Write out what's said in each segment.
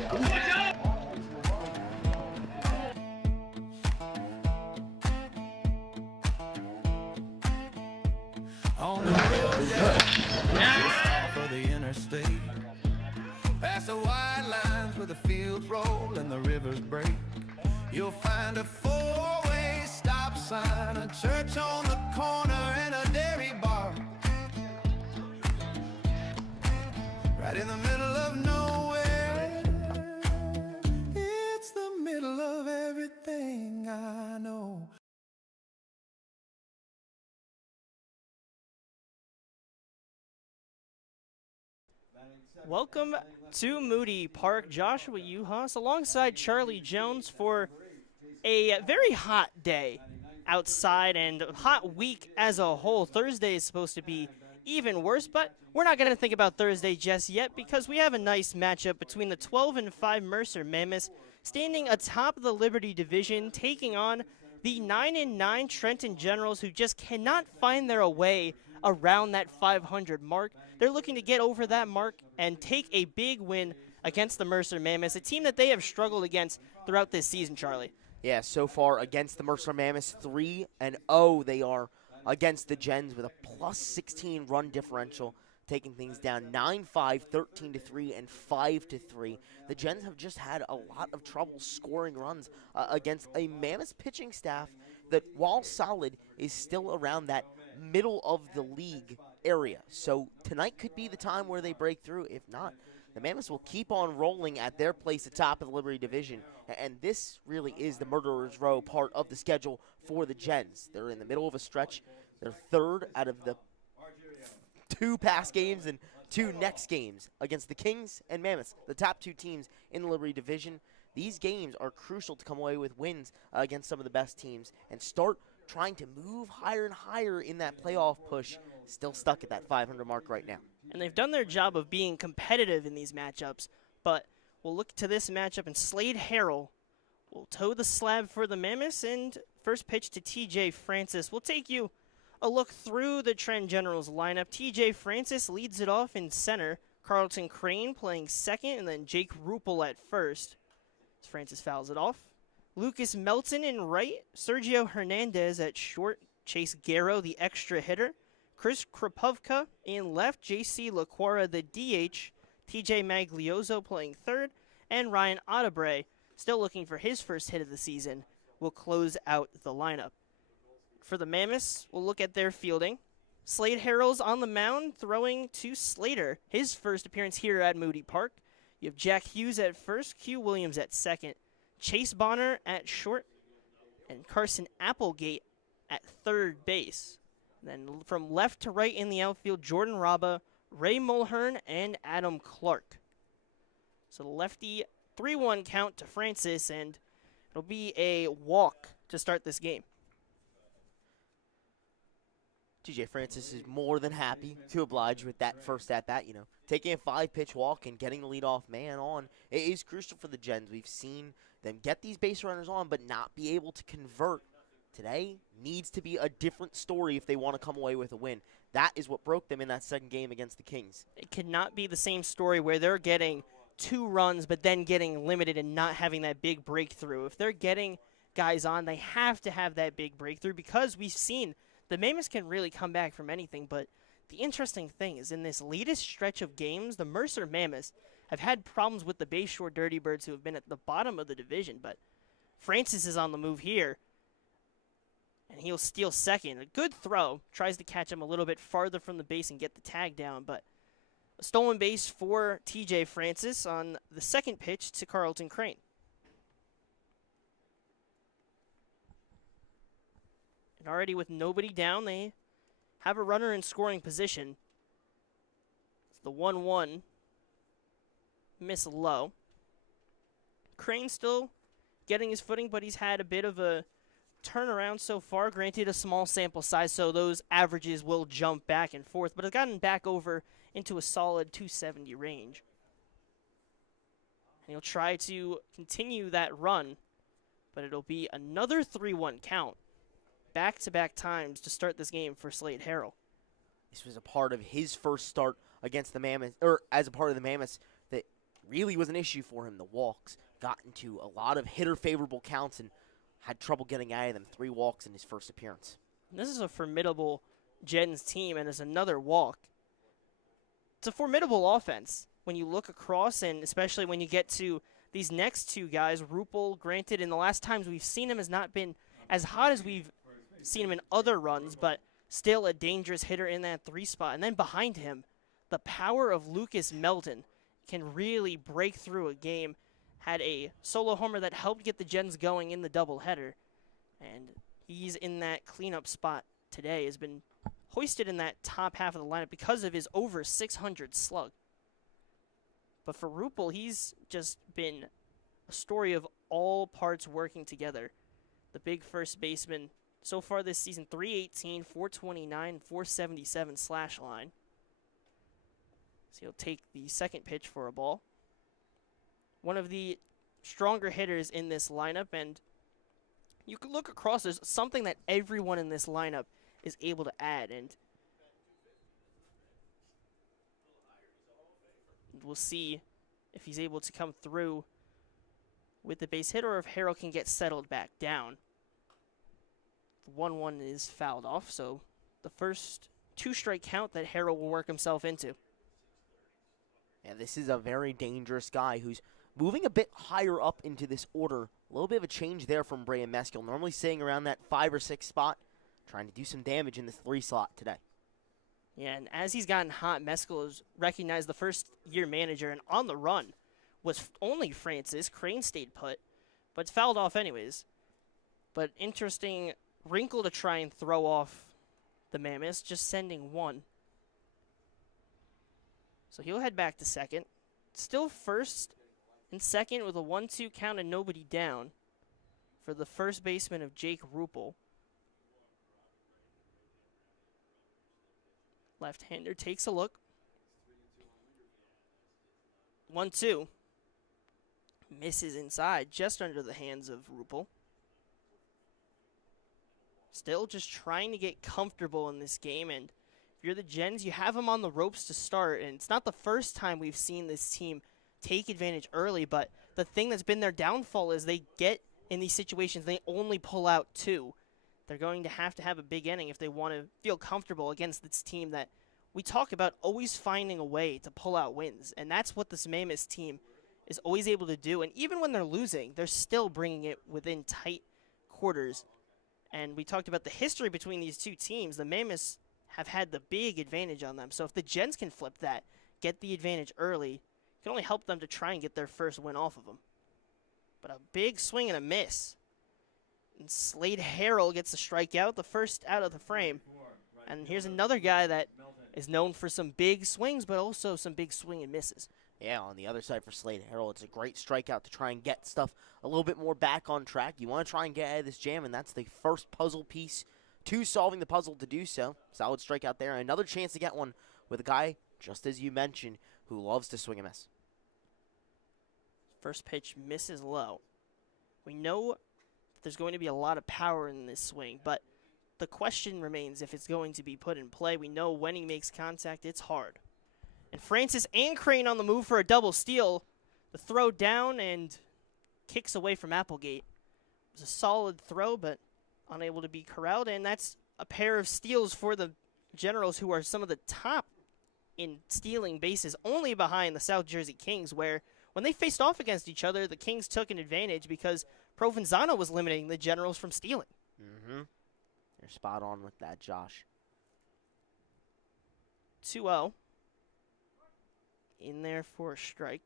On the road down for the interstate, past the white lines where the fields roll and the rivers break, you'll find a four-way stop sign, a church on the corner, and a dairy bar. Right in the middle of nowhere, it's the middle of everything I know. Welcome to Moody Park. Joshua Yuhas alongside Charlie Jones for a very hot day outside and a hot week as a whole. Thursday is supposed to be even worse, but we're not going to think about Thursday just yet because we have a nice matchup between the 12-5 Mercer Mammoths standing atop the Liberty Division, taking on the 9-9 Trenton Generals, who just cannot find their way around that 500 mark. They're looking to get over that mark and take a big win against the Mercer Mammoths, a team that they have struggled against throughout this season, Charlie. Yeah, so far against the Mercer Mammoths, 3-0 they are against the Gens with a plus 16 run differential, taking things down 9-5, 13-3, and 5-3. The Gens have just had a lot of trouble scoring runs against a Mammoths pitching staff that, while solid, is still around that middle of the league area. So tonight could be the time where they break through. If not, the Mammoths will keep on rolling at their place atop of the Liberty Division. And this really is the Murderer's Row part of the schedule for the Gens. They're in the middle of a stretch. They're third out of the 2 past games and 2 next games against the Kings and Mammoths, the top 2 teams in the Liberty Division. These games are crucial to come away with wins against some of the best teams and start trying to move higher and higher in that playoff push. Still stuck at that 500 mark right now. And they've done their job of being competitive in these matchups, but we'll look to this matchup, and Slade Harrell will toe the slab for the Mammoths, and first pitch to TJ Francis. We'll take you a look through the Trenton Generals lineup. TJ Francis leads it off in center, Carlton Crane playing second, and then Jake Ruppel at first. As Francis fouls it off. Lucas Melton in right, Sergio Hernandez at short, Chase Garrow, the extra hitter, Chris Krapovka in left, JC LaQuara, the DH, TJ Magliozzo playing third, and Ryan Audebray, still looking for his first hit of the season, will close out the lineup. For the Mammoths, we'll look at their fielding. Slade Harrell's on the mound, throwing to Slater, his first appearance here at Moody Park. You have Jack Hughes at first, Q Williams at second, Chase Bonner at short, and Carson Applegate at third base. Then from left to right in the outfield, Jordan Raba, Ray Mulhern, and Adam Clark. So the lefty 3-1 count to Francis, and it'll be a walk to start this game. TJ Francis is more than happy to oblige with that first at-bat. You know, taking a 5-pitch walk and getting the leadoff man on is crucial for the Gens. We've seen them get these base runners on but not be able to convert. Today needs to be a different story if they want to come away with a win. That is what broke them in that second game against the Kings. It cannot be the same story where they're getting 2 runs but then getting limited and not having that big breakthrough. If they're getting guys on, they have to have that big breakthrough, because we've seen the Mammoths can really come back from anything. But the interesting thing is, in this latest stretch of games, the Mercer Mammoths have had problems with the Bayshore Dirty Birds, who have been at the bottom of the division. But Francis is on the move here, and he'll steal second. A good throw. Tries to catch him a little bit farther from the base and get the tag down. But a stolen base for TJ Francis on the second pitch to Carlton Crane. And already with nobody down, they have a runner in scoring position. It's the 1-1. Miss low. Crane still getting his footing, but he's had a bit of a turnaround so far. Granted, a small sample size, so those averages will jump back and forth, but it's gotten back over into a solid 270 range. And he'll try to continue that run, but it'll be another 3-1 count. Back-to-back times to start this game for Slade Harrell. This was a part of his first start against the Mammoths, or as a part of the Mammoths, that really was an issue for him. The walks got into a lot of hitter-favorable counts and had trouble getting out of them. 3 walks in his first appearance. This is a formidable Gens team, and it's another walk. It's a formidable offense when you look across, and especially when you get to these next 2 guys. Rupel, granted, in the last times we've seen him, has not been as hot as we've seen him in other runs, but still a dangerous hitter in that 3 spot. And then behind him, the power of Lucas Melton can really break through a game. Had a solo homer that helped get the Gens going in the doubleheader, and he's in that cleanup spot today. Has been hoisted in that top half of the lineup because of his over 600 slug. But for Rupel, he's just been a story of all parts working together. The big first baseman so far this season, 318, 429, 477 slash line. So he'll take the second pitch for a ball. One of the stronger hitters in this lineup, and you can look across, there's something that everyone in this lineup is able to add, and we'll see if he's able to come through with the base hit or if Harrell can get settled back down. The 1-1 is fouled off, so the first 2-strike count that Harrell will work himself into. Yeah, this is a very dangerous guy who's moving a bit higher up into this order. A little bit of a change there from Bray and Meskill. Normally sitting around that 5 or 6 spot, trying to do some damage in this 3 slot today. Yeah, and as he's gotten hot, Meskill has recognized the first-year manager, and on the run was only Francis. Crane stayed put, but it's fouled off anyways. But interesting wrinkle to try and throw off the Mammoths, just sending 1. So he'll head back to second. Still first and second with a 1-2 count and nobody down for the first baseman of Jake Rupel. Left-hander takes a look. 1-2. Misses inside, just under the hands of Rupel. Still just trying to get comfortable in this game, and if you're the Gens, you have them on the ropes to start, and it's not the first time we've seen this team take advantage early, but the thing that's been their downfall is they get in these situations, they only pull out 2. They're going to have a big inning if they want to feel comfortable against this team that we talk about always finding a way to pull out wins, and that's what this Mammoths team is always able to do, and even when they're losing, they're still bringing it within tight quarters. And we talked about the history between these 2 teams. The Mammoths have had the big advantage on them. So if the Gens can flip that, get the advantage early, it can only help them to try and get their first win off of them. But a big swing and a miss. And Slade Harrell gets the strikeout, the first out of the frame. And here's another guy that is known for some big swings, but also some big swing and misses. Yeah, on the other side for Slade Harrell, it's a great strikeout to try and get stuff a little bit more back on track. You want to try and get out of this jam, and that's the first puzzle piece to solving the puzzle to do so. Solid strikeout there. Another chance to get one with a guy, just as you mentioned, who loves to swing a miss. First pitch misses low. We know there's going to be a lot of power in this swing, but the question remains if it's going to be put in play. We know when he makes contact, it's hard. And Francis and Crane on the move for a double steal. The throw down and kicks away from Applegate. It was a solid throw, but unable to be corralled. And that's a pair of steals for the Generals, who are some of the top in stealing bases, only behind the South Jersey Kings, where when they faced off against each other, the Kings took an advantage because Provenzano was limiting the Generals from stealing. Mm-hmm. You're spot on with that, Josh. 2-0. In there for a strike.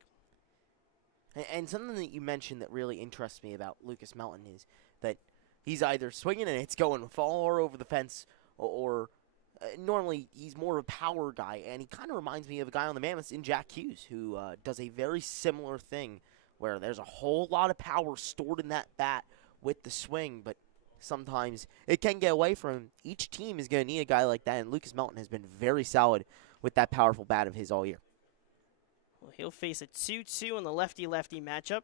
And something that you mentioned that really interests me about Lucas Melton is that he's either swinging and it's going far over the fence, or normally he's more of a power guy, and he kind of reminds me of a guy on the Mammoths in Jack Hughes, who does a very similar thing, where there's a whole lot of power stored in that bat with the swing, but sometimes it can get away from him. Each team is going to need a guy like that, and Lucas Melton has been very solid with that powerful bat of his all year. Well, he'll face a 2-2 in the lefty-lefty matchup.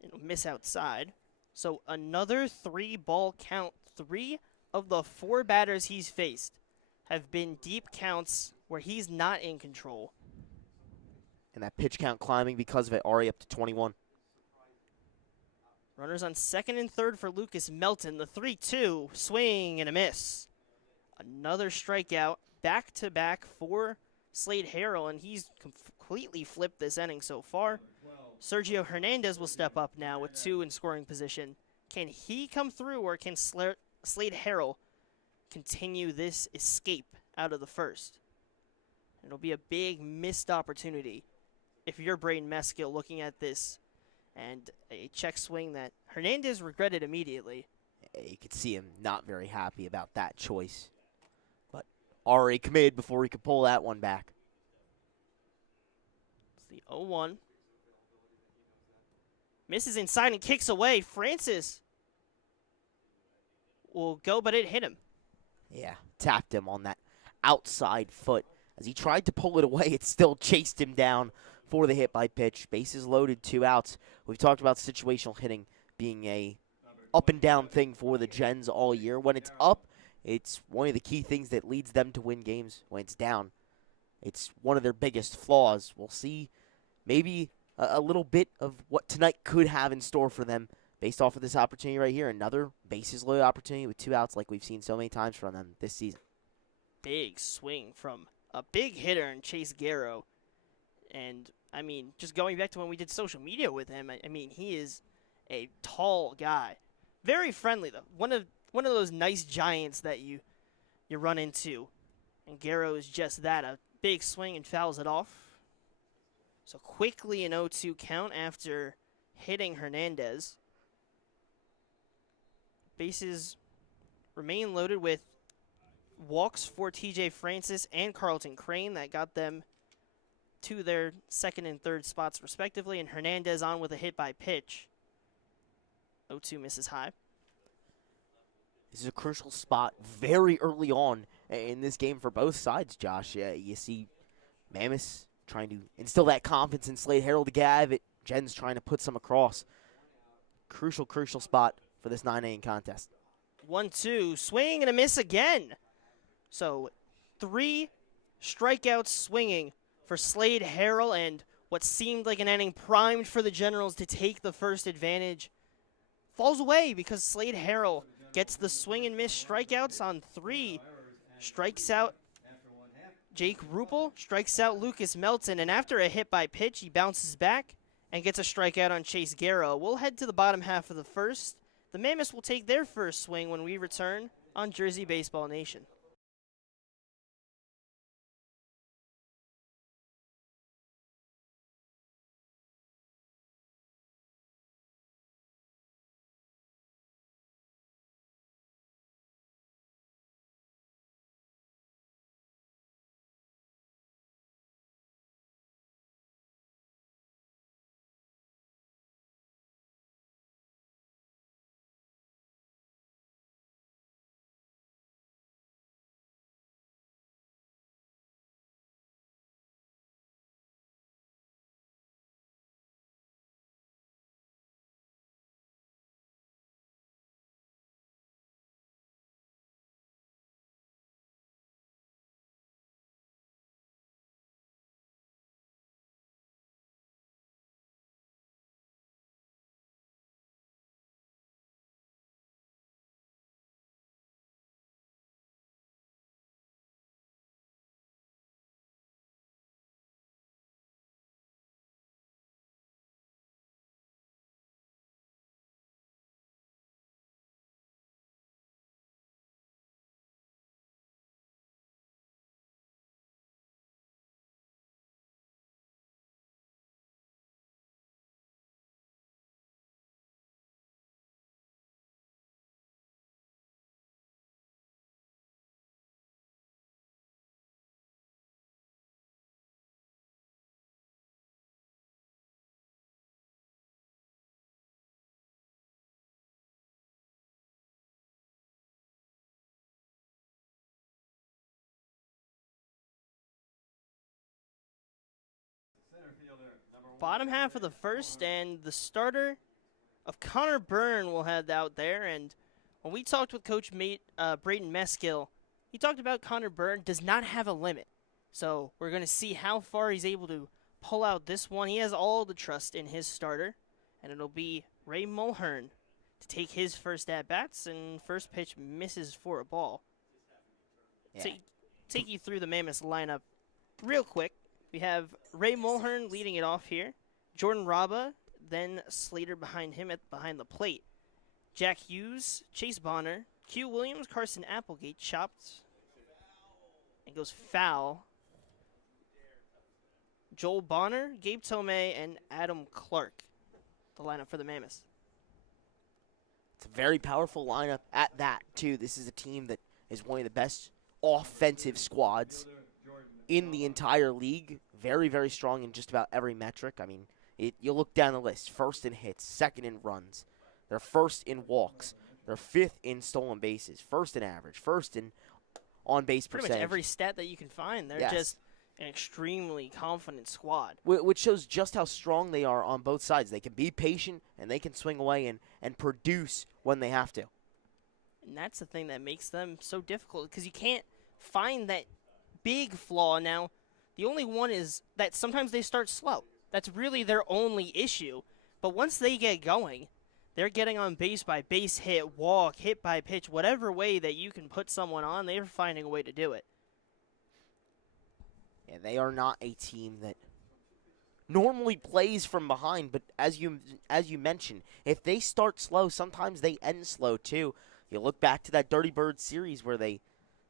It'll miss outside. So another 3-ball count. 3 of the 4 batters he's faced have been deep counts where he's not in control. and that pitch count climbing because of it. Ari up to 21. Runners on second and third for Lucas Melton. The 3-2, swing and a miss. Another strikeout, back-to-back for Slade Harrell, and he's completely flipped this inning so far. Sergio Hernandez will step up now with 2 in scoring position. Can he come through, or can Slade Harrell continue this escape out of the first? It'll be a big missed opportunity if you're Braden Meskill looking at this, and a check swing that Hernandez regretted immediately. You could see him not very happy about that choice. But Ari committed before he could pull that one back. It's the 0-1. Misses inside and kicks away. Francis will go, but it hit him. Yeah, tapped him on that outside foot. As he tried to pull it away, it still chased him down for the hit by pitch. Bases loaded, 2 outs. We've talked about situational hitting being a up and down thing for the Gens all year. When it's up, it's one of the key things that leads them to win games. When it's down, it's one of their biggest flaws. We'll see maybe a little bit of what tonight could have in store for them based off of this opportunity right here. Another bases loaded opportunity with 2 outs like we've seen so many times from them this season. Big swing from a big hitter in Chase Garrow. And, I mean, just going back to when we did social media with him, I mean, he is a tall guy. Very friendly, though. One of those nice giants that you run into. And Garrow is just that, a big swing, and fouls it off. So quickly an 0-2 count after hitting Hernandez. Bases remain loaded with walks for TJ Francis and Carlton Crane that got them to their second and third spots respectively, and Hernandez on with a hit by pitch. 0-2 misses high. This is a crucial spot very early on in this game for both sides, Josh. You see Mammoths trying to instill that confidence in Slade Harrell to get out of it. Jen's trying to put some across. Crucial spot for this 9-inning contest. 1-2, swing and a miss again. So 3 strikeouts swinging for Slade Harrell, and what seemed like an inning primed for the Generals to take the first advantage falls away because Slade Harrell gets the swing and miss strikeouts on 3, strikes out Jake Ruppel, strikes out Lucas Melton, and after a hit by pitch, he bounces back and gets a strikeout on Chase Garrow. We'll head to the bottom half of the first. The Mammoths will take their first swing when we return on Jersey Baseball Nation. Bottom half of the first, and the starter of Connor Byrne will head out there. And when we talked with Coach Braden Meskill, he talked about Connor Byrne does not have a limit. So we're going to see how far he's able to pull out this one. He has all the trust in his starter, and it'll be Ray Mulhern to take his first at-bats, and first pitch misses for a ball. Yeah. Take you through the Mammoths lineup real quick. We have Ray Mulhern leading it off here. Jordan Raba, then Slater behind him behind the plate. Jack Hughes, Chase Bonner, Q Williams, Carson Applegate, chopped and goes foul. Joel Bonner, Gabe Tomei, and Adam Clark, the lineup for the Mammoths. It's a very powerful lineup at that, too. This is a team that is one of the best offensive squads in the entire league. Very, very strong in just about every metric. I mean, you look down the list. First in hits, second in runs. They're first in walks. They're fifth in stolen bases, first in average, first in on-base percentage. Pretty much every stat that you can find. They're just an extremely confident squad. Which shows just how strong they are on both sides. They can be patient, and they can swing away and produce when they have to. And that's the thing that makes them so difficult, because you can't find that big flaw. Now, the only one is that sometimes they start slow. That's really their only issue. But once they get going, they're getting on base by base hit, walk, hit by pitch, whatever way that you can put someone on, they're finding a way to do it. Yeah, they are not a team that normally plays from behind, but as you mentioned, if they start slow, sometimes they end slow too. You look back to that Dirty Birds series where they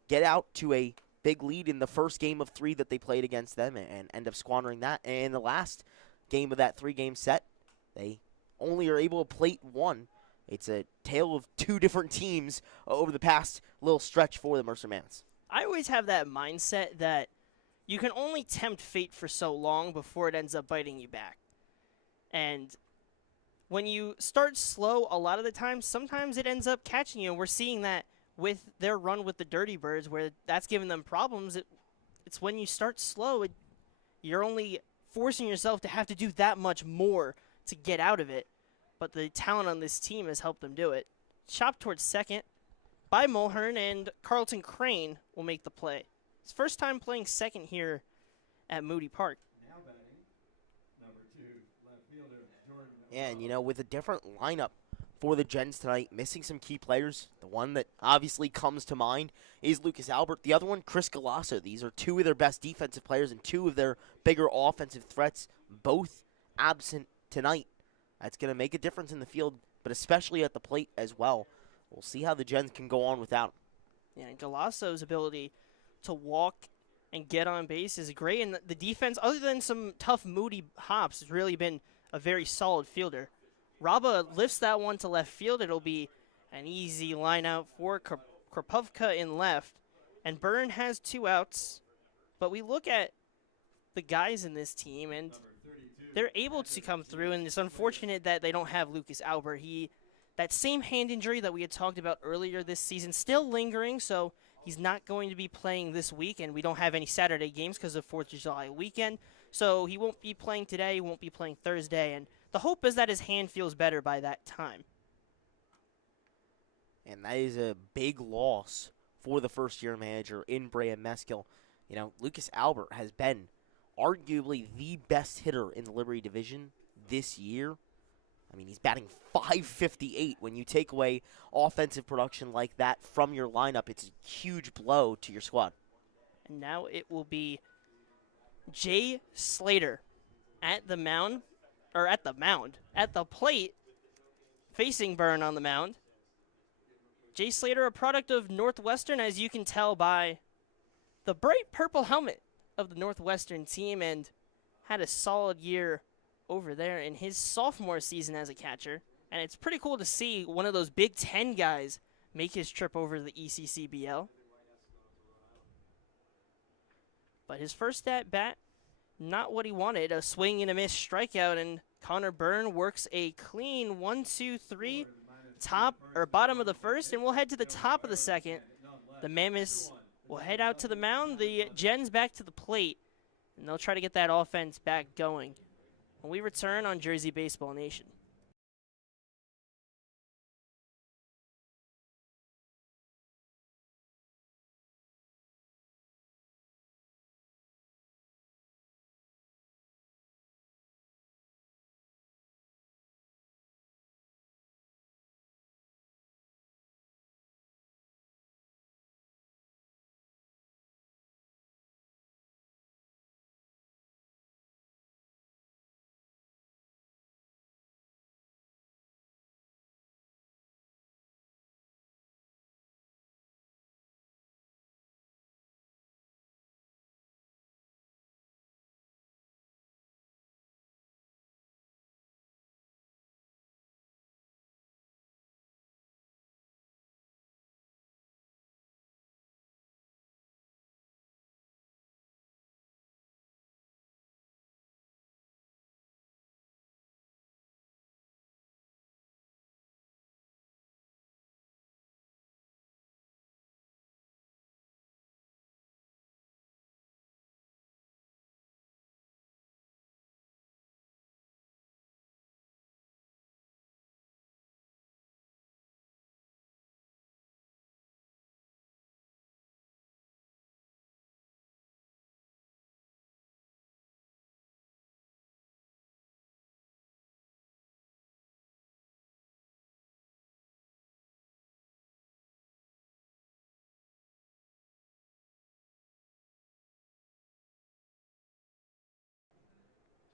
get out to a big lead in the first game of 3 that they played against them and end up squandering that. And in the last game of that 3-game set, they only are able to plate 1. It's a tale of 2 different teams over the past little stretch for the Mercer Mammoths. I always have that mindset that you can only tempt fate for so long before it ends up biting you back. And when you start slow, a lot of the time, sometimes it ends up catching you. And we're seeing that with their run with the Dirty Birds, where that's giving them problems. It's when you start slow, you're only forcing yourself to have to do that much more to get out of it. But the talent on this team has helped them do it. Chopped towards second by Mulhern, and Carlton Crane will make the play. His first time playing second here at Moody Park. Now batting, number 2, left fielder Jordan. Yeah, and with a different lineup for the Gens tonight, missing some key players. The one that obviously comes to mind is Lucas Albert. The other one, Chris Galasso. These are 2 of their best defensive players and 2 of their bigger offensive threats, both absent tonight. That's going to make a difference in the field, but especially at the plate as well. We'll see how the Gens can go on without him. Yeah, and Galasso's ability to walk and get on base is great, and the defense, other than some tough Moody hops, has really been a very solid fielder. Raba lifts that one to left field. It'll be an easy line out for Krapovka in left, and Byrne has 2 outs. But we look at the guys in this team, and they're able to come through, and it's unfortunate that they don't have Lucas Albert. That same hand injury that we had talked about earlier this season, still lingering, so he's not going to be playing this week, and we don't have any Saturday games because of 4th of July weekend. So he won't be playing today, he won't be playing Thursday, and the hope is that his hand feels better by that time. And that is a big loss for the first-year manager in Brea Meskill. Lucas Albert has been arguably the best hitter in the Liberty Division this year. I mean, he's batting .558. When you take away offensive production like that from your lineup, it's a huge blow to your squad. And now it will be Jay Slater at the plate, facing Byrne on the mound. Jay Slater, a product of Northwestern, as you can tell by the bright purple helmet of the Northwestern team, and had a solid year over there in his sophomore season as a catcher. And it's pretty cool to see one of those Big Ten guys make his trip over to the ECCBL. But his first at bat, not what he wanted. A swing and a miss strikeout, and Connor Byrne works a clean 1-2-3 bottom of the first, and we'll head to the top of the second. The Mammoths will head out to the mound. The Gens back to the plate, and they'll try to get that offense back going when we return on Jersey Baseball Nation.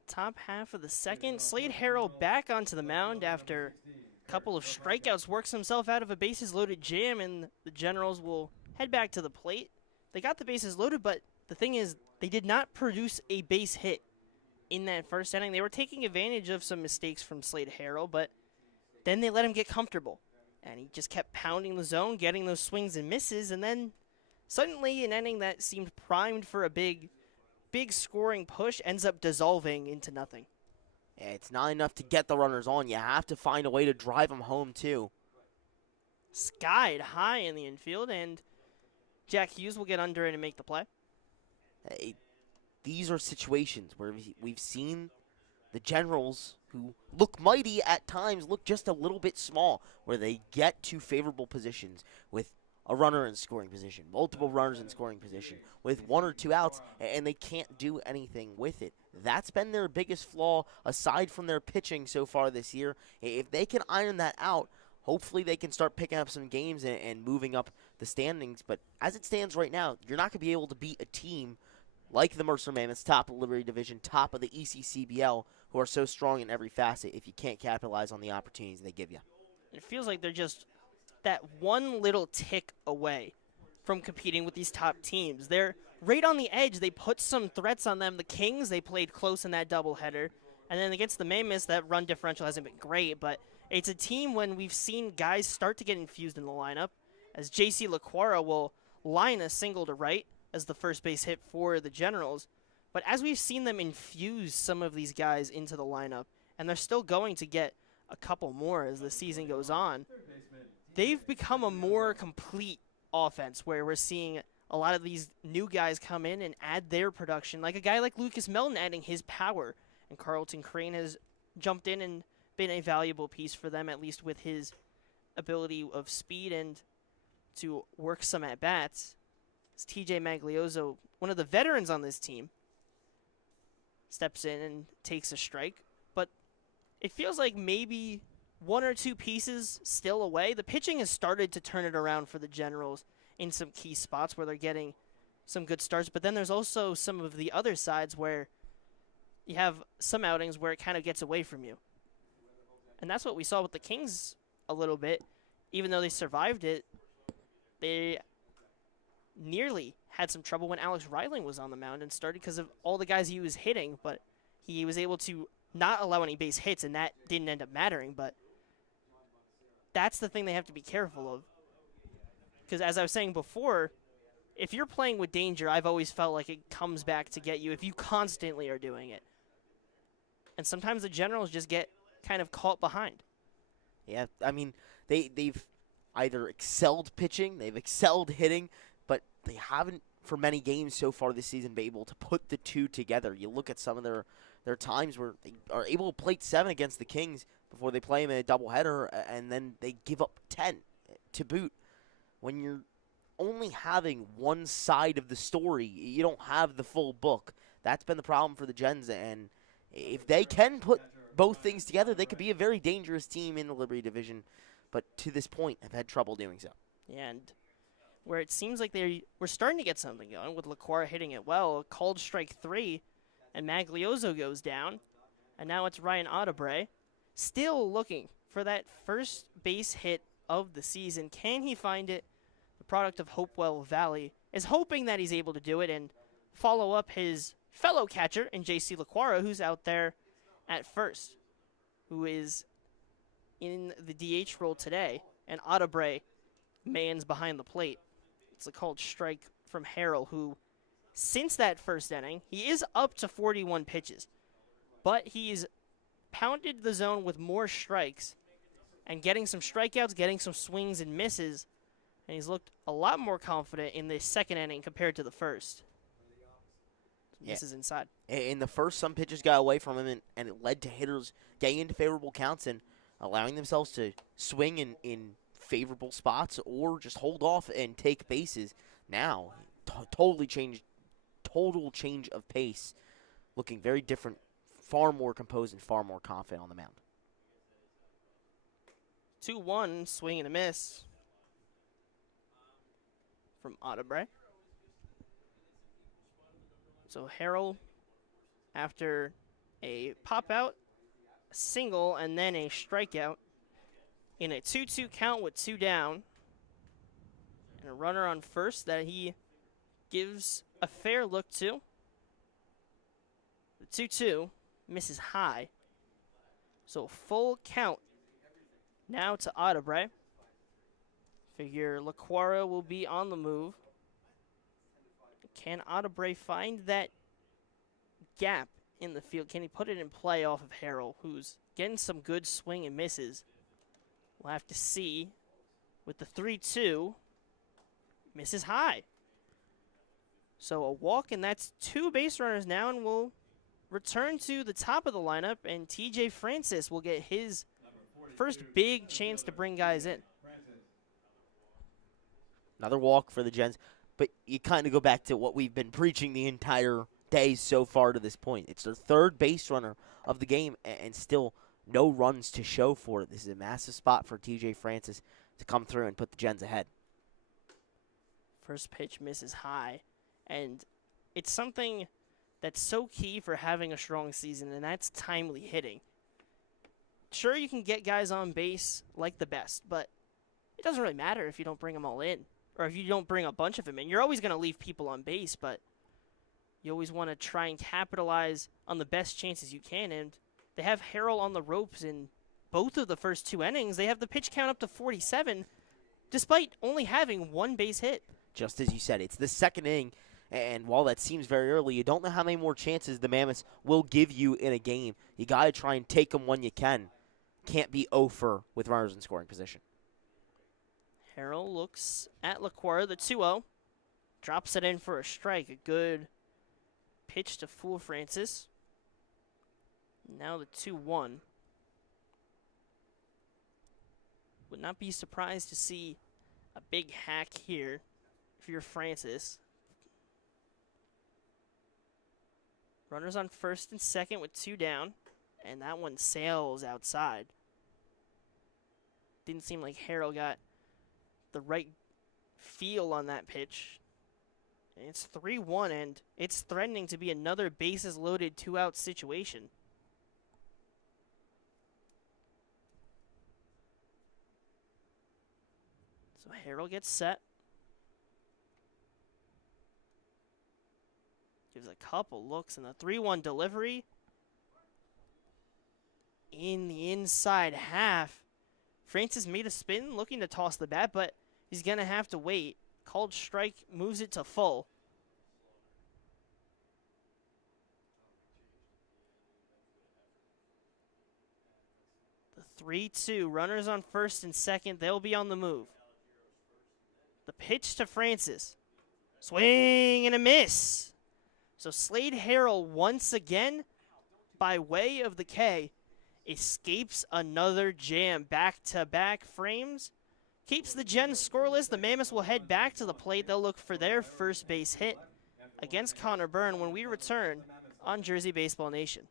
Top half of the second. Slade Harrell back onto the mound after a couple of strikeouts, works himself out of a bases loaded jam, and the Generals will head back to the plate. They got the bases loaded, but the thing is, they did not produce a base hit in that first inning. They were taking advantage of some mistakes from Slade Harrell, but then they let him get comfortable. And he just kept pounding the zone, getting those swings and misses, and then suddenly an inning that seemed primed for a big scoring push ends up dissolving into nothing. Yeah, it's not enough to get the runners on. You have to find a way to drive them home, too. Skied high in the infield, and Jack Hughes will get under it and make the play. Hey, these are situations where we've seen the Generals, who look mighty at times, look just a little bit small, where they get to favorable positions with a runner in scoring position, multiple runners in scoring position, with 1 or 2 outs, and they can't do anything with it. That's been their biggest flaw, aside from their pitching so far this year. If they can iron that out, hopefully they can start picking up some games and moving up the standings. But as it stands right now, you're not going to be able to beat a team like the Mercer Mammoths, top of the Liberty Division, top of the ECCBL, who are so strong in every facet if you can't capitalize on the opportunities they give you. It feels like they're just that one little tick away from competing with these top teams. They're right on the edge. They put some threats on them. The Kings, they played close in that doubleheader. And then against the Mammoths, that run differential hasn't been great, but it's a team when we've seen guys start to get infused in the lineup, as J.C. LaQuara will line a single to right as the first base hit for the Generals. But as we've seen them infuse some of these guys into the lineup, and they're still going to get a couple more as the season goes on, they've become a more complete offense where we're seeing a lot of these new guys come in and add their production, like a guy like Lucas Melton adding his power, and Carlton Crane has jumped in and been a valuable piece for them, at least with his ability of speed and to work some at-bats. It's TJ Maglioso, one of the veterans on this team, steps in and takes a strike, but it feels like maybe 1 or 2 pieces still away. The pitching has started to turn it around for the Generals in some key spots where they're getting some good starts, but then there's also some of the other sides where you have some outings where it kind of gets away from you. And that's what we saw with the Kings a little bit. Even though they survived it, they nearly had some trouble when Alex Reiling was on the mound and started because of all the guys he was hitting, but he was able to not allow any base hits, and that didn't end up mattering. But that's the thing they have to be careful of. Because as I was saying before, if you're playing with danger, I've always felt like it comes back to get you if you constantly are doing it. And sometimes the Generals just get kind of caught behind. Yeah, I mean, they've either excelled pitching, they've excelled hitting, but they haven't, for many games so far this season, been able to put the two together. You look at some of their times where they are able to plate 7 against the Kings before they play them in a doubleheader, and then they give up 10 to boot. When you're only having one side of the story, you don't have the full book. That's been the problem for the Gens, and if they can put both things together, they could be a very dangerous team in the Liberty Division, but to this point have had trouble doing so. Yeah, and where it seems like we're starting to get something going with LaQuara hitting it well, called strike 3, and Maglioso goes down, and now it's Ryan Audebray, still looking for that first base hit of the season. Can he find it? The product of Hopewell Valley is hoping that he's able to do it and follow up his fellow catcher in J.C. LaQuara, who's out there at first, who is in the DH role today, and Audebray mans behind the plate. It's a called strike from Harrell, who, since that first inning, he is up to 41 pitches, but he's pounded the zone with more strikes and getting some strikeouts, getting some swings and misses, and he's looked a lot more confident in the second inning compared to the first. This is inside. In the first, some pitches got away from him, and it led to hitters getting into favorable counts and allowing themselves to swing in favorable spots or just hold off and take bases. Now, total change of pace, looking very different, far more composed and far more confident on the mound. 2-1, swing and a miss from Audebray. So Harrell, after a pop out, a single, and then a strikeout in a 2-2 count with 2 down. And a runner on first that he gives a fair look to. The 2-2 misses high. So full count now to Audebray. Figure LaQuara will be on the move. Can Audebray find that gap in the field? Can he put it in play off of Harrell, who's getting some good swing and misses? We'll have to see. With the 3-2, misses high. So a walk, and that's 2 base runners now, and we'll return to the top of the lineup, and TJ Francis will get his first big chance to bring guys in. Another walk for the Gens, but you kind of go back to what we've been preaching the entire day so far to this point. It's their 3rd base runner of the game, and still no runs to show for it. This is a massive spot for TJ Francis to come through and put the Gens ahead. First pitch misses high, and it's something that's so key for having a strong season, and that's timely hitting. Sure, you can get guys on base like the best, but it doesn't really matter if you don't bring them all in, or if you don't bring a bunch of them in. You're always going to leave people on base, but you always want to try and capitalize on the best chances you can, and they have Harrell on the ropes in both of the first 2 innings. They have the pitch count up to 47, despite only having 1 base hit. Just as you said, it's the 2nd inning, and while that seems very early, you don't know how many more chances the Mammoths will give you in a game. You got to try and take them when you can. Can't be 0 for with runners in scoring position. Harrell looks at LaQuara, the 2-0. Drops it in for a strike. A good pitch to fool Francis. Now the 2-1. Would not be surprised to see a big hack here if you're Francis. Runners on first and second with 2 down, and that one sails outside. Didn't seem like Harrell got the right feel on that pitch. And it's 3-1, and it's threatening to be another bases loaded 2-out situation. So Harrell gets set. Gives a couple looks, and the 3-1 delivery in the inside half. Francis made a spin, looking to toss the bat, but he's going to have to wait. Called strike, moves it to full. The 3-2, runners on first and second, they'll be on the move. The pitch to Francis. Swing and a miss. So Slade Harrell once again, by way of the K, escapes another jam. Back-to-back frames. Keeps the Gens scoreless. The Mammoths will head back to the plate. They'll look for their first base hit against Connor Byrne when we return on Jersey Baseball Nation.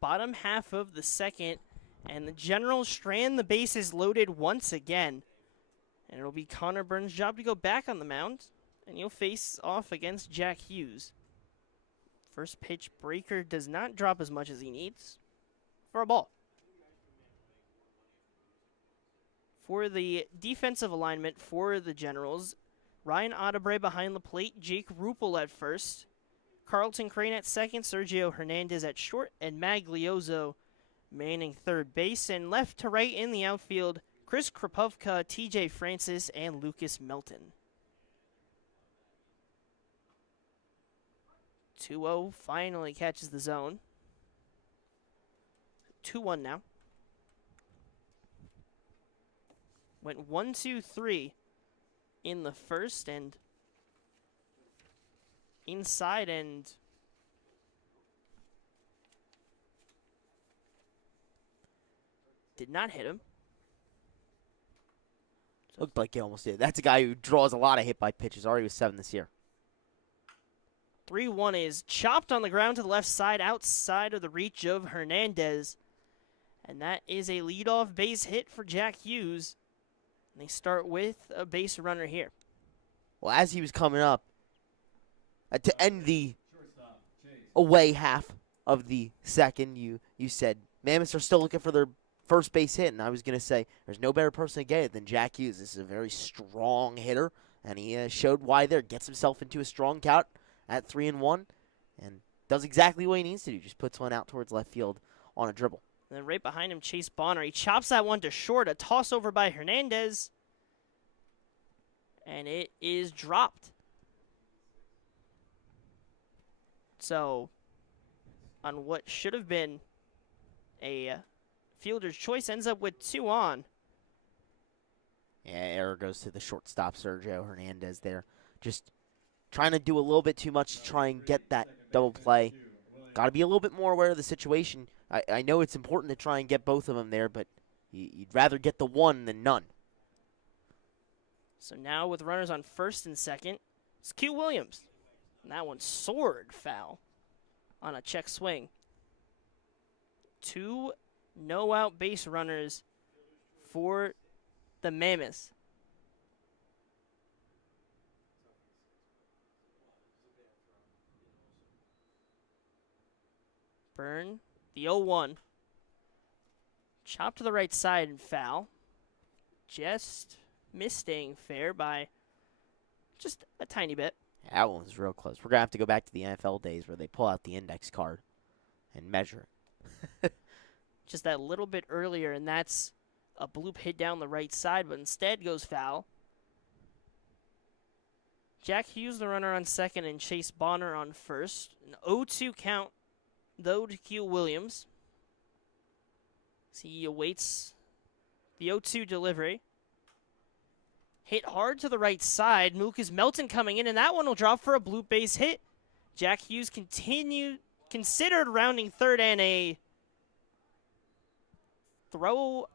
bottom half of the second, and the Generals strand the bases loaded once again. And it'll be Connor Burns' job to go back on the mound, and he'll face off against Jack Hughes. First pitch breaker does not drop as much as he needs for a ball. For the defensive alignment for the Generals, Ryan Adebre behind the plate, Jake Rupel at first, Carlton Crane at second, Sergio Hernandez at short, and Magliozzo manning third base. And left to right in the outfield, Chris Krapovka, TJ Francis, and Lucas Melton. 2-0 finally catches the zone. 2-1 now. Went 1-2-3 in the first, and inside, and did not hit him. Looked like he almost did. That's a guy who draws a lot of hit by pitches. Already was 7 this year. 3-1 is chopped on the ground to the left side, outside of the reach of Hernandez. And that is a leadoff base hit for Jack Hughes. And they start with a base runner here. Well, as he was coming up, to end the away half of the second, you said Mammoths are still looking for their first base hit. And I was going to say, there's no better person to get it than Jack Hughes. This is a very strong hitter, and he showed why there. Gets himself into a strong count at 3-1, and does exactly what he needs to do. Just puts one out towards left field on a dribble. And then right behind him, Chase Bonner. He chops that one to short. A toss over by Hernandez. And it is dropped. So, on what should have been a fielder's choice, ends up with 2 on. Yeah, error goes to the shortstop, Sergio Hernandez there. Just trying to do a little bit too much to try and get that double play. Got to be a little bit more aware of the situation. I know it's important to try and get both of them there, but you'd rather get the one than none. So now with runners on first and second, it's Q Williams. And that one soared foul on a check swing. 2 no-out base runners for the Mammoths. Burn, the 0-1. Chop to the right side and foul. Just missed staying fair by just a tiny bit. That one was real close. We're going to have to go back to the NFL days where they pull out the index card and measure it. Just that little bit earlier, and that's a bloop hit down the right side, but instead goes foul. Jack Hughes, the runner on second, and Chase Bonner on first. An 0-2 count, though, to Q Williams. So he awaits the 0-2 delivery. Hit hard to the right side. Lucas Melton coming in, and that one will drop for a bloop base hit. Jack Hughes considered rounding third, and a throw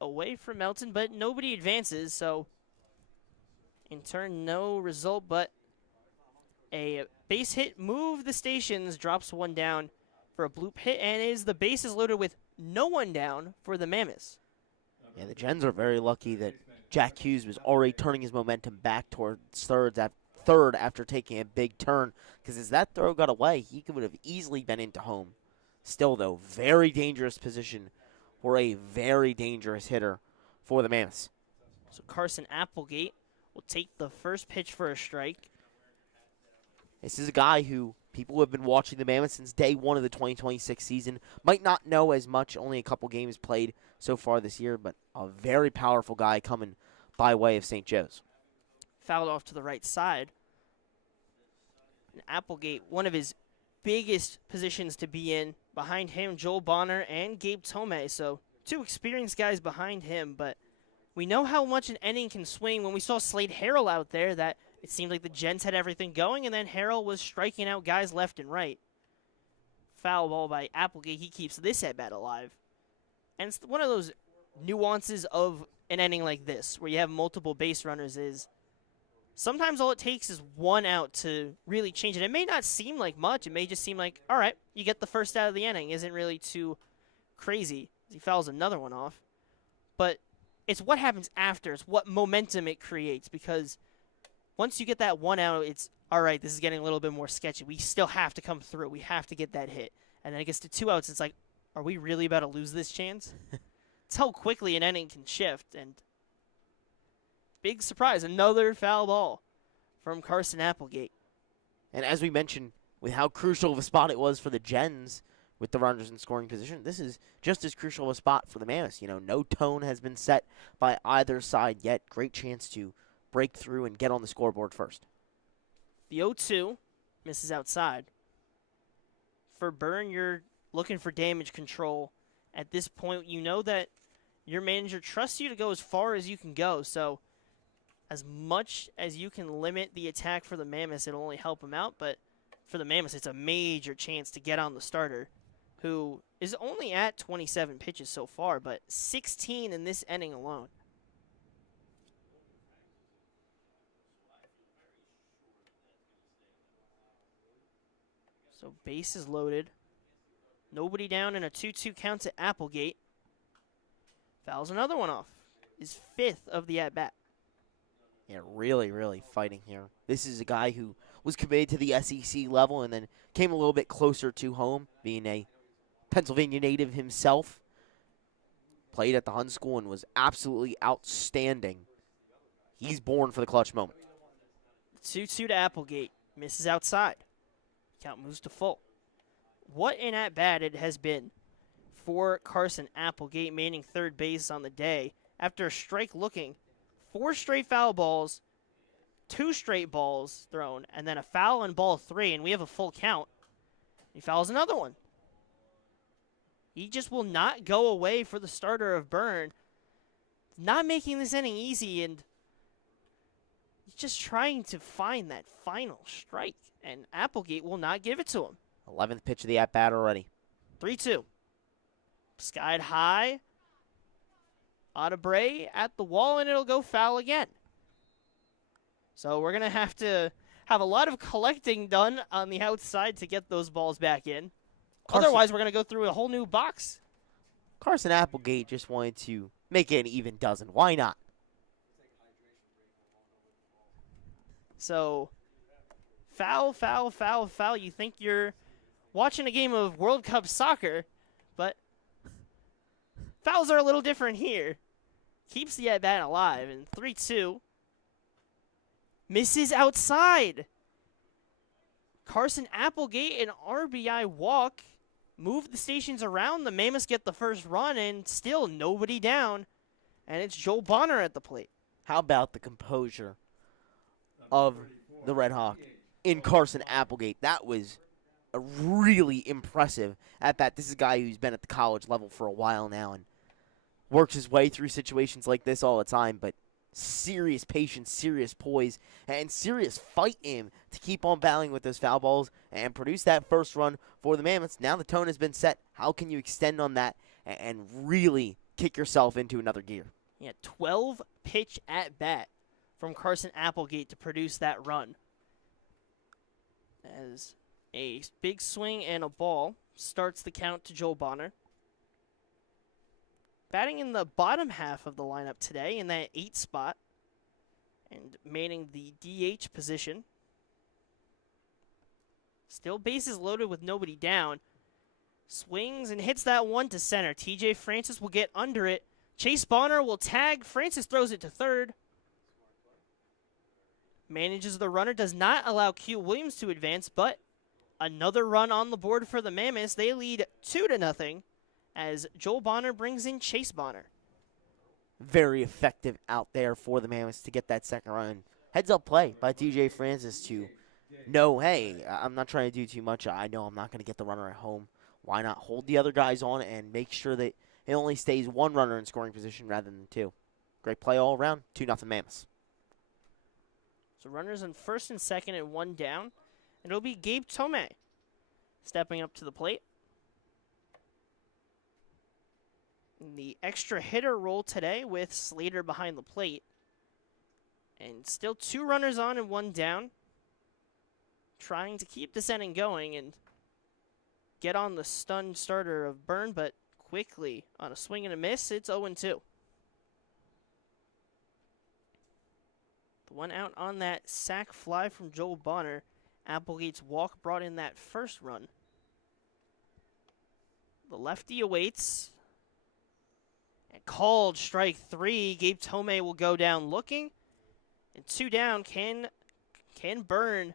away from Melton, but nobody advances, so in turn, no result, but a base hit move the stations, drops one down for a bloop hit, and is the bases loaded with no one down for the Mammoths. Yeah, the Gens are very lucky that Jack Hughes was already turning his momentum back towards third after taking a big turn, because as that throw got away, he would have easily been into home. Still, though, very dangerous position for a very dangerous hitter for the Mammoths. So Carson Applegate will take the first pitch for a strike. This is a guy who people who have been watching the Mammoths since day one of the 2026 season might not know as much, only a couple games played so far this year, but a very powerful guy coming by way of St. Joe's. Fouled off to the right side. And Applegate, one of his biggest positions to be in. Behind him, Joel Bonner and Gabe Tomei. So 2 experienced guys behind him, but we know how much an inning can swing. When we saw Slade Harrell out there, that it seemed like the Gents had everything going, and then Harrell was striking out guys left and right. Foul ball by Applegate. He keeps this at-bat alive. And it's one of those nuances of an inning like this, where you have multiple base runners, is sometimes all it takes is one out to really change it. It may not seem like much. It may just seem like, all right, you get the first out of the inning. Isn't really too crazy. He fouls another one off. But it's what happens after. It's what momentum it creates, because once you get that one out, it's, all right, this is getting a little bit more sketchy. We still have to come through. We have to get that hit. And then it gets to 2 outs. It's like, are we really about to lose this chance? It's how quickly an inning can shift. And big surprise, another foul ball from Carson Applegate. And as we mentioned, with how crucial of a spot it was for the Gens with the runners in scoring position, this is just as crucial of a spot for the Mammoths. You know, no tone has been set by either side yet. Great chance to break through and get on the scoreboard first. The 0-2 misses outside. For Byrne, you're looking for damage control. At this point, you know that your manager trusts you to go as far as you can go. So as much as you can limit the attack for the Mammoths, it'll only help them out. But for the Mammoths, it's a major chance to get on the starter, who is only at 27 pitches so far, but 16 in this inning alone. So base is loaded. Nobody down, and a 2-2 count to Applegate. Fouls another one off. His 5th of the at-bat. Yeah, really, really fighting here. This is a guy who was committed to the SEC level and then came a little bit closer to home, being a Pennsylvania native himself. Played at the Hun School and was absolutely outstanding. He's born for the clutch moment. 2-2 to Applegate. Misses outside. Count moves to full. What an at-bat it has been for Carson Applegate, manning third base on the day. After a strike looking, 4 straight foul balls, 2 straight balls thrown, and then a foul on ball 3, and we have a full count. He fouls another one. He just will not go away for the starter of Byrne. Not making this inning easy, and he's just trying to find that final strike, and Applegate will not give it to him. 11th pitch of the at-bat already. 3-2. Skied high. Audebray at the wall, and it'll go foul again. So we're going to have a lot of collecting done on the outside to get those balls back in. Otherwise, we're going to go through a whole new box. Carson Applegate just wanted to make it an even dozen. Why not? So, foul, foul, foul, foul. You think you're watching a game of World Cup soccer, but fouls are a little different here. Keeps the at-bat alive, and 3-2. Misses outside. Carson Applegate, an RBI walk. Move the stations around. The Mammoths get the first run, and still nobody down. And it's Joel Bonner at the plate. How about the composure of the Red Hawk in Carson Applegate? That was a really impressive at-bat. This is a guy who's been at the college level for a while now and works his way through situations like this all the time, but serious patience, serious poise, and serious fight in him to keep on battling with those foul balls and produce that first run for the Mammoths. Now the tone has been set. How can you extend on that and really kick yourself into another gear? Yeah, 12 pitch at bat from Carson Applegate to produce that run. As a big swing and a ball starts the count to Joel Bonner. Batting in the bottom half of the lineup today in that 8 spot and manning the DH position. Still bases loaded with nobody down. Swings and hits that one to center. TJ Francis will get under it. Chase Bonner will tag. Francis throws it to third. Manages the runner. Does not allow Q Williams to advance, but another run on the board for the Mammoths. They lead 2-0 as Joel Bonner brings in Chase Bonner. Very effective out there for the Mammoths to get that second run. Heads-up play by TJ Francis to know, hey, I'm not trying to do too much. I know I'm not going to get the runner at home. Why not hold the other guys on and make sure that it only stays one runner in scoring position rather than 2. Great play all around. 2-0 Mammoths. So runners on first and second and 1 down. And it'll be Gabe Tomei stepping up to the plate. In the extra hitter role today with Slater behind the plate. And still 2 runners on and 1 down. Trying to keep this inning going and get on the stunned starter of Byrne, but quickly on a swing and a miss, it's 0-2. The one out on that sac fly from Joel Bonner. Applegate's walk brought in that first run. The lefty awaits. And called strike 3. Gabe Tomei will go down looking. And 2 down. Can Byrne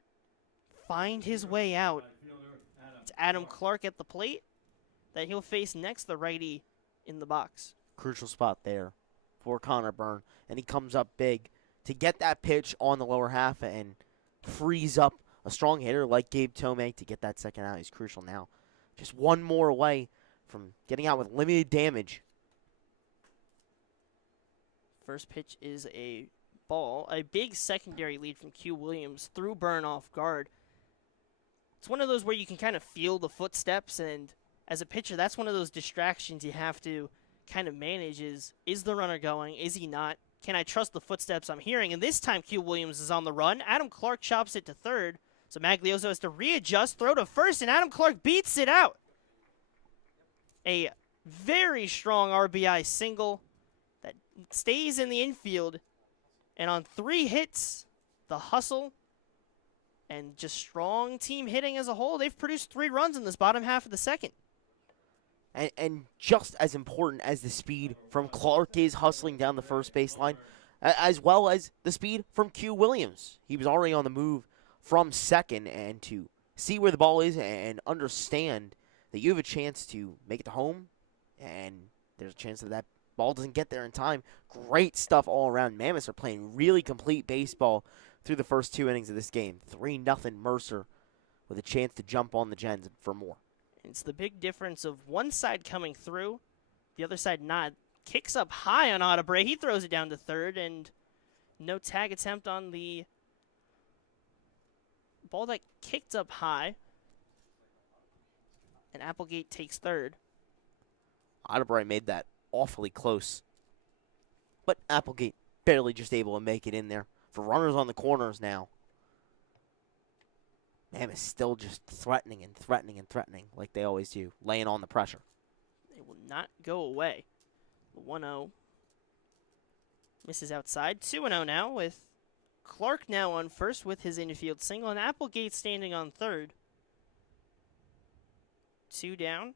find his way out? It's Adam Clark at the plate that he'll face next, the righty in the box. Crucial spot there for Connor Byrne, and he comes up big to get that pitch on the lower half and frees up a strong hitter like Gabe Tomei to get that second out. He's crucial now. Just one more away from getting out with limited damage. First pitch is a ball. A big secondary lead from Q Williams threw Byrne off guard. It's one of those where you can kind of feel the footsteps, and as a pitcher, that's one of those distractions you have to kind of manage is the runner going? Is he not? Can I trust the footsteps I'm hearing? And this time Q Williams is on the run. Adam Clark chops it to third. So Maglioso has to readjust, throw to first, and Adam Clark beats it out. A very strong RBI single that stays in the infield. And on 3 hits, the hustle and just strong team hitting as a whole, they've produced 3 runs in this bottom half of the second. And just as important as the speed from Clark is hustling down the first baseline, as well as the speed from Q Williams. He was already on the move from second, and to see where the ball is and understand that you have a chance to make it to home, and there's a chance that that ball doesn't get there in time. Great stuff all around. Mammoths are playing really complete baseball through the first 2 innings of this game. 3-0 Mercer with a chance to jump on the Gens for more. It's the big difference of one side coming through, the other side not. Kicks up high on Audebray. He throws it down to third, and no tag attempt on the ball that kicked up high. And Applegate takes third. Audebray made that awfully close, but Applegate barely just able to make it in there. For runners on the corners now, Mammoths still just threatening and threatening and threatening like they always do, laying on the pressure. They will not go away. The 1-0 misses outside. 2-0 now with Clark now on first with his infield single, and Applegate standing on third. 2 down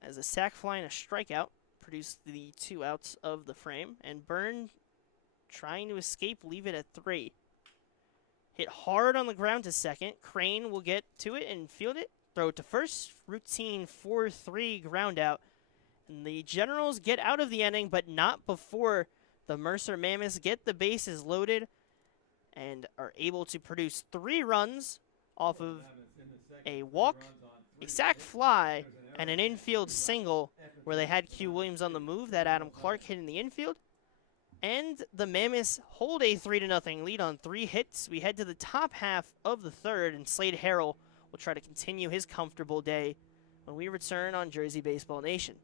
as a sac fly and a strikeout produced the 2 outs of the frame, and Byrne trying to escape, leave it at 3. Hit hard on the ground to second. Crane will get to it and field it. Throw it to first. Routine 4-3 ground out. And the Generals get out of the inning, but not before the Mercer Mammoths get the bases loaded and are able to produce 3 runs off of a walk, a sac fly, and an infield single where they had Q Williams on the move that Adam Clark hit in the infield. And the Mammoths hold a 3-0 lead on 3 hits. We head to the top half of the third, and Slade Harrell will try to continue his comfortable day when we return on Jersey Baseball Nation.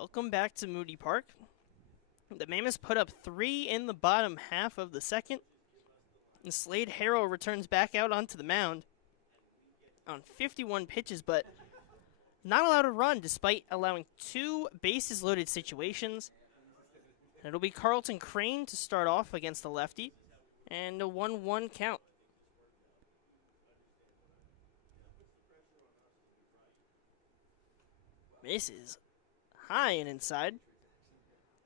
Welcome back to Moody Park. The Mammoths put up 3 in the bottom half of the second. And Slade Harrell returns back out onto the mound on 51 pitches, but not allowed to run despite allowing 2 bases loaded situations. And it'll be Carlton Crane to start off against the lefty, and a 1-1 count. Misses high and inside.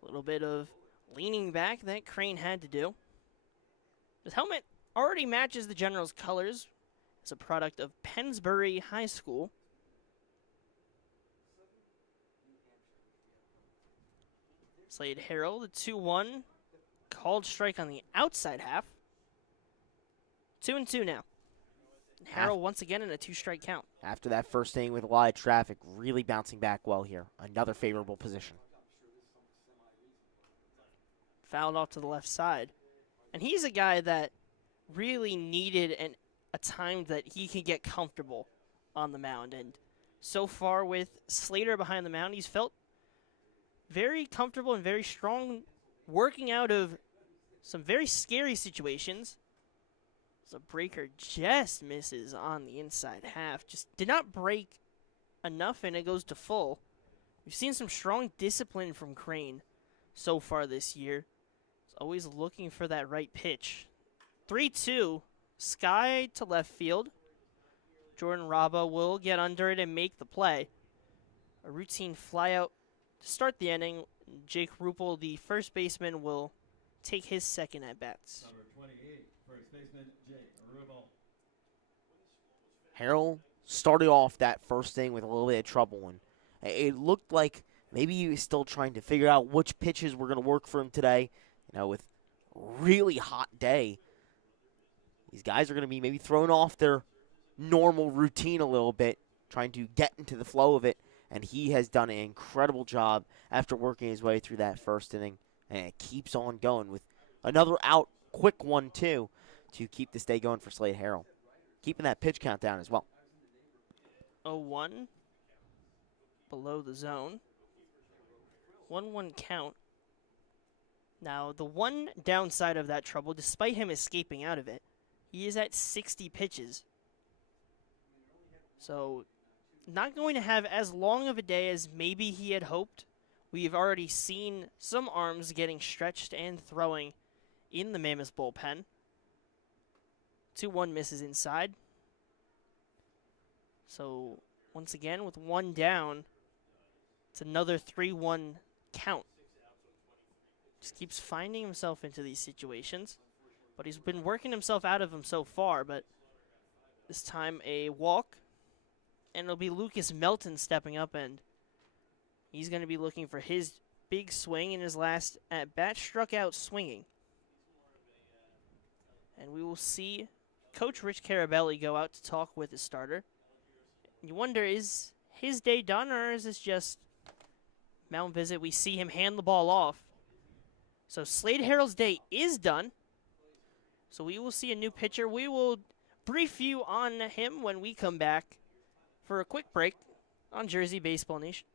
A little bit of leaning back that Crane had to do. His helmet already matches the Generals' colors. It's a product of Pennsbury High School. Slade Harrell, the 2-1. Called strike on the outside half. 2-2 now. Harrell once again in a 2-strike count. After that first inning with a lot of traffic, really bouncing back well here. Another favorable position. Fouled off to the left side. And he's a guy that really needed a time that he can get comfortable on the mound. And so far with Slater behind the mound, he's felt very comfortable and very strong, working out of some very scary situations. The breaker just misses on the inside half. Just did not break enough, and it goes to full. We've seen some strong discipline from Crane so far this year. He's always looking for that right pitch. 3-2, sky to left field. Jordan Raba will get under it and make the play. A routine flyout to start the inning. Jake Ruppel, the first baseman, will take his second at bats. Number 28, first baseman Jake Ruppel. Harrell started off that first inning with a little bit of trouble, and it looked like maybe he was still trying to figure out which pitches were going to work for him today. You know, with a really hot day, these guys are going to be maybe thrown off their normal routine a little bit, trying to get into the flow of it, and he has done an incredible job after working his way through that first inning, and it keeps on going with another out, quick one, too, to keep this day going for Slade Harrell. Keeping that pitch count down as well. 0-1 below the zone. 1-1 count. Now, the one downside of that trouble, despite him escaping out of it, he is at 60 pitches. So, not going to have as long of a day as maybe he had hoped. We've already seen some arms getting stretched and throwing in the Mammoths bullpen. 2-1 misses inside. So, once again, with one down, it's another 3-1 count. Just keeps finding himself into these situations. But he's been working himself out of them so far. But this time a walk. And it'll be Lucas Melton stepping up, and he's going to be looking for his big swing in his last at-bat, struck out swinging. And we will see Coach Rich Carabelli go out to talk with his starter. You wonder, is his day done, or is this just mound visit? We see him hand the ball off. So Slade Harrell's day is done. So we will see a new pitcher. We will brief you on him when we come back for a quick break on Jersey Baseball Nation.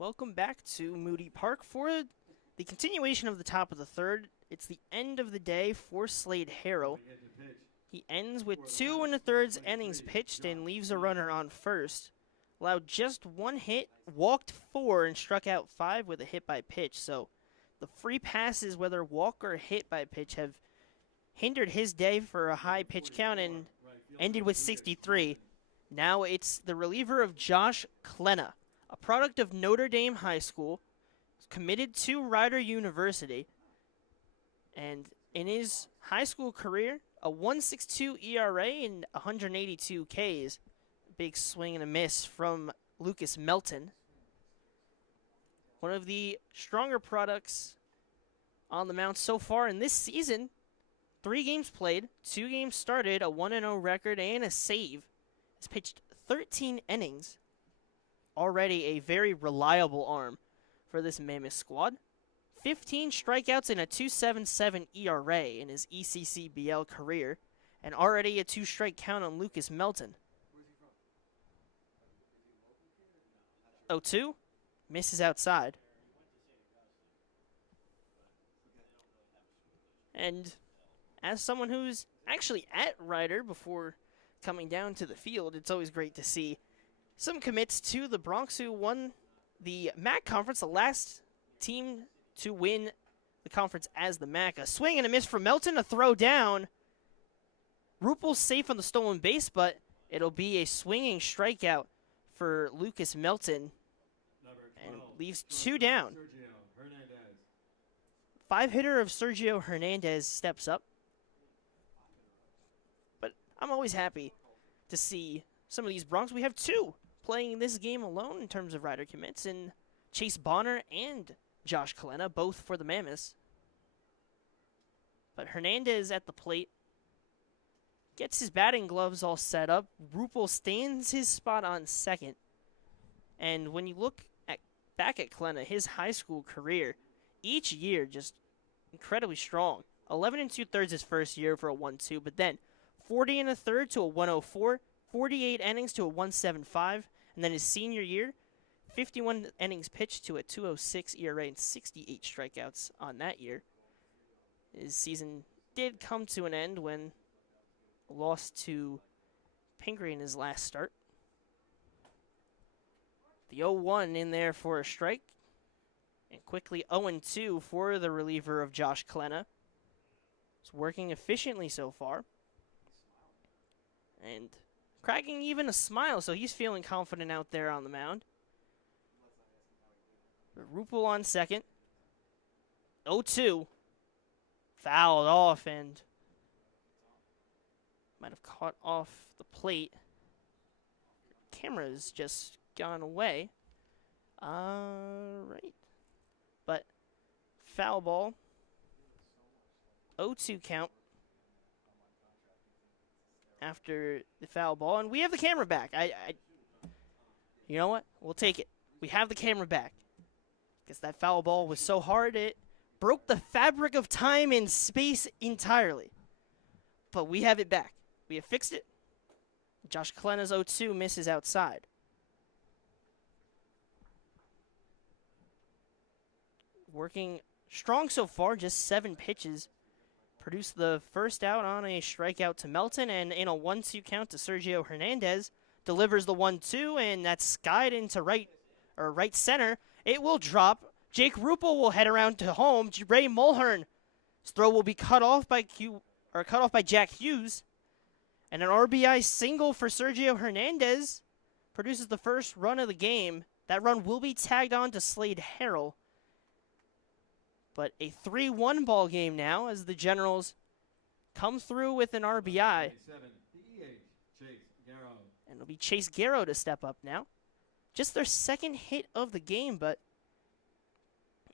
Welcome back to Moody Park for the continuation of the top of the third. It's the end of the day for Slade Harrell. He ends with 2 1/3 innings pitched and leaves a runner on first. Allowed just 1 hit, walked 4, and struck out 5 with a hit by pitch. So the free passes, whether walk or hit by pitch, have hindered his day for a high pitch count and ended with 63. Now it's the reliever of Josh Klenna, a product of Notre Dame High School, committed to Rider University, and in his high school career, a 1.62 ERA and 182 Ks. Big swing and a miss from Lucas Melton. One of the stronger products on the mound so far in this season. 3 games played, 2 games started, a 1-0 record, and a save. He's pitched 13 innings. Already a very reliable arm for this Mammoth squad. 15 strikeouts and a 2.77 ERA in his ECCBL career, and already a 2-strike count on Lucas Melton. 0-2, misses outside. And as someone who's actually at Rider before coming down to the field, it's always great to see some commits to the Bronx, who won the MAC conference, the last team to win the conference as the MAC. A swing and a miss from Melton, a throw down. Ruppel's safe on the stolen base, but it'll be a swinging strikeout for Lucas Melton and leaves 2 down. 5-hitter of Sergio Hernandez steps up. But I'm always happy to see some of these Bronx. We have 2 playing this game alone in terms of Rider commits, and Chase Bonner and Josh Klenna, both for the Mammoths. But Hernandez at the plate gets his batting gloves all set up. Ruppel stands his spot on second. And when you look back at Klenna, his high school career, each year just incredibly strong. 11 2/3 his first year for a 1-2, but then 40 1/3 to a 104, 48 innings to a 175, and then his senior year, 51 innings pitched to a 2.06 ERA and 68 strikeouts on that year. His season did come to an end when lost to Pingree in his last start. The 0-1 in there for a strike. And quickly 0-2 for the reliever of Josh Klenna. It's working efficiently so far. And cracking even a smile, so he's feeling confident out there on the mound. Ruppel on second. 0-2. Fouled off and might have caught off the plate. Camera's just gone away. Right. But foul ball. 0-2 count after the foul ball. And we have the camera back. You know what? We'll take it. We have the camera back. Because that foul ball was so hard, it broke the fabric of time and space entirely. But we have it back. We have fixed it. Josh Klenna's 0-2 misses outside. Working strong so far, just 7 pitches. Produced the first out on a strikeout to Melton, and in a 1-2 count to Sergio Hernandez. Delivers the 1-2, and that's skied into right center. It will drop. Jake Ruppel will head around to home. Ray Mulhern's throw will be cut off by Jack Hughes. And an RBI single for Sergio Hernandez produces the first run of the game. That run will be tagged on to Slade Harrell. But a 3-1 ball game now as the Generals come through with an RBI. And it'll be Chase Garrow to step up now. Just their second hit of the game, but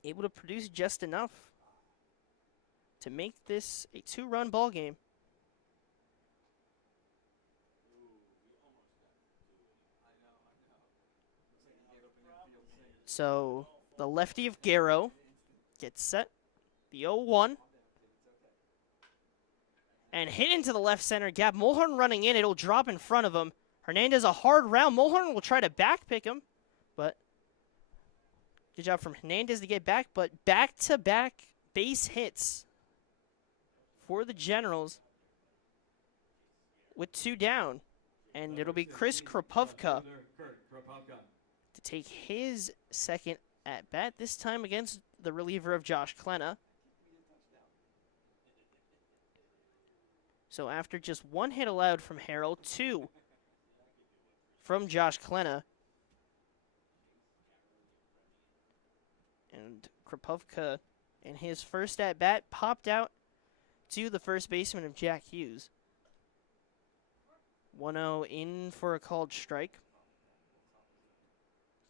able to produce just enough to make this a 2-run ball game. So the lefty of Garrow gets set. The 0-1. And hit into the left center gap. Mulhern running in. It'll drop in front of him. Hernandez a hard round. Mulhern will try to backpick him, but Good job from Hernandez to get back, but back-to-back base hits for the Generals with 2 down. And it'll be Chris Kropovka to take his second at-bat, this time against the reliever of Josh Klena. So after just 1 hit allowed from Harrell, 2 from Josh Klena. And Kropovka, in his first at-bat, popped out to the first baseman of Jack Hughes. 1-0 in for a called strike.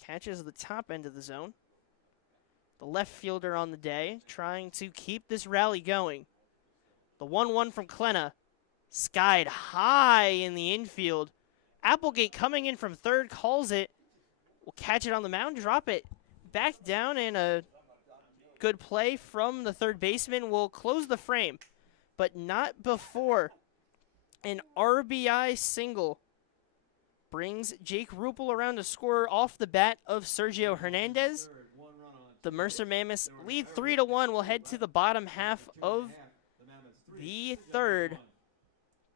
Catches the top end of the zone. The left fielder on the day, trying to keep this rally going. The 1-1 from Klena, skied high in the infield. Applegate coming in from third, calls it. Will catch it on the mound, drop it back down, and a good play from the third baseman will close the frame, but not before an RBI single brings Jake Ruppel around to score off the bat of Sergio Hernandez. The Mercer Mammoths lead 3-1. We'll head to the bottom half of the third.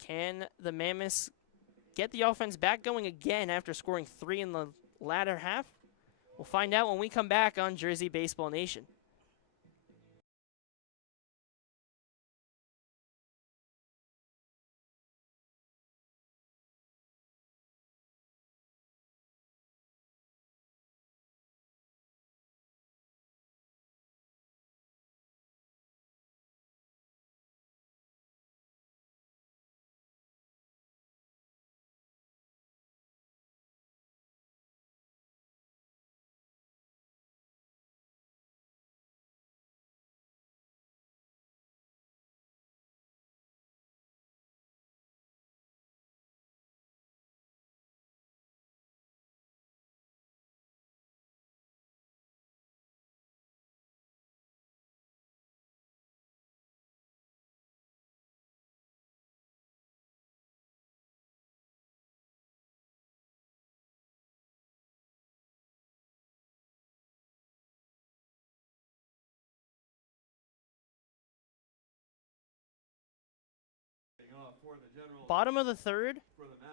Can the Mammoths get the offense back going again after scoring 3 in the latter half? We'll find out when we come back on Jersey Baseball Nation. Bottom of the third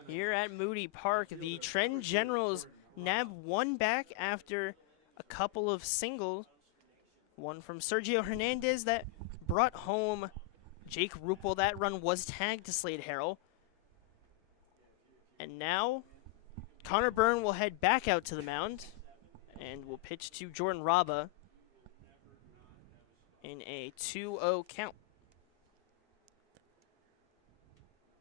here at Moody Park. The Trenton Generals nab 1 back after a couple of singles. One from Sergio Hernandez that brought home Jake Ruppel. That run was tagged to Slade Harrell. And now Connor Byrne will head back out to the mound and will pitch to Jordan Raba in a 2-0 count.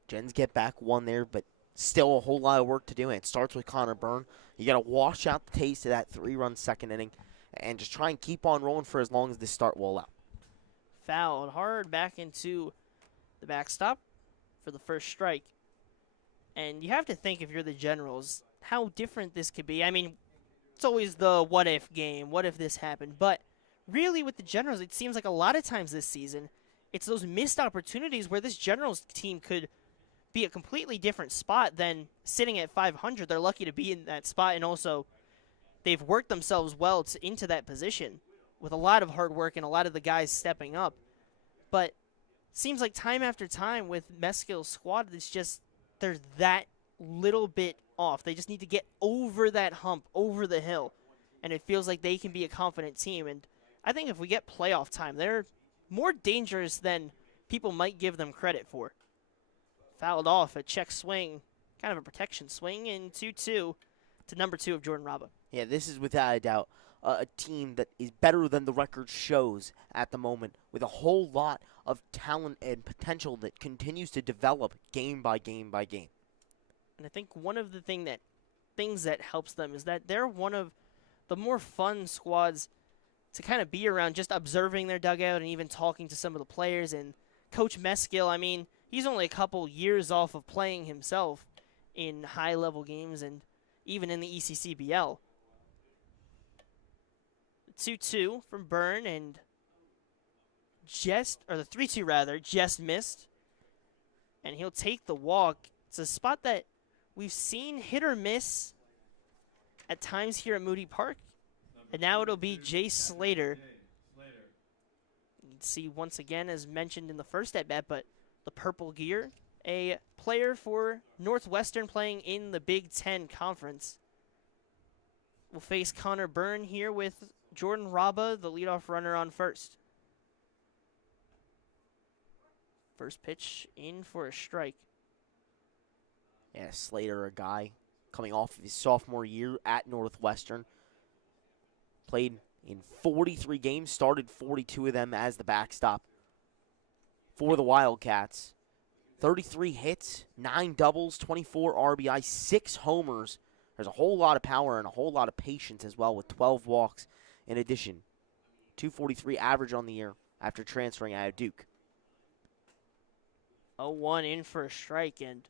Gens get back 1 there, but still a whole lot of work to do. And it starts with Connor Byrne. You got to wash out the taste of that 3-run second inning and just try and keep on rolling for as long as this start will allow. Fouled hard back into the backstop for the first strike. And you have to think, if you're the Generals, how different this could be. I mean, it's always the what-if game. What if this happened? But really, with the Generals, it seems like a lot of times this season, it's those missed opportunities where this Generals team could be a completely different spot than sitting at 500. They're lucky to be in that spot, and also they've worked themselves well into that position with a lot of hard work and a lot of the guys stepping up. But it seems like time after time with Mescal's squad, it's just they're that little bit off. They just need to get over that hump, over the hill, and it feels like they can be a confident team. And I think if we get playoff time, they're more dangerous than people might give them credit for. Fouled off, a check swing, kind of a protection swing, and 2-2 to number 2 of Jordan Raba. Yeah, this is without a doubt a team that is better than the record shows at the moment, with a whole lot of talent and potential that continues to develop game by game by game. And I think one of the things that helps them is that they're one of the more fun squads to kind of be around, just observing their dugout and even talking to some of the players. And Coach Mescal, I mean, he's only a couple years off of playing himself in high-level games and even in the ECCBL. 2-2 from Byrne, and the 3-2 rather, just missed. And he'll take the walk. It's a spot that we've seen hit or miss at times here at Moody Park. And now it'll be Jay Slater. Slater. You can see once again, as mentioned in the first at bat, but the purple gear, a player for Northwestern playing in the Big Ten Conference. We'll face Connor Byrne here with Jordan Raba, the leadoff runner, on first. First pitch in for a strike. Yeah, Slater, a guy coming off of his sophomore year at Northwestern. Played in 43 games, started 42 of them as the backstop for the Wildcats. 33 hits, 9 doubles, 24 RBI, 6 homers. There's a whole lot of power and a whole lot of patience as well with 12 walks in addition. 243 average on the year after transferring out of Duke. 0-1 in for a strike, and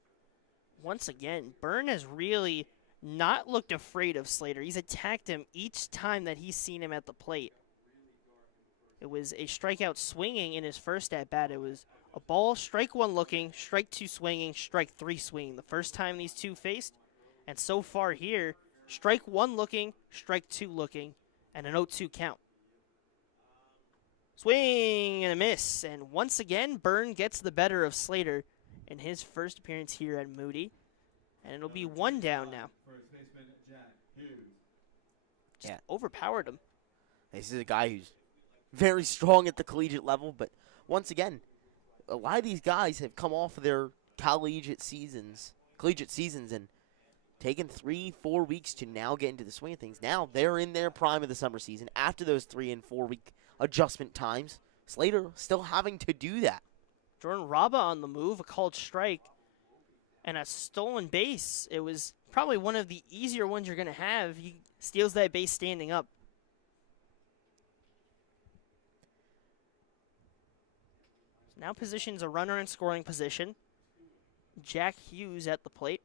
once again, Byrne has really not looked afraid of Slater. He's attacked him each time that he's seen him at the plate. It was a strikeout swinging in his first at-bat. It was a ball, strike one looking, strike two swinging, strike three swinging. The first time these two faced, and so far here, strike one looking, strike two looking, and an 0-2 count. Swing and a miss, and once again, Byrne gets the better of Slater in his first appearance here at Moody, and it'll be one down now. First baseman Jack Hughes. Just overpowered him. This is a guy who's very strong at the collegiate level, but once again, a lot of these guys have come off of their collegiate seasons, and taken 3-4 weeks to now get into the swing of things. Now they're in their prime of the summer season after those 3 and 4 week adjustment times. Slater still having to do that. Jordan Raba on the move, a called strike, and a stolen base. It was probably one of the easier ones you're going to have. He steals that base standing up. Now positions a runner in scoring position. Jack Hughes at the plate.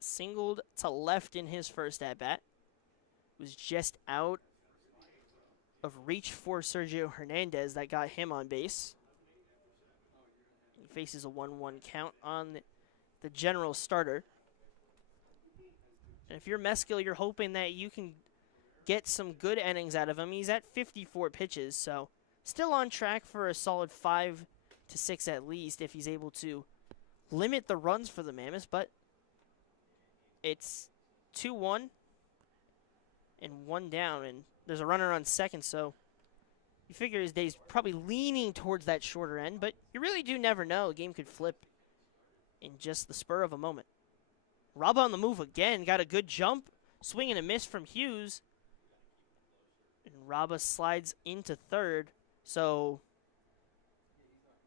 Singled to left in his first at-bat. Was just out of reach for Sergio Hernandez. That got him on base. He faces a 1-1 count on the general starter. And if you're Meskel, you're hoping that you can get some good innings out of him. He's at 54 pitches, so still on track for a solid 5 to 6 at least if he's able to limit the runs for the Mammoths, but it's 2-1 and 1 down, and there's a runner on second, so you figure his day's probably leaning towards that shorter end, but you really do never know. A game could flip in just the spur of a moment. Raba on the move again, got a good jump, swing and a miss from Hughes, and Raba slides into third, so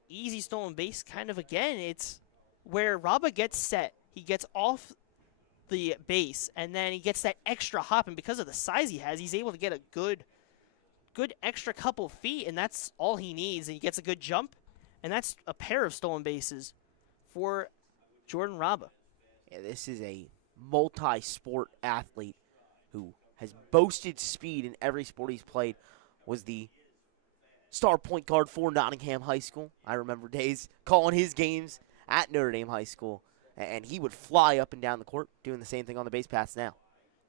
easy stolen base kind of again. It's where Raba gets set. He gets off the base, and then he gets that extra hop, and because of the size he has, he's able to get a good extra couple feet, and that's all he needs, and he gets a good jump, and that's a pair of stolen bases for Jordan Raba. Yeah, this is a multi-sport athlete who has boasted speed in every sport he's played. Was the star point guard for Nottingham High School. I remember days calling his games at Notre Dame High School, and he would fly up and down the court doing the same thing on the base paths now.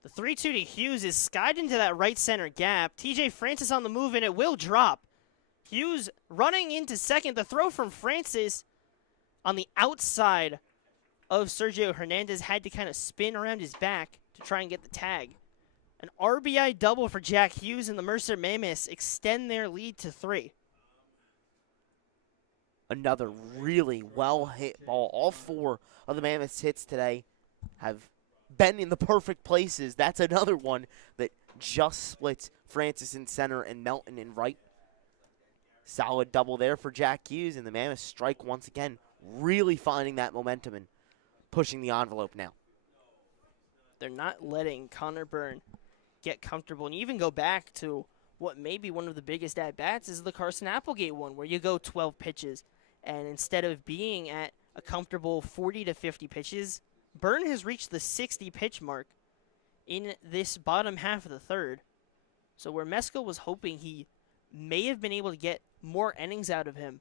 The 3-2 to Hughes is skied into that right center gap. TJ Francis on the move, and it will drop. Hughes running into second. The throw from Francis on the outside of Sergio Hernandez had to kind of spin around his back to try and get the tag. An RBI double for Jack Hughes, and the Mercer Mammoths extend their lead to 3. Another really well-hit ball. All 4 of the Mammoths' hits today have been in the perfect places. That's another one that just splits Francis in center and Melton in right. Solid double there for Jack Hughes, and the Mammoths strike once again, really finding that momentum and pushing the envelope now. They're not letting Connor Byrne get comfortable, and you even go back to what may be one of the biggest at-bats is the Carson Applegate one, where you go 12 pitches, and instead of being at a comfortable 40 to 50 pitches, Byrne has reached the 60 pitch mark in this bottom half of the third. So where Meskel was hoping he may have been able to get more innings out of him,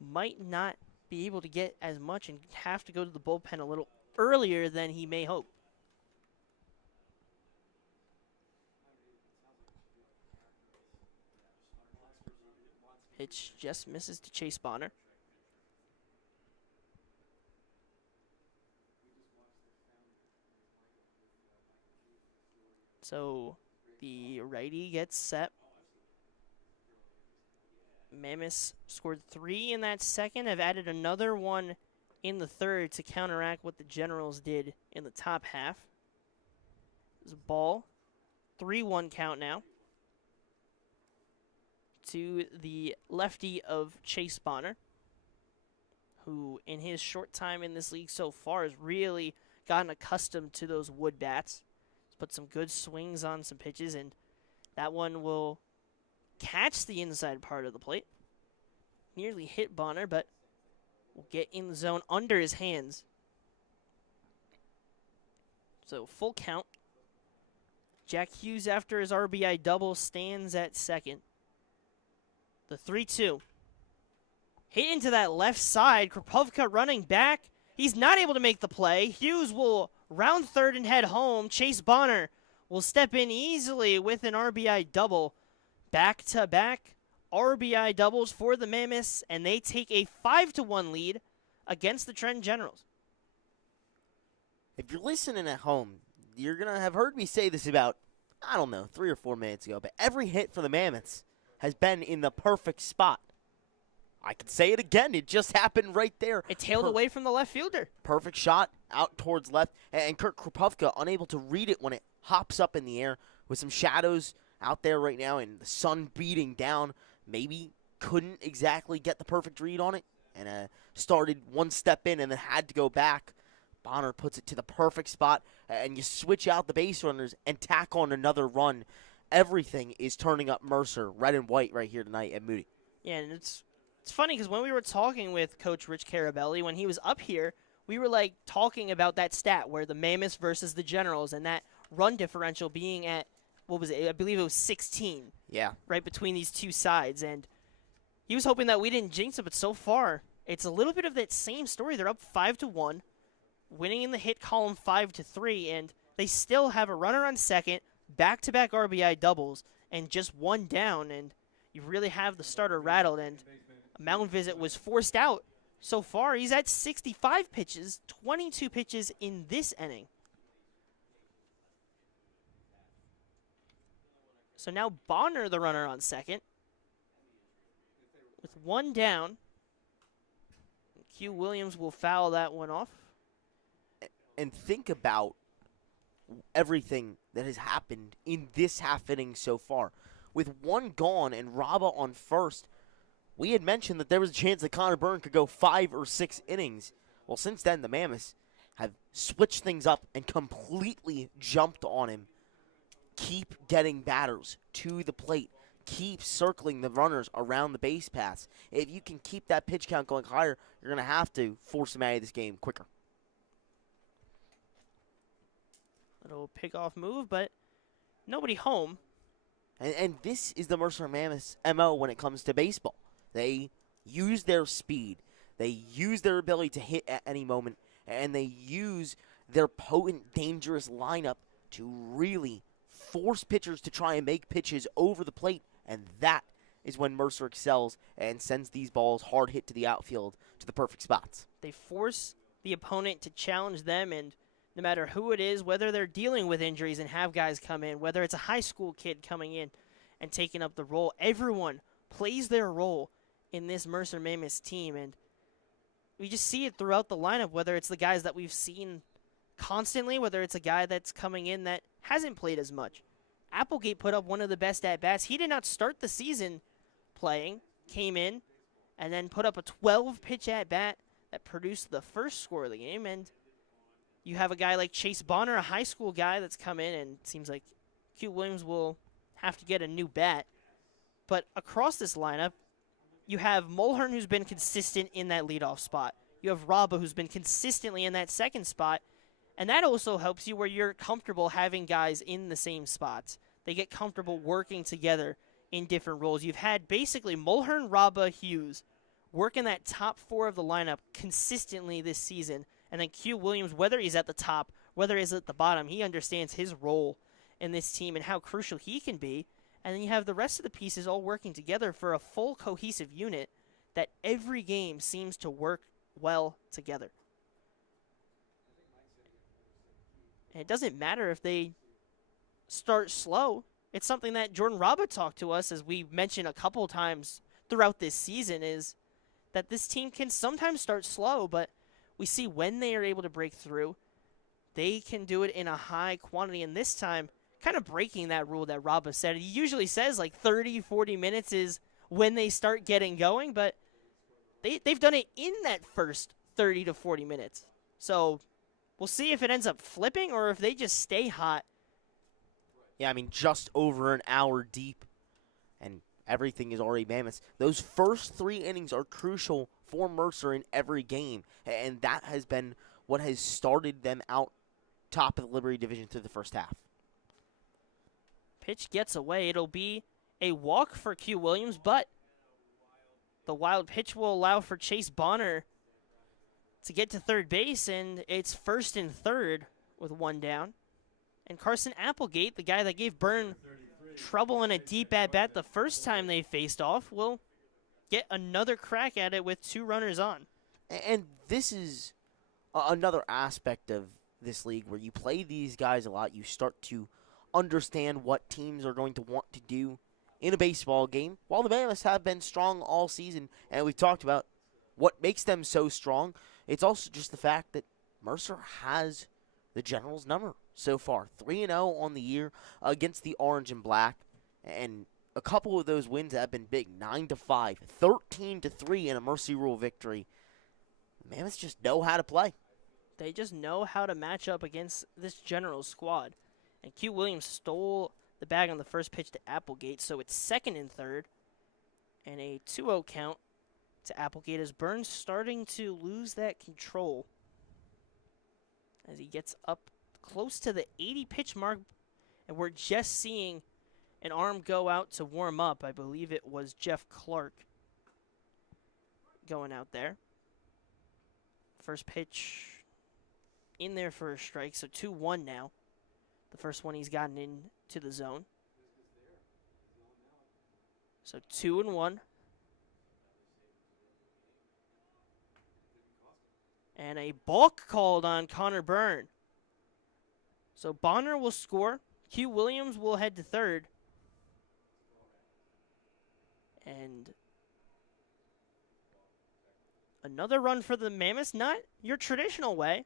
might not be able to get as much and have to go to the bullpen a little earlier than he may hope. Pitch just misses to Chase Bonner. So the righty gets set. Mammoths scored 3 in that second, have added another one in the third to counteract what the Generals did in the top half. There's a ball, 3-1 count now to the lefty of Chase Bonner, who in his short time in this league so far has really gotten accustomed to those wood bats. He's put some good swings on some pitches, and that one will catch the inside part of the plate. Nearly hit Bonner, but will get in the zone under his hands. So full count. Jack Hughes, after his RBI double, stands at second. The 3-2. Hit into that left side. Krapovka running back. He's not able to make the play. Hughes will round third and head home. Chase Bonner will step in easily with an RBI double. Back-to-back RBI doubles for the Mammoths, and they take a 5-1 lead against the Trenton Generals. If you're listening at home, you're going to have heard me say this about, 3 or 4 minutes ago, but every hit for the Mammoths has been in the perfect spot. I can say it again. It just happened right there. It tailed away from the left fielder. Perfect shot out towards left, and Kurt Krapovka unable to read it when it hops up in the air with some shadows out there right now and the sun beating down. Maybe couldn't exactly get the perfect read on it and started one step in and then had to go back. Bonner puts it to the perfect spot, and you switch out the base runners and tack on another run. Everything is turning up Mercer, red and white, right here tonight at Moody. Yeah, and it's funny because when we were talking with Coach Rich Carabelli, when he was up here, we were talking about that stat where the Mammoths versus the Generals and that run differential being at, what was it? I believe it was 16. Yeah. Right between these two sides. And he was hoping that we didn't jinx it, but so far, it's a little bit of that same story. They're up 5-1, winning in the hit column 5-3, and they still have a runner on second, back-to-back RBI doubles, and just one down, and you really have the starter rattled, and a mound visit was forced out. So far, he's at 65 pitches, 22 pitches in this inning. So now Bonner, the runner on second, with one down. Q Williams will foul that one off. And think about everything that has happened in this half inning so far. With one gone and Raba on first, we had mentioned that there was a chance that Connor Byrne could go 5 or 6 innings. Well, since then, the Mammoths have switched things up and completely jumped on him. Keep getting batters to the plate. Keep circling the runners around the base paths. If you can keep that pitch count going higher, you're going to have to force him out of this game quicker. Little pick-off move, but nobody home. And this is the Mercer Mammoths' MO when it comes to baseball. They use their speed. They use their ability to hit at any moment. And they use their potent, dangerous lineup to really force pitchers to try and make pitches over the plate. And that is when Mercer excels and sends these balls hard hit to the outfield to the perfect spots. They force the opponent to challenge them, and no matter who it is, whether they're dealing with injuries and have guys come in, whether it's a high school kid coming in and taking up the role, everyone plays their role in this Mercer Mammoths team. And we just see it throughout the lineup, whether it's the guys that we've seen constantly, whether it's a guy that's coming in that hasn't played as much. Applegate put up one of the best at-bats. He did not start the season playing, came in, and then put up a 12-pitch at-bat that produced the first score of the game. And you have a guy like Chase Bonner, a high school guy that's come in, and it seems like Q Williams will have to get a new bat. But across this lineup, you have Mulhern, who's been consistent in that leadoff spot. You have Raba, who's been consistently in that second spot. And that also helps you where you're comfortable having guys in the same spots. They get comfortable working together in different roles. You've had basically Mulhern, Raba, Hughes work in that top 4 of the lineup consistently this season. And then Q Williams, whether he's at the top, whether he's at the bottom, he understands his role in this team and how crucial he can be. And then you have the rest of the pieces all working together for a full cohesive unit that every game seems to work well together. And it doesn't matter if they start slow. It's something that Jordan Robert talked to us, as we mentioned a couple times throughout this season, is that this team can sometimes start slow, but we see when they are able to break through, they can do it in a high quantity. And this time, kind of breaking that rule that Robert said. He usually says like 30, 40 minutes is when they start getting going, but they've done it in that first 30 to 40 minutes. So we'll see if it ends up flipping or if they just stay hot. Yeah, I mean, just over an hour deep, and everything is already Mammoths. Those first 3 innings are crucial for Mercer in every game, and that has been what has started them out top of the Liberty Division through the first half. Pitch gets away. It'll be a walk for Q Williams, but the wild pitch will allow for Chase Bonner to get to third base, and it's first and third with 1 down. And Carson Applegate, the guy that gave Byrne trouble in a deep at-bat the first time they faced off, will get another crack at it with 2 runners on. And this is another aspect of this league where you play these guys a lot. You start to understand what teams are going to want to do in a baseball game. While the Mammoths have been strong all season, and we've talked about what makes them so strong, it's also just the fact that Mercer has the Generals' number so far. 3-0 on the year against the Orange and Black, and a couple of those wins have been big. 9-5, 13-3 in a Mercy Rule victory. The Mammoths just know how to play. They just know how to match up against this Generals squad. And Q Williams stole the bag on the first pitch to Applegate, so it's second and third. And a 2-0 count to Applegate as Burns starting to lose that control as he gets up close to the 80 pitch mark. And we're just seeing an arm go out to warm up. I believe it was Jeff Clark going out there. First pitch in there for a strike, so 2-1 now. The first one he's gotten into the zone. So 2-1. And a balk called on Connor Byrne. So Bonner will score. Q Williams will head to third. And another run for the Mammoths. Not your traditional way,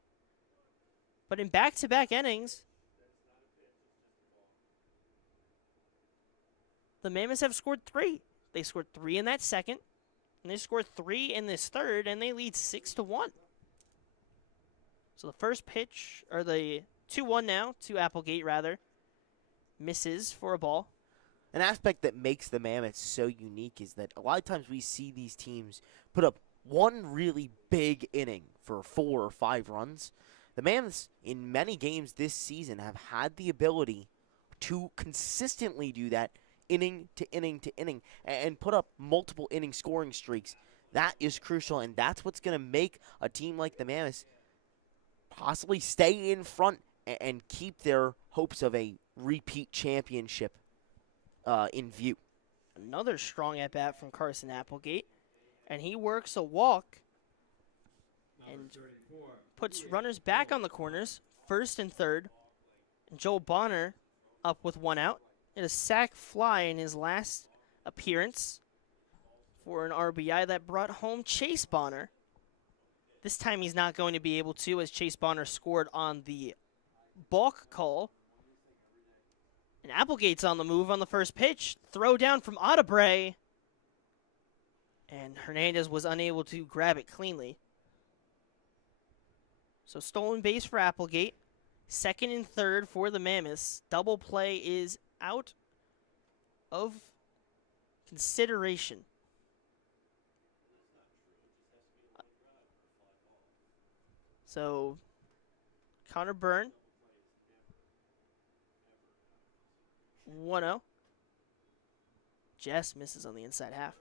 but in back-to-back innings, the Mammoths have scored 3. They scored 3 in that second, and they scored 3 in this third, and they lead 6-1. So the first pitch, or the 2-1 now, to Applegate rather, misses for a ball. An aspect that makes the Mammoths so unique is that a lot of times we see these teams put up one really big inning for 4 or 5 runs. The Mammoths, in many games this season, have had the ability to consistently do that inning to inning to inning and put up multiple inning scoring streaks. That is crucial, and that's what's going to make a team like the Mammoths possibly stay in front and keep their hopes of a repeat championship in view. Another strong at-bat from Carson Applegate, and he works a walk and puts runners back on the corners, first and third, and Joel Bonner up with 1 out. And a sac fly in his last appearance for an RBI that brought home Chase Bonner. This time he's not going to be able to, as Chase Bonner scored on the balk call. And Applegate's on the move on the first pitch. Throw down from Audebray. And Hernandez was unable to grab it cleanly. So stolen base for Applegate. Second and third for the Mammoths. Double play is out of consideration. So Connor Byrne, 1-0. Jess misses on the inside half.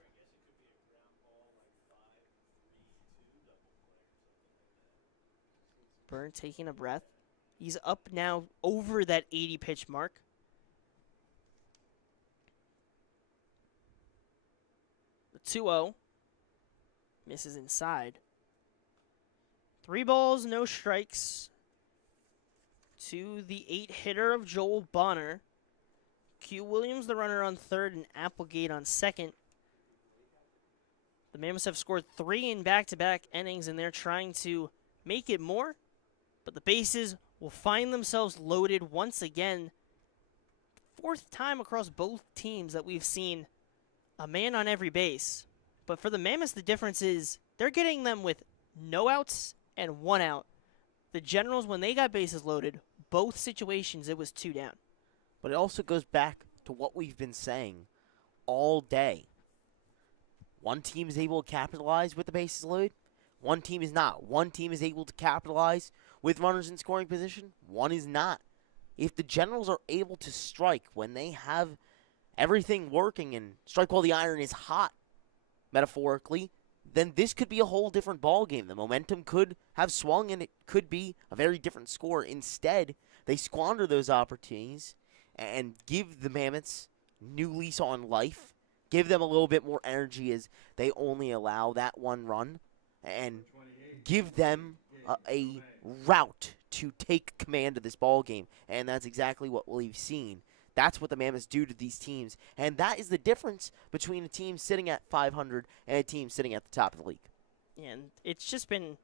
Byrne taking a breath. He's up now over that 80 pitch mark. 2-0. Misses inside. 3 balls, no strikes to the 8-hitter of Joel Bonner. Q Williams, the runner, on third, and Applegate on second. The Mammoths have scored 3 in back-to-back innings, and they're trying to make it more. But the bases will find themselves loaded once again. 4th time across both teams that we've seen a man on every base. But for the Mammoths, the difference is they're getting them with no outs and 1 out. The Generals, when they got bases loaded, both situations it was 2 down. But it also goes back to what we've been saying all day. One team is able to capitalize with the bases loaded. One team is not. One team is able to capitalize with runners in scoring position. One is not. If the Generals are able to strike when they have everything working and strike while the iron is hot, metaphorically, then this could be a whole different ball game. The momentum could have swung and it could be a very different score. Instead, they squander those opportunities and give the Mammoths new lease on life. Give them a little bit more energy as they only allow that 1 run. And give them a route to take command of this ball game. And that's exactly what we've seen. That's what the Mammoths do to these teams. And that is the difference between a team sitting at 500 and a team sitting at the top of the league. And it's just been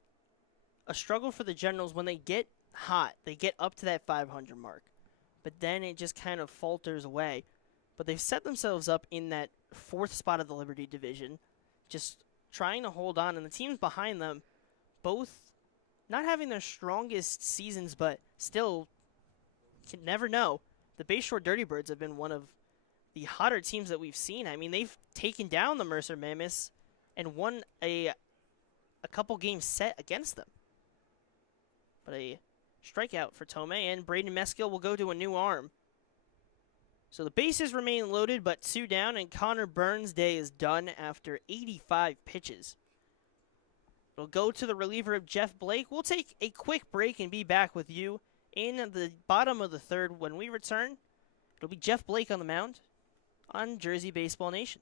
a struggle for the Generals when they get hot. They get up to that 500 mark. But then it just kind of falters away. But they've set themselves up in that 4th spot of the Liberty Division, just trying to hold on. And the teams behind them, both not having their strongest seasons, but still can never know. The Bayshore Dirty Birds have been one of the hotter teams that we've seen. I mean, they've taken down the Mercer Mammoths and won a couple games set against them. But a strikeout for Tomei, and Braden Meskill will go to a new arm. So the bases remain loaded, but 2 down, and Connor Burns' day is done after 85 pitches. It'll go to the reliever of Jeff Blake. We'll take a quick break and be back with you in the bottom of the 3rd. When we return, it'll be Jeff Blake on the mound on Jersey Baseball Nation.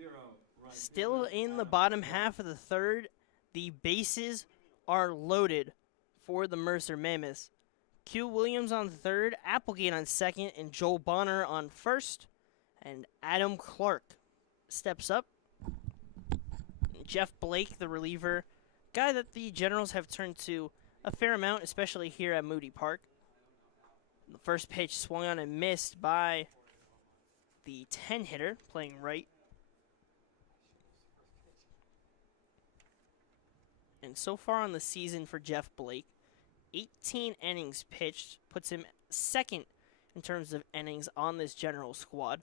0. Right Still fielder, in the Adam bottom Clark. half of the third. The bases are loaded for the Mercer Mammoths. Q Williams on third, Applegate on second, and Joel Bonner on first. And Adam Clark steps up. Jeff Blake, the reliever, guy that the Generals have turned to a fair amount, especially here at Moody Park. The first pitch swung on and missed by the 10 hitter playing right. And so far on the season for Jeff Blake, 18 innings pitched puts him second in terms of innings on this General squad.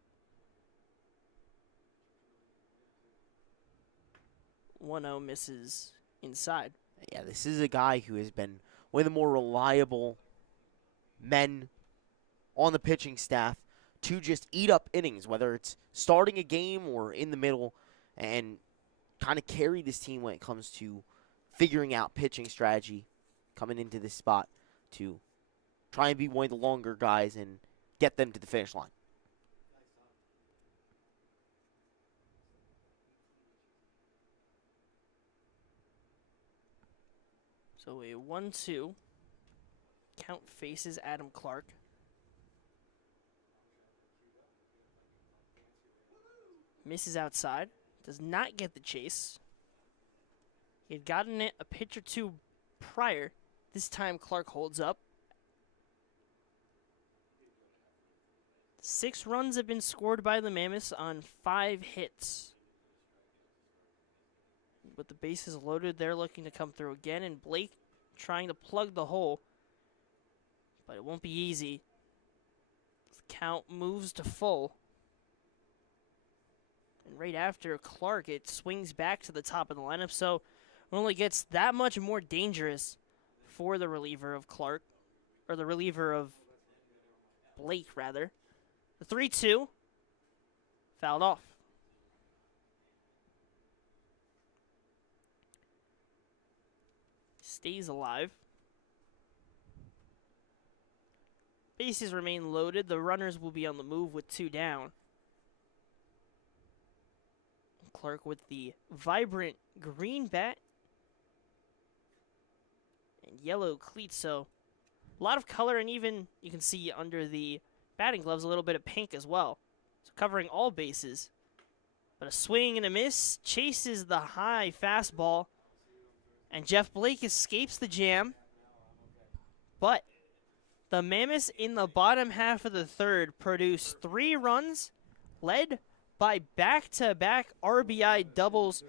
1-0 misses inside. Yeah, this is a guy who has been one of the more reliable men on the pitching staff to just eat up innings, whether it's starting a game or in the middle, and kind of carry this team when it comes to figuring out pitching strategy coming into this spot to try and be one of the longer guys and get them to the finish line. So a 1-2 count faces Adam Clark. Misses outside. Does not get the chase. He had gotten it a pitch or two prior. This time Clark holds up. 6 runs have been scored by the Mammoths on 5 hits. With the bases loaded, they're looking to come through again, and Blake trying to plug the hole. But it won't be easy. The count moves to full. And right after Clark, it swings back to the top of the lineup, so it only gets that much more dangerous for the reliever of Clark, or the reliever of Blake, rather. The 3-2 fouled off. Stays alive. Bases remain loaded. The runners will be on the move with 2 down. Clark with the vibrant green bat and yellow cleats, so a lot of color, and even you can see under the batting gloves a little bit of pink as well. So covering all bases. But a swing and a miss chases the high fastball, and Jeff Blake escapes the jam. But the Mammoths in the bottom half of the third produce 3 runs, led by back-to-back RBI doubles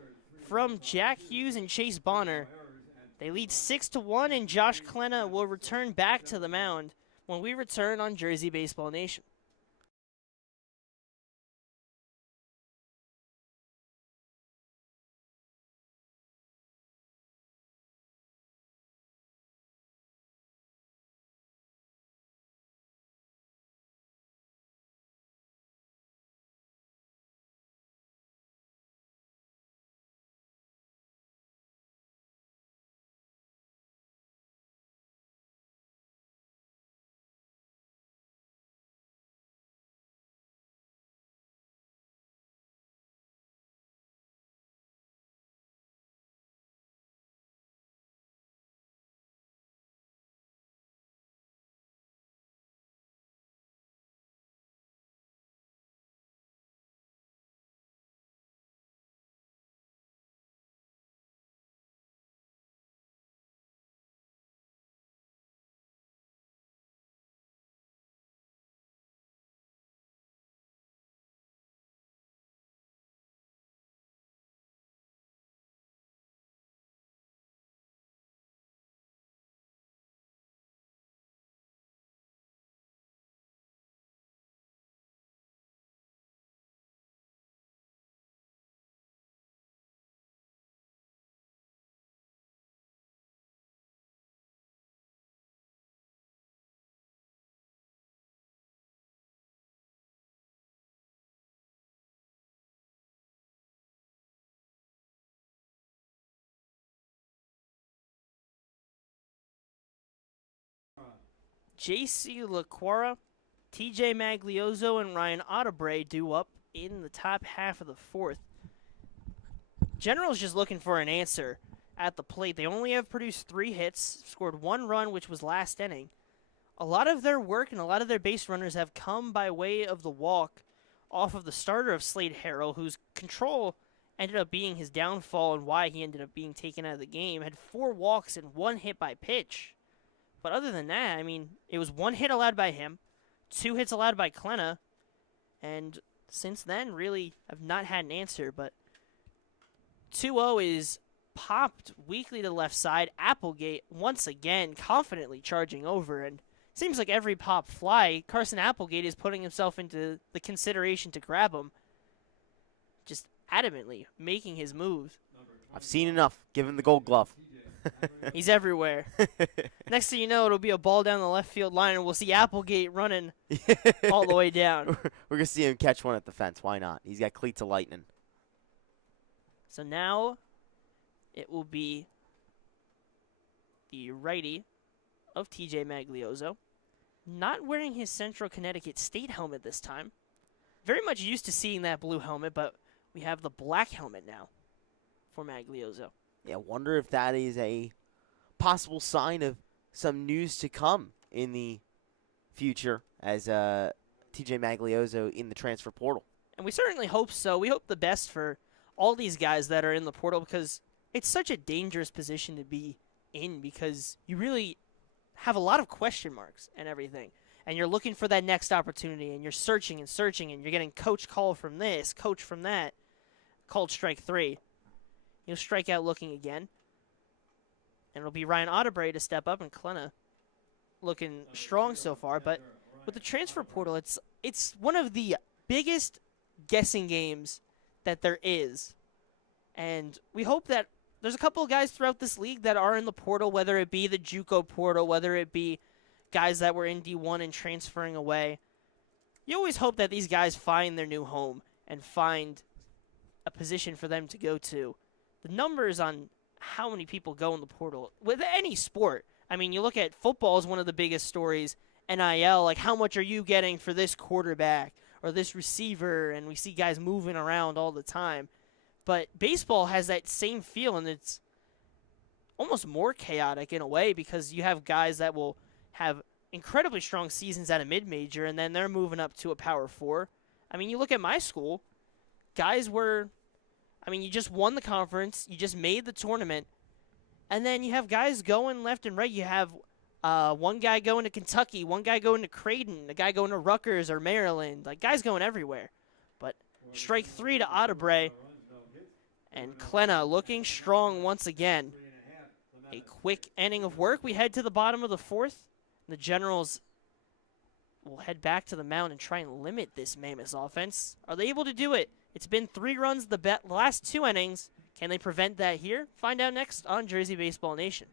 from Jack Hughes and Chase Bonner. They lead 6-1, and Josh Klena will return back to the mound when we return on Jersey Baseball Nation. J.C. LaQuara, T.J. Magliozzo, and Ryan Otterbray due up in the top half of the fourth. General's just looking for an answer at the plate. They only have produced 3 hits, scored 1 run, which was last inning. A lot of their work and a lot of their base runners have come by way of the walk off of the starter of Slade Harrell, whose control ended up being his downfall and why he ended up being taken out of the game. Had 4 walks and 1 hit by pitch. But other than that, I mean, it was 1 hit allowed by him, 2 hits allowed by Klenna, and since then, really, have not had an answer. But 2-0 is popped weakly to the left side. Applegate, once again, confidently charging over, and seems like every pop fly, Carson Applegate is putting himself into the consideration to grab him. Just adamantly making his moves. I've seen enough. Give him the gold glove. He's everywhere. Next thing you know, it'll be a ball down the left field line, and we'll see Applegate running all the way down. We're going to see him catch one at the fence. Why not? He's got cleats of lightning. So now it will be the righty of TJ Maglioso, not wearing his Central Connecticut State helmet this time. Very much used to seeing that blue helmet, but we have the black helmet now for Maglioso. Yeah, wonder if that is a possible sign of some news to come in the future as TJ Maglioso in the transfer portal. And we certainly hope so. We hope the best for all these guys that are in the portal, because it's such a dangerous position to be in, because you really have a lot of question marks and everything. And you're looking for that next opportunity, and you're searching and searching, and you're getting coach call from this, coach from that. Called strike 3. He'll strike out looking again. And it'll be Ryan Otterbury to step up, and Klenna looking strong so far. But with the transfer portal, it's one of the biggest guessing games that there is. And we hope that there's a couple of guys throughout this league that are in the portal, whether it be the JUCO portal, whether it be guys that were in D1 and transferring away. You always hope that these guys find their new home and find a position for them to go to. The numbers on how many people go in the portal with any sport. I mean, you look at football is one of the biggest stories. NIL, like how much are you getting for this quarterback or this receiver? And we see guys moving around all the time. But baseball has that same feel, and it's almost more chaotic in a way, because you have guys that will have incredibly strong seasons at a mid-major, and then they're moving up to a Power 4. I mean, you look at my school, guys were, I mean, you just won the conference, you just made the tournament, and then you have guys going left and right. You have one guy going to Kentucky, one guy going to Creighton, a guy going to Rutgers or Maryland, like guys going everywhere. But strike 3 to Otterbury. And Klenna looking strong once again. A quick inning of work. We head to the bottom of the 4th. The Generals will head back to the mound and try and limit this Mammoths offense. Are they able to do it? It's been 3 runs the last 2 innings. Can they prevent that here? Find out next on Jersey Baseball Nation.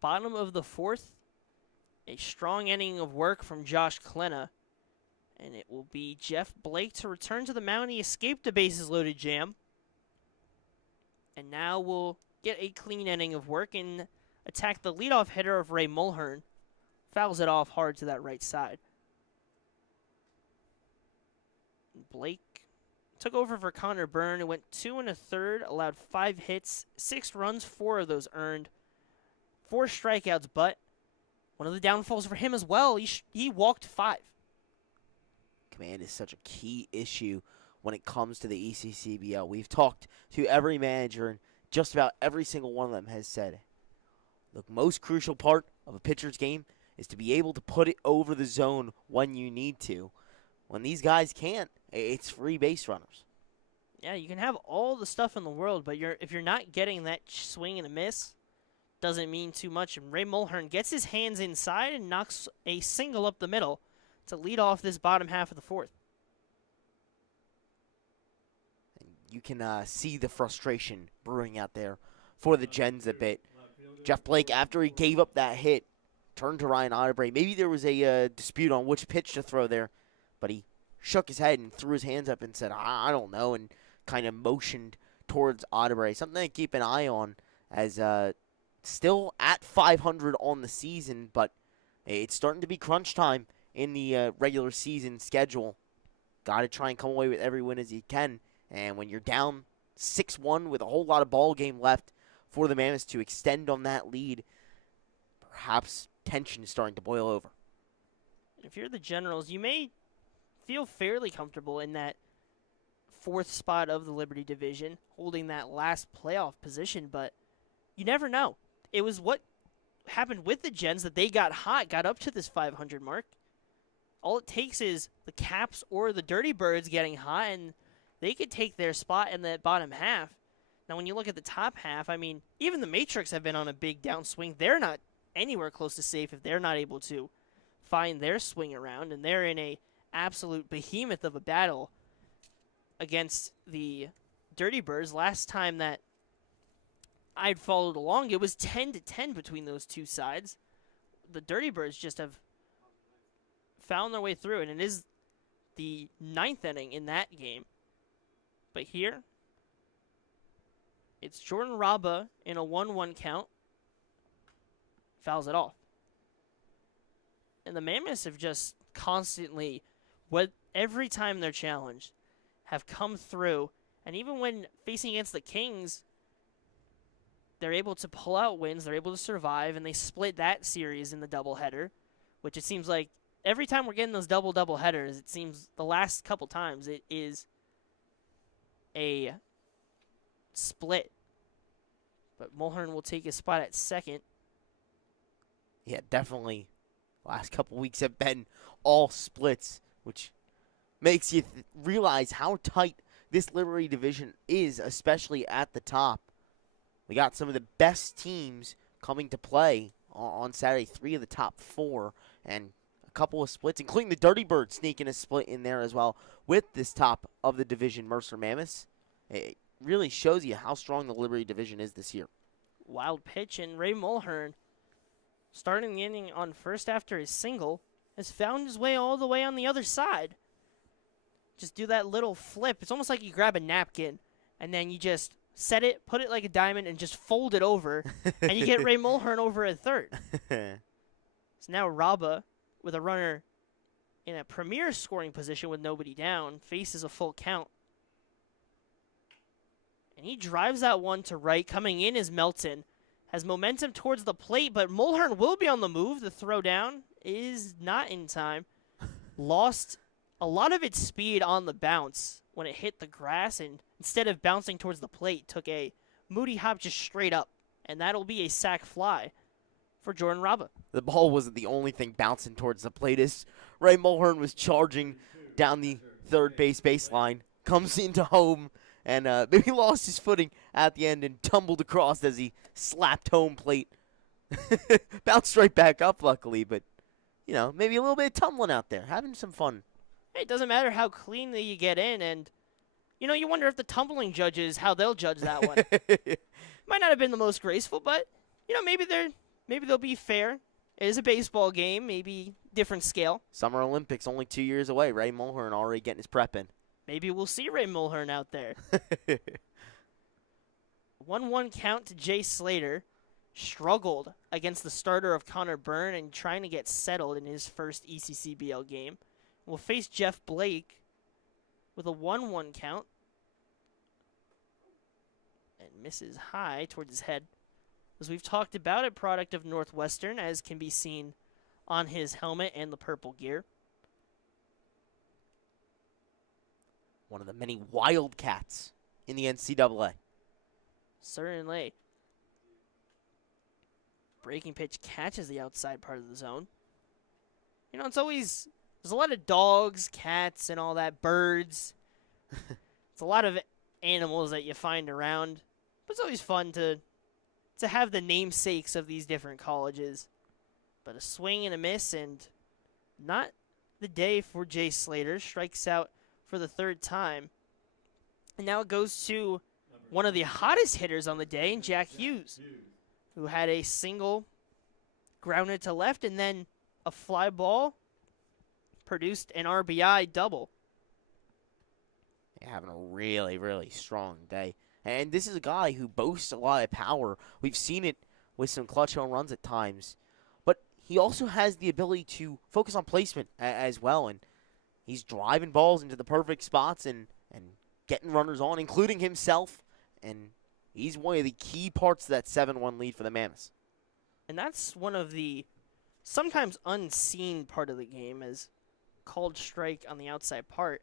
Bottom of the fourth, a strong inning of work from Josh Klena. And it will be Jeff Blake to return to the mound. He escaped the bases-loaded jam. And now we'll get a clean inning of work and attack the leadoff hitter of Ray Mulhern. Fouls it off hard to that right side. Blake took over for Connor Byrne, who went 2 1/3, allowed 5 hits, 6 runs, 4 of those earned, 4 strikeouts, but one of the downfalls for him as well, he walked 5. Command is such a key issue when it comes to the ECCBL. We've talked to every manager, and just about every single one of them has said, the most crucial part of a pitcher's game is to be able to put it over the zone when you need to. When these guys can't, it's free base runners. Yeah, you can have all the stuff in the world, but if you're not getting that swing and a miss, doesn't mean too much. And Ray Mulhern gets his hands inside and knocks a single up the middle to lead off this bottom half of the fourth. You can see the frustration brewing out there for the Gens a bit. Jeff Blake, after he gave up that hit, turned to Ryan Otterbury. Maybe there was a dispute on which pitch to throw there, but he shook his head and threw his hands up and said, I don't know, and kind of motioned towards Otterbury. Something to keep an eye on, as still at 500 on the season, but it's starting to be crunch time in the regular season schedule. Got to try and come away with every win as you can. And when you're down 6-1 with a whole lot of ball game left for the Mammoths to extend on that lead, perhaps tension is starting to boil over. If you're the Generals, you may feel fairly comfortable in that 4th spot of the Liberty Division, holding that last playoff position, but you never know. It was what happened with the Gens that they got hot, got up to this 500 mark. All it takes is the Caps or the Dirty Birds getting hot, and they could take their spot in that bottom half. Now, when you look at the top half, I mean, even the Matrix have been on a big downswing. They're not anywhere close to safe if they're not able to find their swing around, and they're in a absolute behemoth of a battle against the Dirty Birds. Last time that I'd followed along, it was 10-10 between those two sides. The Dirty Birds just have found their way through, and it is the 9th inning in that game. But here, it's Jordan Raba in a 1-1 count. Fouls it off. And the Mammoths have just constantly, every time they're challenged, have come through. And even when facing against the Kings, they're able to pull out wins. They're able to survive, and they split that series in the doubleheader, which it seems like every time we're getting those double headers, it seems the last couple times it is a split. But Mulhern will take his spot at second. Yeah, definitely. Last couple weeks have been all splits, which makes you realize how tight this Liberty division is, especially at the top. We got some of the best teams coming to play on Saturday, 3 of the top 4, and a couple of splits, including the Dirty Birds sneaking a split in there as well with this top of the division, Mercer Mammoths. It really shows you how strong the Liberty division is this year. Wild pitch, and Ray Mulhern, starting the inning on first after his single, has found his way all the way on the other side. Just do that little flip. It's almost like you grab a napkin, and then you just set it, put it like a diamond, and just fold it over, and you get Ray Mulhern over at third. So now Raba, with a runner in a premier scoring position with nobody down, faces a full count. And he drives that one to right. Coming in is Melton. Has momentum towards the plate, but Mulhern will be on the move. The throw down is not in time. Lost a lot of its speed on the bounce when it hit the grass, and instead of bouncing towards the plate, took a moody hop just straight up. And that'll be a sac fly for Jordan Raba. The ball wasn't the only thing bouncing towards the plate. As Ray Mulhern was charging down the third base baseline, comes into home, and maybe lost his footing at the end and tumbled across as he slapped home plate. Bounced right back up, luckily, but, you know, maybe a little bit of tumbling out there, having some fun. It doesn't matter how cleanly you get in, and, you know, you wonder if the tumbling judges, how they'll judge that one. Might not have been the most graceful, but, you know, maybe maybe they'll be fair. It is a baseball game, maybe different scale. Summer Olympics only 2 years away. Ray Mulhern already getting his prep in. Maybe we'll see Ray Mulhern out there. 1-1 count to Jay Slater. Struggled against the starter of Connor Byrne and trying to get settled in his first ECCBL game. We'll face Jeff Blake with a 1-1 count. And misses high towards his head. As we've talked about, a product of Northwestern, as can be seen on his helmet and the purple gear. One of the many Wildcats in the NCAA. Certainly. Breaking pitch catches the outside part of the zone. You know, there's a lot of dogs, cats, and all that, birds. It's a lot of animals that you find around. But it's always fun to have the namesakes of these different colleges. But a swing and a miss, and not the day for Jay Slater. Strikes out for the third time. And now it goes to one of the hottest hitters on the day, in Jack Hughes, who had a single grounded to left and then a fly ball produced an RBI double. Having a really, really strong day. And this is a guy who boasts a lot of power. We've seen it with some clutch home runs at times. But he also has the ability to focus on placement as well. And he's driving balls into the perfect spots and getting runners on, including himself. And he's one of the key parts of that 7-1 lead for the Mammoths. And that's one of the sometimes unseen part of the game, as called strike on the outside part,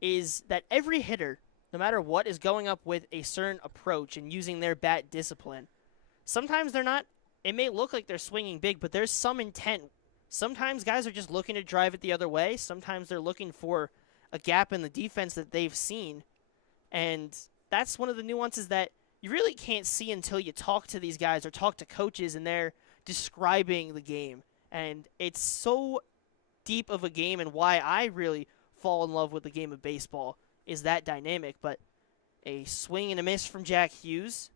is that every hitter, no matter what, is going up with a certain approach and using their bat discipline. Sometimes they're not, it may look like they're swinging big, but there's some intent. Sometimes guys are just looking to drive it the other way. Sometimes they're looking for a gap in the defense that they've seen. And that's one of the nuances that you really can't see until you talk to these guys or talk to coaches and they're describing the game. And it's so deep of a game, and why I really fall in love with the game of baseball is that dynamic. But a swing and a miss from Jack Hughes.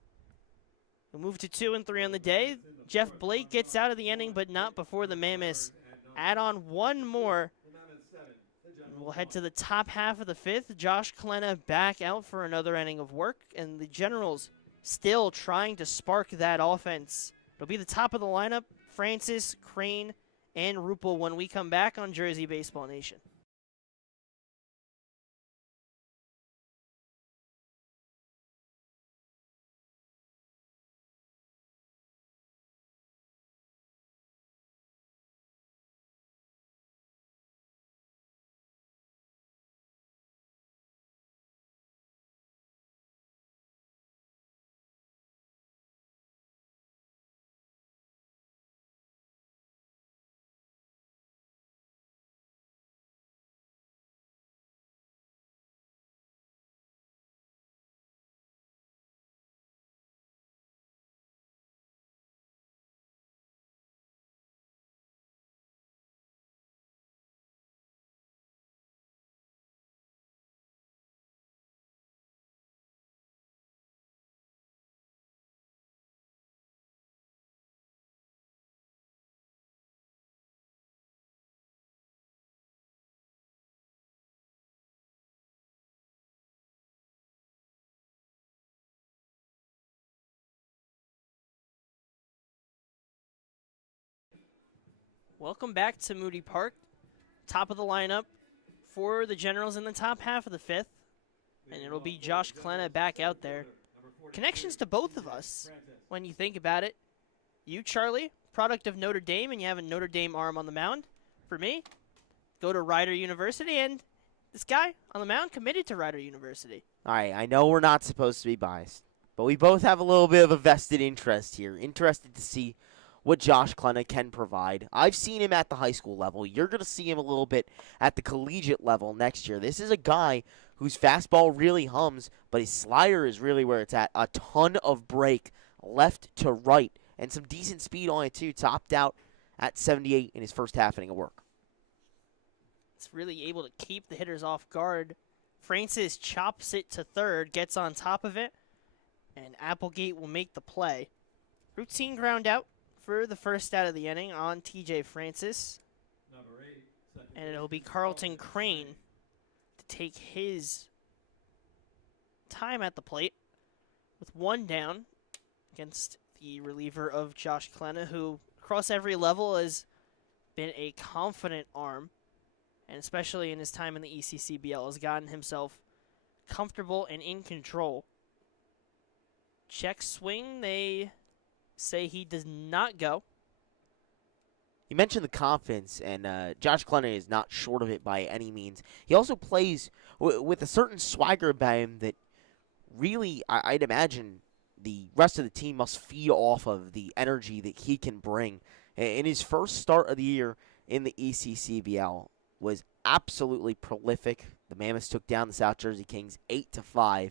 We'll move to 2 and 3 on the day. Jeff Blake gets out of the inning, but not before the Mammoths add on one more. And we'll head to the top half of the 5th. Josh Klena back out for another inning of work, and the Generals still trying to spark that offense. It'll be the top of the lineup, Francis, Crane, and Rupel when we come back on Jersey Baseball Nation. Welcome back to Moody Park. Top of the lineup for the Generals in the top half of the 5th. And it'll be Josh Klena back out there. Connections to both of us when you think about it. You, Charlie, product of Notre Dame, and you have a Notre Dame arm on the mound. For me, go to Rider University, and this guy on the mound committed to Rider University. All right, I know we're not supposed to be biased, but we both have a little bit of a vested interest here. Interested to see what Josh Klena can provide. I've seen him at the high school level. You're going to see him a little bit at the collegiate level next year. This is a guy whose fastball really hums, but his slider is really where it's at. A ton of break left to right and some decent speed on it too. Topped out at 78 in his first half inning of work. It's really able to keep the hitters off guard. Francis chops it to third, gets on top of it, and Applegate will make the play. Routine ground out for the first out of the inning on TJ Francis. Number 8, second And it'll be baseman, Carlton Crane to take his time at the plate with one down against the reliever of Josh Klena, who across every level has been a confident arm, and especially in his time in the ECCBL has gotten himself comfortable and in control. Check swing, they say he does not go. You mentioned the confidence, and Josh Clennon is not short of it by any means. He also plays with a certain swagger about him that really, I'd imagine, the rest of the team must feed off of the energy that he can bring. In his first start of the year in the ECCBL was absolutely prolific. The Mammoths took down the South Jersey Kings 8-5,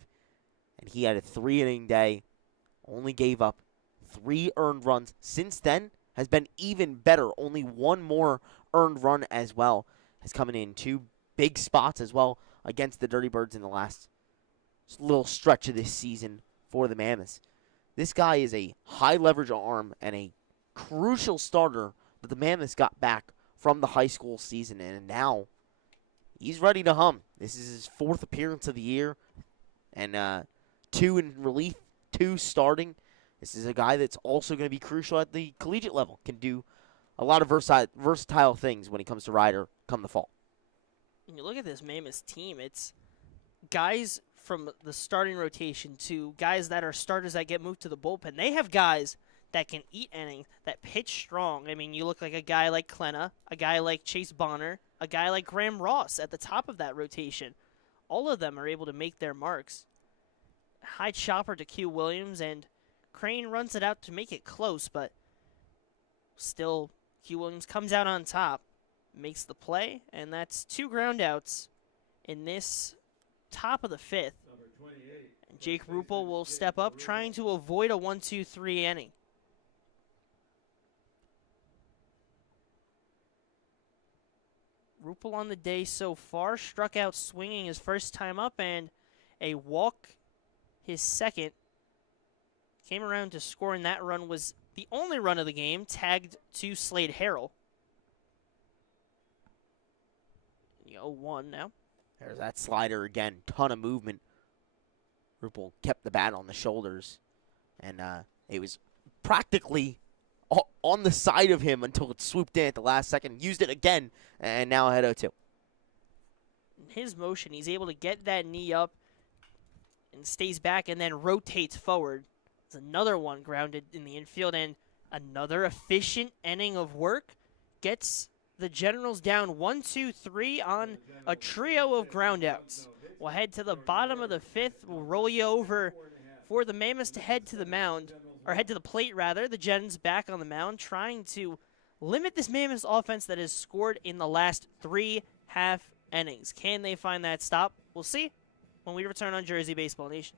and he had a 3-inning day, only gave up 3 earned runs. Since then, has been even better. Only 1 more earned run as well. Has come in 2 big spots as well against the Dirty Birds in the last little stretch of this season for the Mammoths. This guy is a high leverage arm and a crucial starter that the Mammoths got back from the high school season, and now he's ready to hum. This is his 4th appearance of the year, and 2 in relief, 2 starting. This is a guy that's also going to be crucial at the collegiate level. Can do a lot of versatile things when he comes to Ryder come the fall. When you look at this Mammoths team, it's guys from the starting rotation to guys that are starters that get moved to the bullpen. They have guys that can eat innings, that pitch strong. I mean, you look like a guy like Klena, a guy like Chase Bonner, a guy like Graham Ross at the top of that rotation. All of them are able to make their marks. High chopper to Q Williams, and Crane runs it out to make it close, but still Q Williams comes out on top, makes the play, and that's 2 ground outs in this top of the 5th. number 28. And Jake Ruppel will step up, trying to avoid a 1-2-3 inning. Ruppel on the day so far, struck out swinging his first time up, and a walk his second. Came around to scoring that run, was the only run of the game, tagged to Slade Harrell. 0-1 now. There's that slider again. Ton of movement. Ruppel kept the bat on the shoulders, and it was practically on the side of him until it swooped in at the last second. Used it again, and now ahead 0-2. In his motion, he's able to get that knee up and stays back and then rotates forward. There's another one grounded in the infield, and another efficient inning of work gets the Generals down 1-2-3 on a trio of groundouts. We'll head to the bottom of the 5th. We'll roll you over for the Mammoths to head to the mound, or head to the plate rather. The Gens back on the mound, trying to limit this Mammoths offense that has scored in the last 3 half innings. Can they find that stop? We'll see when we return on Jersey Baseball Nation.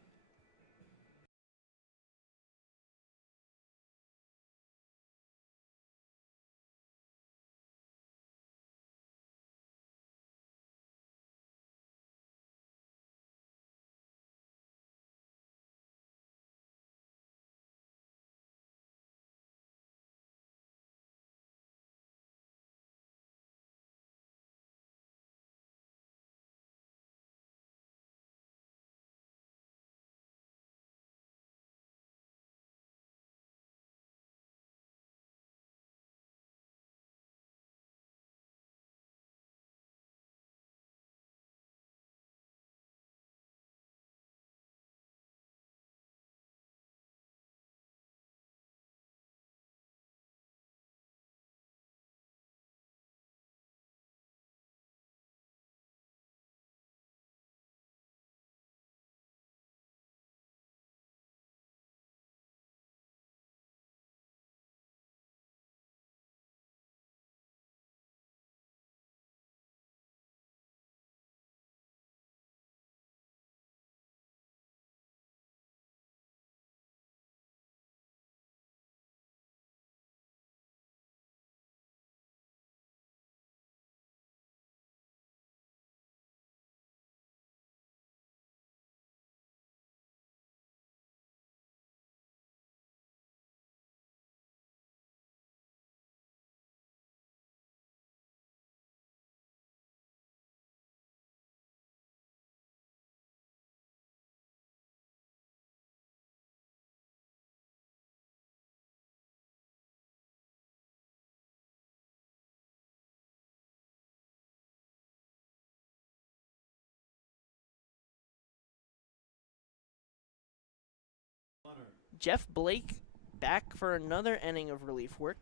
Jeff Blake back for another inning of relief work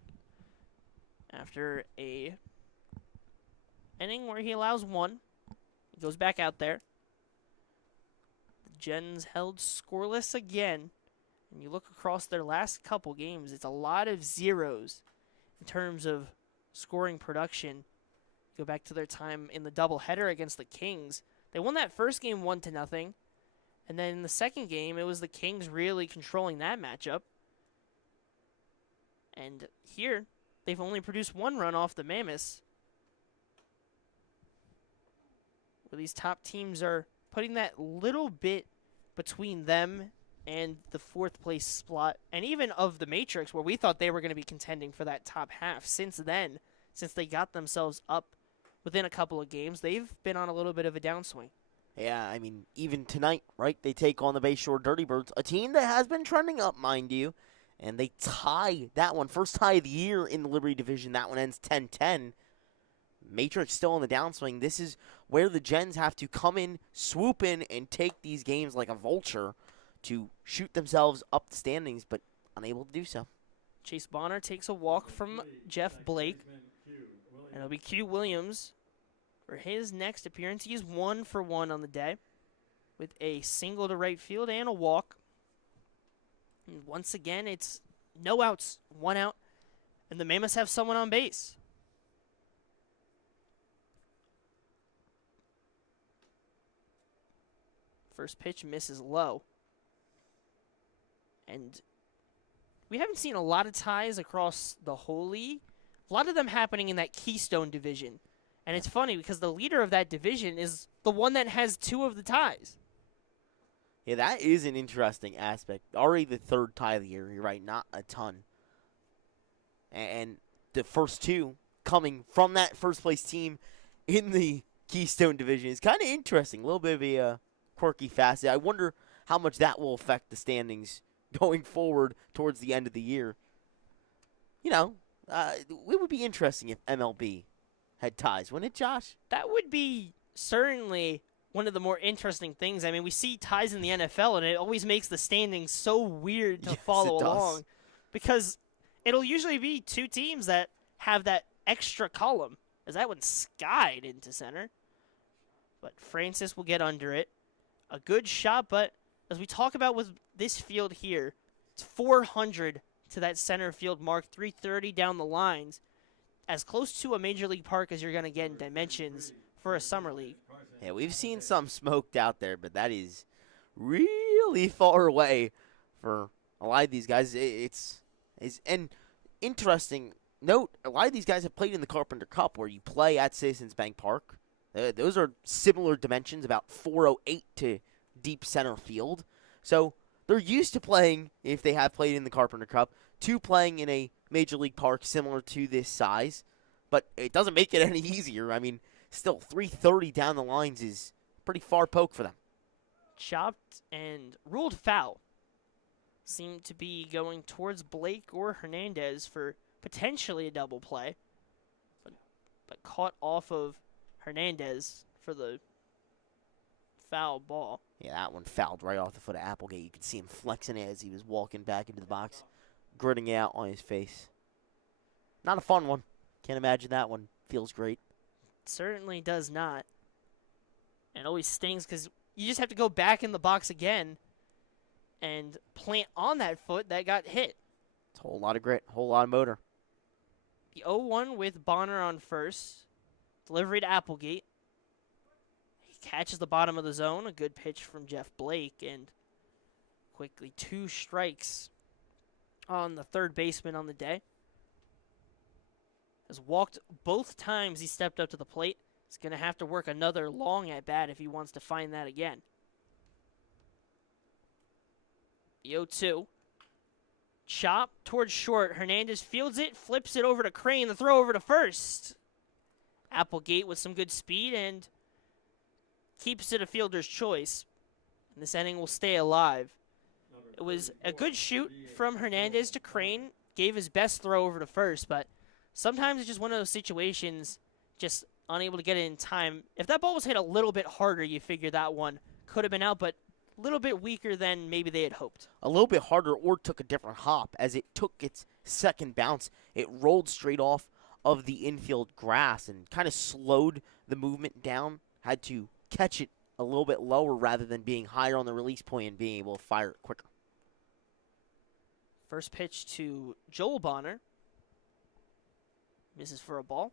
after a inning where he allows one. He goes back out there. The Gens held scoreless again. And you look across their last couple games, it's a lot of zeros in terms of scoring production. Go back to their time in the doubleheader against the Kings. They won that first game 1-0. And then in the second game, it was the Kings really controlling that matchup. And here, they've only produced one run off the Mammoths. Where these top teams are putting that little bit between them and the fourth place spot, and even of the Matrix, where we thought they were going to be contending for that top half. Since then, since they got themselves up within a couple of games, they've been on a little bit of a downswing. Yeah, I mean, even tonight, right, they take on the Bayshore Dirty Birds, a team that has been trending up, mind you, and they tie that one. First tie of the year in the Liberty Division. That one ends 10-10. Matrix still on the downswing. This is where the Gens have to come in, swoop in, and take these games like a vulture to shoot themselves up the standings, but unable to do so. Chase Bonner takes a walk from Jeff Blake, and it'll be Q Williams for his next appearance. He's 1 for 1 on the day with a single to right field and a walk. And once again, it's no outs, 1 out, and the Mammoths have someone on base. First pitch misses low. And we haven't seen a lot of ties across the whole league. A lot of them happening in that Keystone division. And it's funny because the leader of that division is the one that has 2 of the ties. Yeah, that is an interesting aspect. Already the third tie of the year, you're right, not a ton. And the first 2 coming from that first place team in the Keystone division is kind of interesting. A little bit of a quirky facet. I wonder how much that will affect the standings going forward towards the end of the year. You know, it would be interesting if MLB had ties, wouldn't it, Josh? That would be certainly one of the more interesting things. I mean, we see ties in the NFL, and it always makes the standings so weird to follow along. Because it'll usually be 2 teams that have that extra column, as that one skied into center. But Francis will get under it. A good shot, but as we talk about with this field here, it's 400 to that center field mark, 330 down the lines. As close to a major league park as you're going to get in dimensions for a summer league. Yeah, we've seen some smoked out there, but that is really far away for a lot of these guys. It's and interesting note, a lot of these guys have played in the Carpenter Cup where you play at Citizens Bank Park. Those are similar dimensions, about 408 to deep center field. So they're used to playing, if they have played in the Carpenter Cup, to playing in a major league park similar to this size. But it doesn't make it any easier. I mean, still 330 down the lines is pretty far poke for them. Chopped and ruled foul. Seemed to be going towards Blake or Hernandez for potentially a double play. But caught off of Hernandez for the foul ball. Yeah, that one fouled right off the foot of Applegate. You could see him flexing it as he was walking back into the box, gritting it out on his face. Not a fun one. Can't imagine that one. Feels great. Certainly does not. And it always stings because you just have to go back in the box again and plant on that foot that got hit. It's a whole lot of grit, a whole lot of motor. The 0-1 with Bonner on first. Delivery to Applegate. He catches the bottom of the zone. A good pitch from Jeff Blake. And quickly 2 strikes on the third baseman on the day. Has walked both times he stepped up to the plate. He's going to have to work another long at bat if he wants to find that again. The 0-2. Chop towards short. Hernandez fields it, flips it over to Crane. The throw over to first. Applegate with some good speed and keeps it a fielder's choice. And this inning will stay alive. It was a good shoot from Hernandez to Crane. Gave his best throw over to first, but sometimes it's just one of those situations, just unable to get it in time. If that ball was hit a little bit harder, you figure that one could have been out, but a little bit weaker than maybe they had hoped. A little bit harder, or took a different hop. As it took its second bounce, it rolled straight off of the infield grass and kind of slowed the movement down. Had to catch it a little bit lower rather than being higher on the release point and being able to fire it quicker. First pitch to Joel Bonner. Misses for a ball.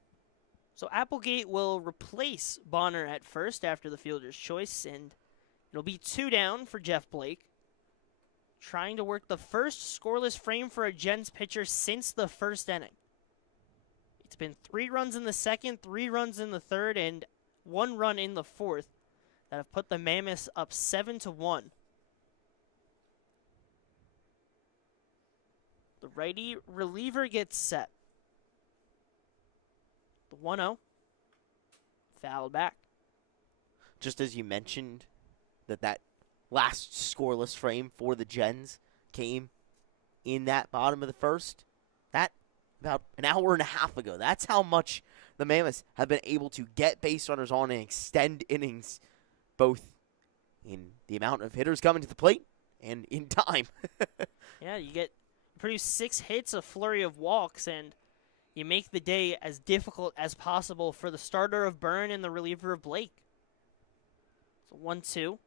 So Applegate will replace Bonner at first after the fielder's choice, and it'll be 2 down for Jeff Blake. Trying to work the first scoreless frame for a Gens pitcher since the first inning. It's been 3 runs in the second, 3 runs in the third, and 1 run in the fourth that have put the Mammoths up 7-1. The righty reliever gets set. The 1-0. Fouled back. Just as you mentioned that last scoreless frame for the Gens came in that bottom of the first, that about an hour and a half ago. That's how much the Mammoths have been able to get base runners on and extend innings, both in the amount of hitters coming to the plate and in time. Yeah, you produce 6 hits, a flurry of walks, and you make the day as difficult as possible for the starter of Byrne and the reliever of Blake. So 1-2.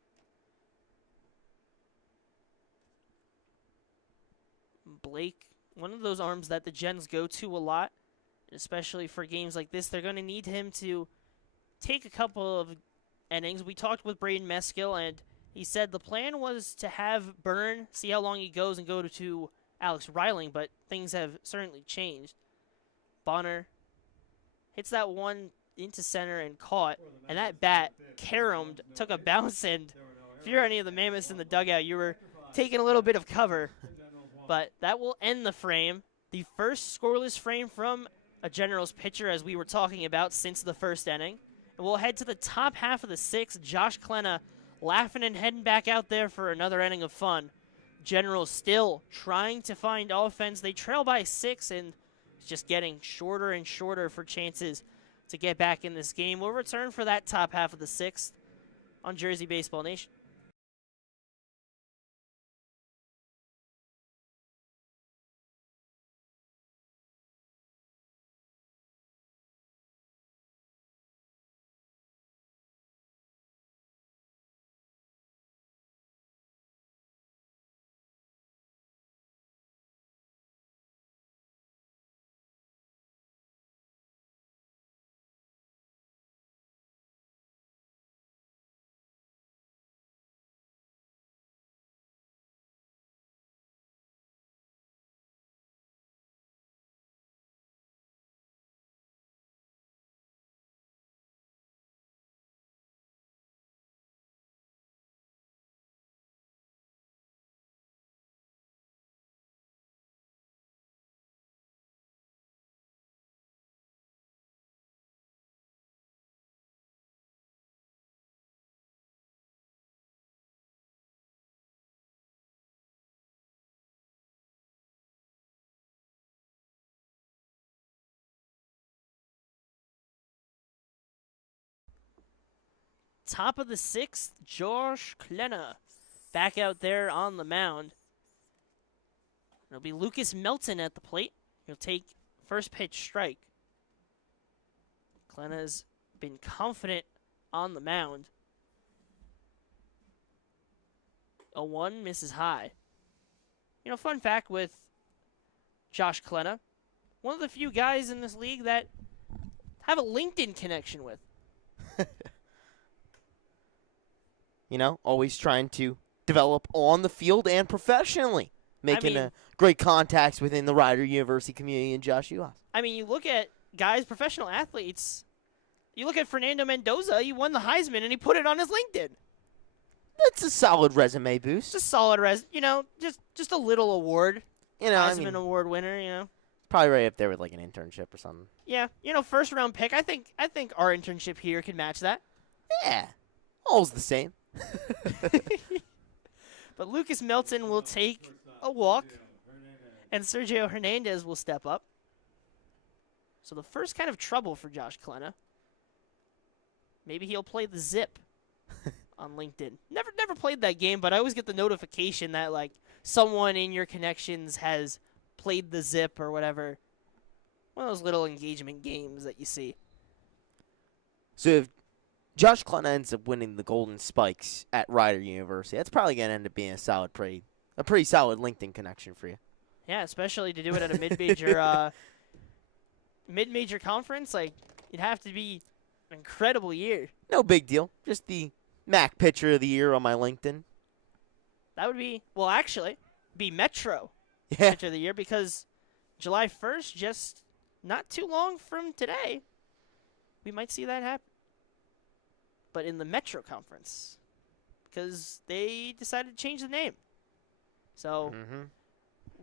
Blake, one of those arms that the Gens go to a lot, especially for games like this. They're going to need him to take a couple of innings. We talked with Braden Meskill, and he said the plan was to have Byrne see how long he goes and go to Alex Reiling, but things have certainly changed. Bonner hits that one into center and caught, and that bat caromed, took a bounce, and if you're any of the Mammoths in the dugout, you were taking a little bit of cover. But that will end the frame. The first scoreless frame from a Generals pitcher, as we were talking about, since the first inning. And we'll head to the top half of the 6th. Josh Klena laughing and heading back out there for another inning of fun. Generals still trying to find offense. They trail by 6, and it's just getting shorter and shorter for chances to get back in this game. We'll return for that top half of the 6th on Jersey Baseball Nation. Top of the 6th, Josh Klena back out there on the mound. It'll be Lucas Melton at the plate. He'll take first pitch strike. Klena's been confident on the mound. 0-1 misses high. You know, fun fact with Josh Klena, one of the few guys in this league that have a LinkedIn connection with. You know, always trying to develop on the field and professionally. Making great contacts within the Rider University community and Josh Yuhas. I mean, you look at guys, professional athletes. You look at Fernando Mendoza. He won the Heisman, and he put it on his LinkedIn. That's a solid resume boost. Just a solid you know, just a little award. You know, Heisman Award winner, you know. Probably right up there with like an internship or something. Yeah, you know, first round pick. I think our internship here can match that. Yeah, all's the same. But Lucas Melton will take a walk, and Sergio Hernandez will step up. So the first kind of trouble for Josh Klena. Maybe he'll play the zip on LinkedIn. Never played that game, but I always get the notification that like someone in your connections has played the Zip or whatever. One of those little engagement games that you see. So if Josh Klena ends up winning the Golden Spikes at Rider University, that's probably going to end up being a pretty solid LinkedIn connection for you. Yeah, especially to do it at a mid-major mid-major conference. Like, it'd have to be an incredible year. No big deal. Just the MAC Pitcher of the Year on my LinkedIn. That would be, well, actually, be Metro Yeah. Pitcher of the Year because July 1st, just not too long from today, we might see that happen. But in the Metro Conference, because they decided to change the name. So,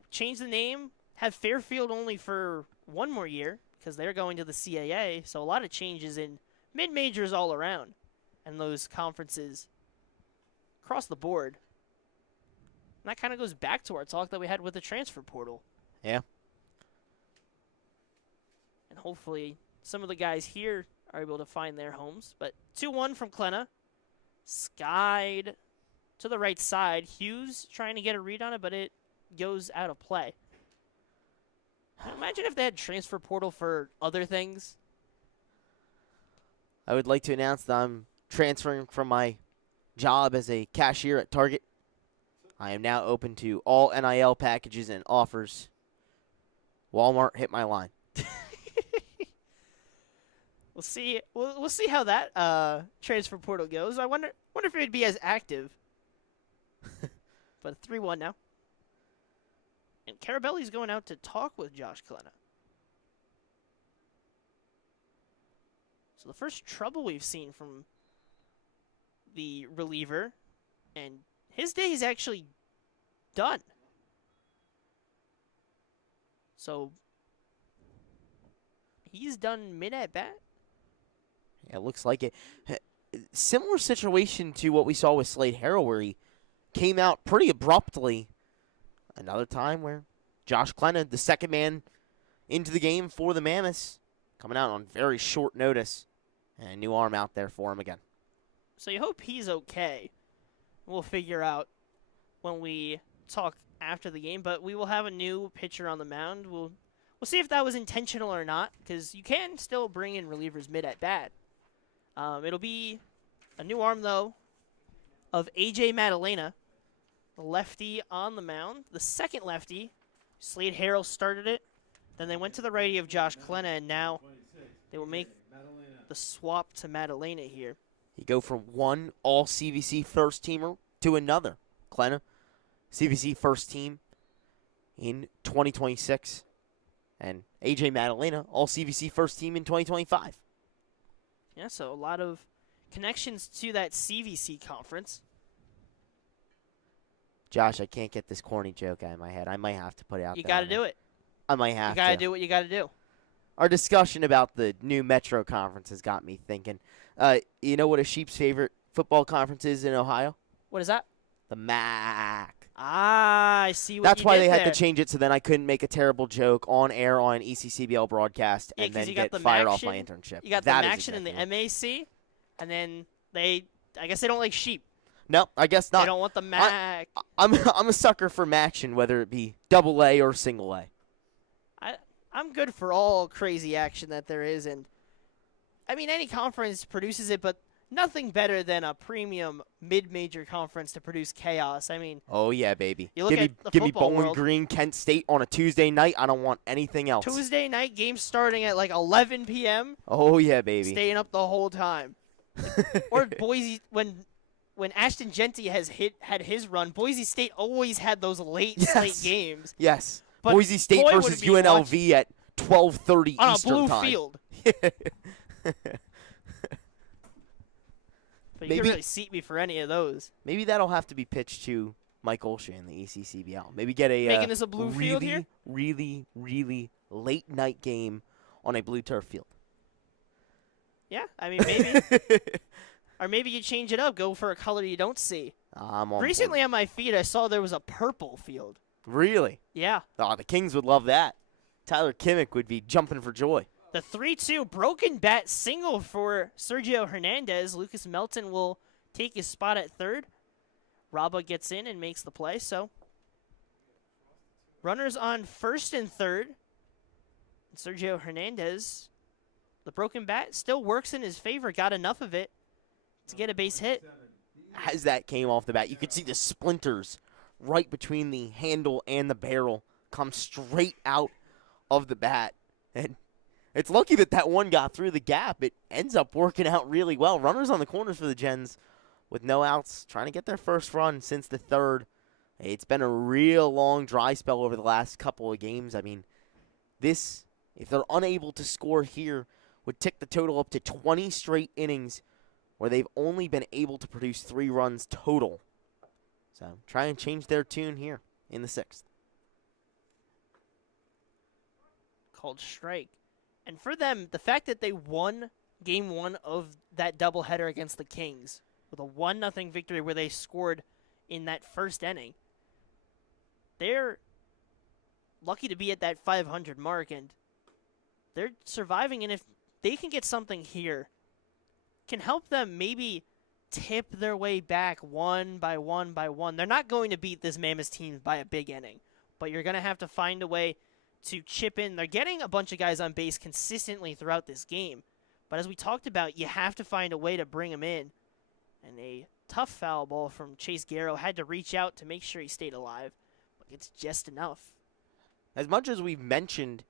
change the name, have Fairfield only for one more year because they're going to the CAA. So, a lot of changes in mid-majors all around and those conferences across the board. And that kind of goes back to our talk that we had with the transfer portal. Yeah. And hopefully some of the guys here are able to find their homes. But 2-1 from Klena. Skied to the right side. Hughes trying to get a read on it, but it goes out of play. Imagine if they had transfer portal for other things. I would like to announce that I'm transferring from my job as a cashier at Target. I am now open to all NIL packages and offers. Walmart, hit my line. We'll see. We'll see how that transfer portal goes. I wonder if it would be as active. But 3-1 now. And Carabelli's going out to talk with Josh Klena. So the first trouble we've seen from the reliever, and his day is actually done. So he's done mid at bat. Yeah, it looks like it. Similar situation to what we saw with Slade Harrell, where he came out pretty abruptly. Another time where Josh Klena, the second man into the game for the Mammoths, coming out on very short notice. And a new arm out there for him again. So you hope he's okay. We'll figure out when we talk after the game, but we will have a new pitcher on the mound. We'll see if that was intentional or not, because you can still bring in relievers mid at bat. It'll be a new arm though of AJ Madalena, the lefty on the mound, the second lefty. Slade Harrell started it, then they went to the righty of Josh Klena, and now they will make the swap to Madalena here. You go from one all-CVC first-teamer to another. Klena, CVC first team in 2026. And AJ Madalena, all-CVC first team in 2025. Yeah, so a lot of connections to that CVC conference. Josh, I can't get this corny joke out of my head. I might have to put it out there. You got to do it. I might have You got to to. do what you got to do. Our discussion about the new Metro Conference has got me thinking. You know what a sheep's favorite football conference is in Ohio? What is that? The MAC. Ah, I see what That's you why did they had there. to change it so then I couldn't make a terrible joke on air on an ECCBL broadcast Yeah, and 'cause then you got get the fired off Maction, my internship. You got That the is Maction and the exactly it. MAC, and then I guess they don't like sheep. No, I guess They not. don't want the MAC. I'm a sucker for Maction, whether it be double A or single A. I'm good for all crazy action that there is, and I mean any conference produces it, but nothing better than a premium mid-major conference to produce chaos. I mean, Oh yeah, baby. You look give me at the give me football Bowling world. Green, Kent State on a Tuesday night. I don't want anything else. Tuesday night games starting at like 11 p.m. Oh yeah, baby. staying up the whole time. Or Boise, when Ashton Genty had his run, Boise State always had those late slate games Yes. But Boise State boy, would versus it be UNLV at 12:30 on a Eastern blue time. field. But you Maybe- can really seat me for any of those. Maybe that'll have to be pitched to Mike Olsha in the ECCBL. Maybe get a Making this a blue really, field here? really, really late night game on a blue turf field. Yeah, I mean maybe, or maybe you change it up, go for a color you don't see. I'm on Recently board. on my feed, I saw there was a purple field. Really? Yeah, Oh, the Kings would love that. Tyler Kimmick would be jumping for joy. the 3-2 broken bat single for Sergio Hernandez. Lucas Melton will take his spot at third. Raba gets in and makes the play. So runners on first and third. Sergio Hernandez, the broken bat still works in his favor. Got enough of it to get a base hit. As that came off the bat, you could see the splinters right between the handle and the barrel come straight out of the bat. And it's lucky that that one got through the gap. It ends up working out really well. Runners on the corners for the Gens with no outs, trying to get their first run since the third. It's been a real long dry spell over the last couple of games. I mean, this, if they're unable to score here, would tick the total up to 20 straight innings where they've only been able to produce 3 runs total. So try and change their tune here in the 6th. Called strike. And for them, the fact that they won game 1 of that doubleheader against the Kings with a 1-0 victory where they scored in that first inning, they're lucky to be at that 500 mark, and they're surviving. And if they can get something here, can help them maybe tip their way back one by one by one. They're not going to beat this Mammoths team by a big inning, but you're going to have to find a way to chip in. They're getting a bunch of guys on base consistently throughout this game, but as we talked about, you have to find a way to bring them in. And a tough foul ball from Chase Garrow had to reach out to make sure he stayed alive, but it's just enough. As much as we've mentioned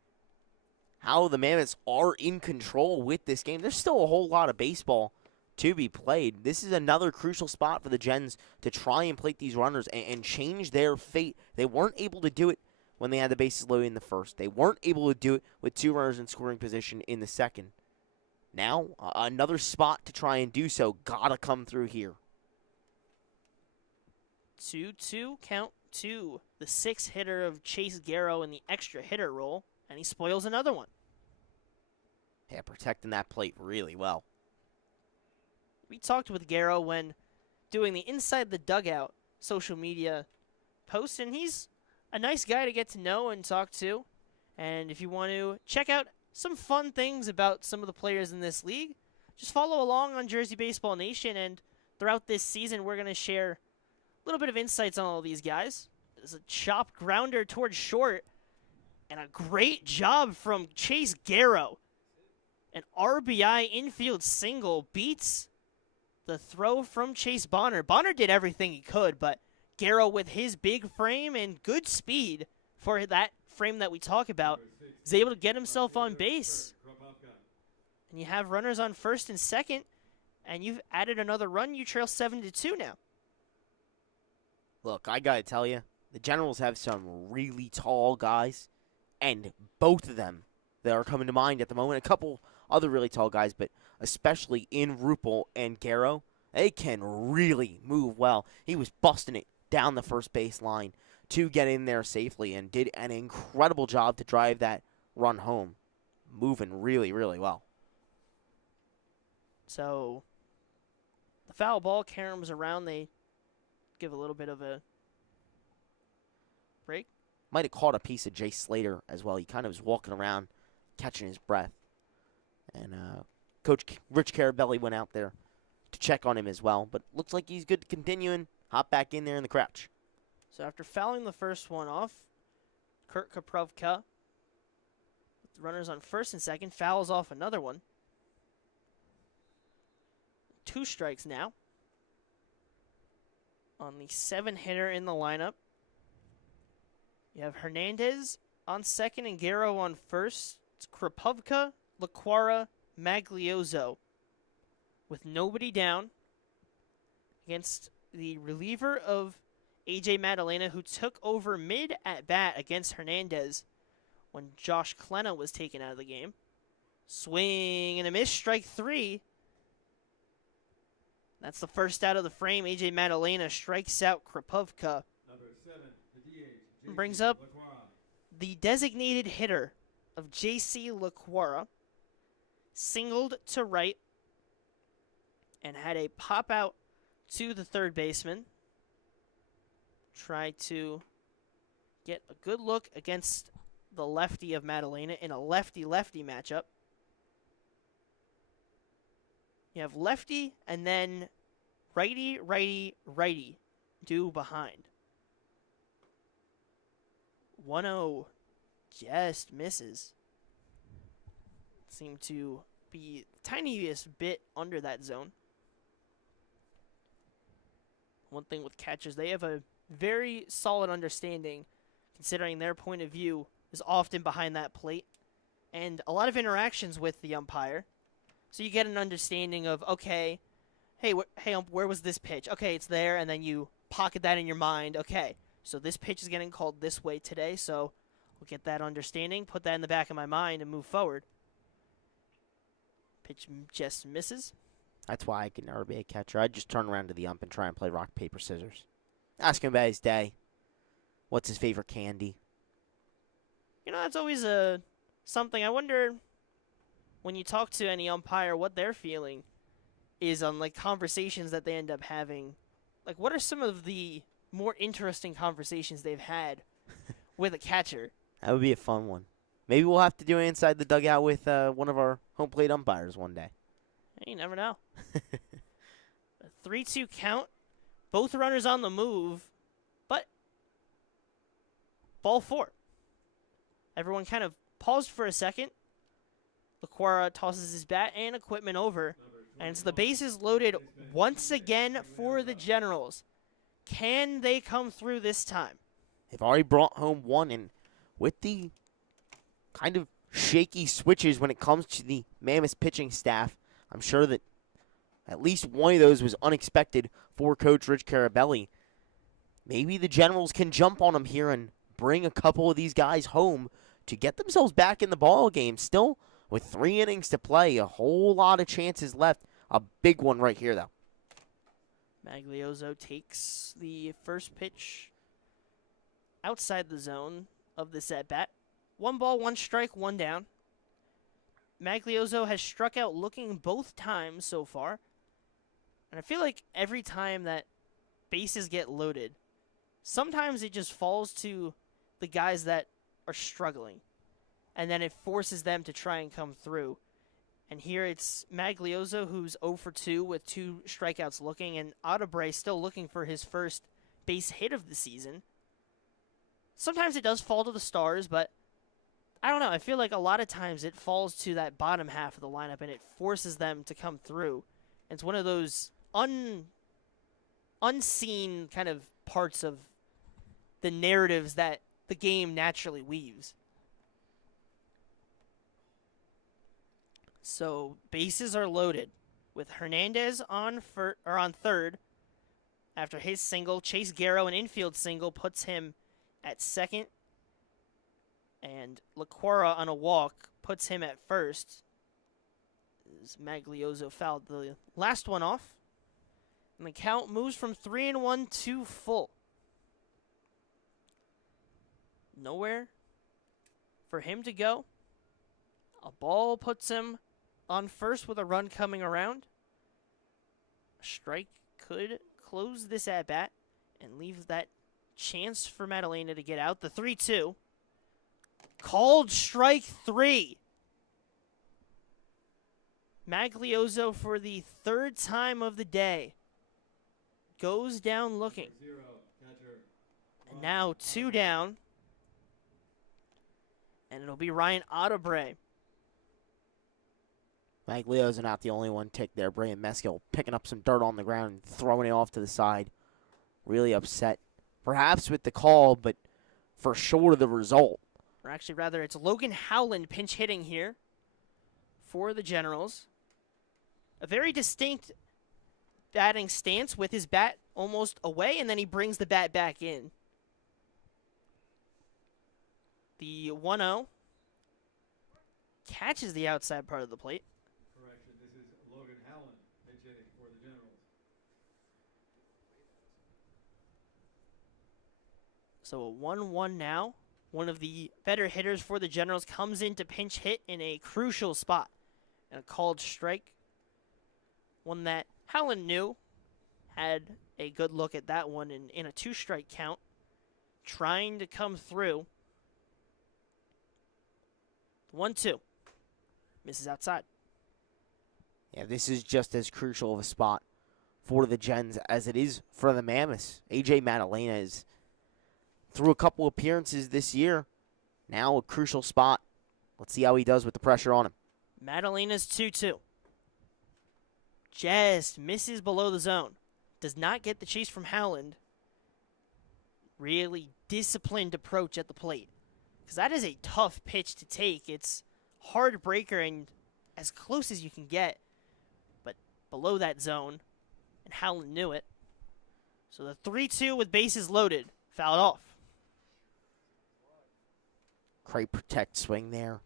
how the Mammoths are in control with this game, there's still a whole lot of baseball to be played. This is another crucial spot for the Gens to try and plate these runners and change their fate. They weren't able to do it when they had the bases loaded in the first. They weren't able to do it with 2 runners in scoring position in the second. Now, another spot to try and do so. Gotta come through here. 2-2, count 2. The 6th hitter of Chase Garrow in the extra hitter role, and he spoils another one. Yeah, protecting that plate really well. We talked with Garrow when doing the Inside the Dugout social media post, and he's a nice guy to get to know and talk to. And if you want to check out some fun things about some of the players in this league, just follow along on Jersey Baseball Nation, and throughout this season we're going to share a little bit of insights on all these guys. There's a chop grounder towards short, and a great job from Chase Garrow. An RBI infield single beats the throw from Chase Bonner. Bonner did everything he could, but Garrow, with his big frame and good speed for that frame that we talk about, is able to get himself on base. And you have runners on first and second, and you've added another run. You trail 7-2 now. Look, I gotta tell you, the Generals have some really tall guys, and both of them that are coming to mind at the moment, a couple other really tall guys, but especially in Rupel and Garrow, they can really move well. He was busting it down the first base line to get in there safely and did an incredible job to drive that run home. Moving really, really well. So the foul ball caroms around. They give a little bit of a break. Might have caught a piece of Jay Slater as well. He kind of was walking around catching his breath. And Coach Rich Carabelli went out there to check on him as well. But looks like he's good to continue and hop back in there in the crouch. So after fouling the first one off, Kurt Koprovka, with runners on first and second, fouls off another one. 2 strikes now on the 7-hitter in the lineup. You have Hernandez on second and Garrow on first. It's Kropivka, Laquara, Magliozzo with nobody down against the reliever of A.J. Madalena, who took over mid at bat against Hernandez when Josh Klena was taken out of the game. Swing and a miss, strike 3. That's the first out of the frame. A.J. Madalena strikes out Kropivka. Number 7, the DH. Brings up the designated hitter of J.C. Laquara. Singled to right and had a pop out to the third baseman. Tried to get a good look against the lefty of Madalena in a lefty-lefty matchup. You have lefty and then righty, righty, righty, due behind. 1-0 just misses. Seemed to be the tiniest bit under that zone. One thing with catchers, they have a very solid understanding, considering their point of view is often behind that plate, and a lot of interactions with the umpire. So you get an understanding of, okay, hey, where was this pitch? Okay, it's there, and then you pocket that in your mind. Okay, so this pitch is getting called this way today, so we'll get that understanding, put that in the back of my mind, and move forward. Pitch just misses. That's why I could never be a catcher. I'd just turn around to the ump and try and play rock, paper, scissors. Ask him about his day. What's his favorite candy? You know, that's always something. I wonder when you talk to any umpire what their feeling is on, like, conversations that they end up having. Like, what are some of the more interesting conversations they've had with a catcher? That would be a fun one. Maybe we'll have to do it inside the dugout with one of our home plate umpires one day. Hey, you never know. A 3-2 count. Both runners on the move, but ball 4. Everyone kind of paused for a second. Laquara tosses his bat and equipment over, and it's the bases loaded once again for the Generals. Can they come through this time? They've already brought home one, and with the kind of shaky switches when it comes to the Mammoths pitching staff, I'm sure that at least one of those was unexpected for Coach Rich Carabelli. Maybe the Generals can jump on him here and bring a couple of these guys home to get themselves back in the ball game. Still, with 3 innings to play, a whole lot of chances left. A big one right here, though. Magliozzo takes the first pitch outside the zone of this at-bat. 1 ball, 1 strike, 1 down. Magliozzo has struck out looking both times so far. And I feel like every time that bases get loaded, sometimes it just falls to the guys that are struggling. And then it forces them to try and come through. And here it's Magliozzo, who's 0 for 2 with 2 strikeouts looking, and Audebray still looking for his first base hit of the season. Sometimes it does fall to the stars, but I don't know. I feel like a lot of times it falls to that bottom half of the lineup, and it forces them to come through. And it's one of those unseen kind of parts of the narratives that the game naturally weaves. So bases are loaded with Hernandez on third after his single. Chase Garrow, an infield single, puts him at second. And Laquara on a walk puts him at first. As Magliozzo fouled the last one off. And the count moves from 3-1 to full. Nowhere for him to go. A ball puts him on first with a run coming around. A strike could close this at-bat and leave that chance for Madalena to get out. The 3-2. Called strike 3. Magliozzo, for the 3rd time of the day, goes down looking. And now 2 down. And it'll be Ryan Audebray. Magliozzo not the only one ticked there. Brian Meskill picking up some dirt on the ground and throwing it off to the side. Really upset. Perhaps with the call, but for sure the result. Or actually, rather, it's Logan Howland pinch hitting here for the Generals. A very distinct batting stance with his bat almost away, and then he brings the bat back in. The 1-0 catches the outside part of the plate. Correction, this is Logan Howland pitch hitting for the Generals. So a 1-1 now. One of the better hitters for the Generals comes in to pinch hit in a crucial spot. And a called strike. One that Howland knew. Had a good look at that one in a 2-strike count. Trying to come through. 1-2. Misses outside. Yeah, this is just as crucial of a spot for the Gens as it is for the Mammoths. A.J. Madalena is through a couple appearances this year. Now a crucial spot. Let's see how he does with the pressure on him. Madalena's 2-2. Just misses below the zone. Does not get the chase from Howland. Really disciplined approach at the plate. Because that is a tough pitch to take. It's hard breaker and as close as you can get. But below that zone. And Howland knew it. So the 3-2 with bases loaded. Fouled off. Great protect swing there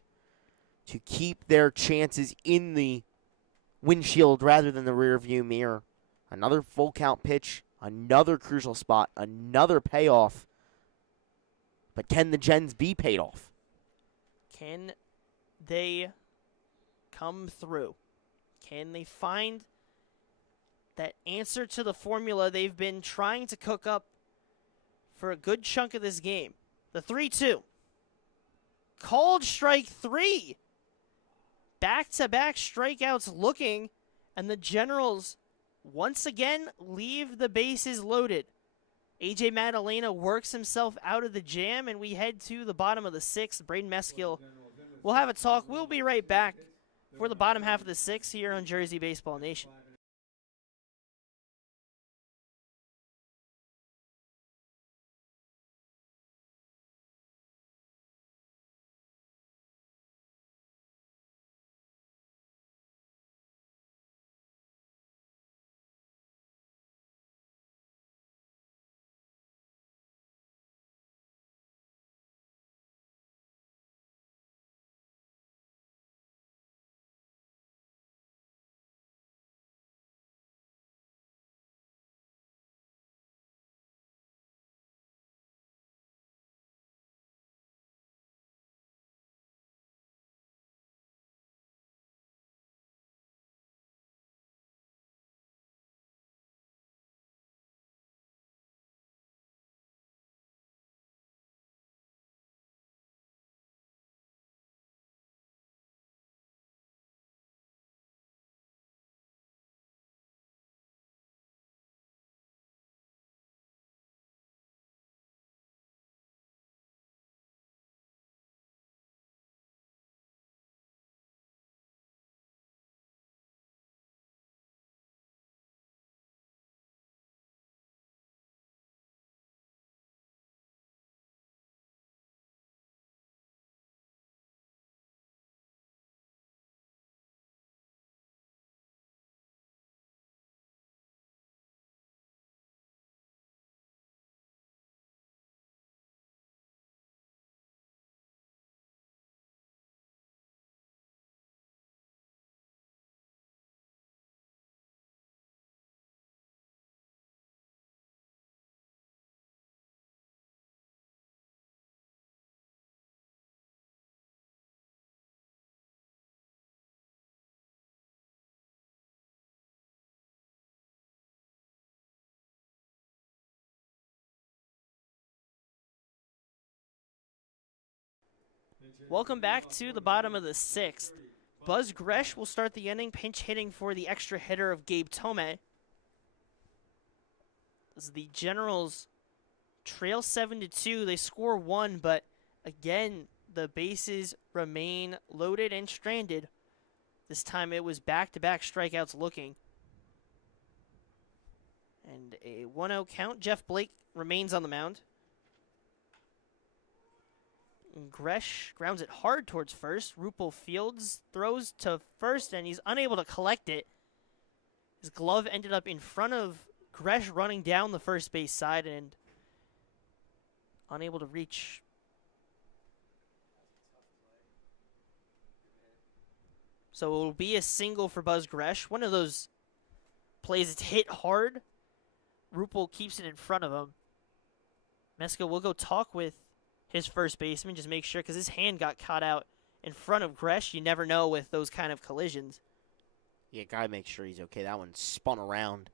to keep their chances in the windshield rather than the rear view mirror. Another full count pitch, another crucial spot, another payoff. But can the Gens be paid off? Can they come through? Can they find that answer to the formula they've been trying to cook up for a good chunk of this game? The 3-2. Called strike 3. Back-to-back strikeouts looking, and the Generals once again leave the bases loaded. A.J. Madalena works himself out of the jam, and we head to the bottom of the 6th. Braden Meskill will have a talk. We'll be right back for the bottom half of the 6th here on Jersey Baseball Nation. Welcome back to the bottom of the 6th. Buzz Gresh will start the inning, pinch hitting for the extra hitter of Gabe Tomei. As the Generals trail 7-2, they score 1, but again, the bases remain loaded and stranded. This time it was back-to-back strikeouts looking. And a 1-0 count. Jeff Blake remains on the mound. And Gresh grounds it hard towards first. Rupel Fields throws to first, and he's unable to collect it. His glove ended up in front of Gresh running down the first base side and unable to reach. So it will be a single for Buzz Gresh. One of those plays it's hit hard. Rupel keeps it in front of him. Mesko will go talk with his first baseman, just make sure, because his hand got caught out in front of Gresh. You never know with those kind of collisions. Yeah, gotta make sure he's okay. That one spun around.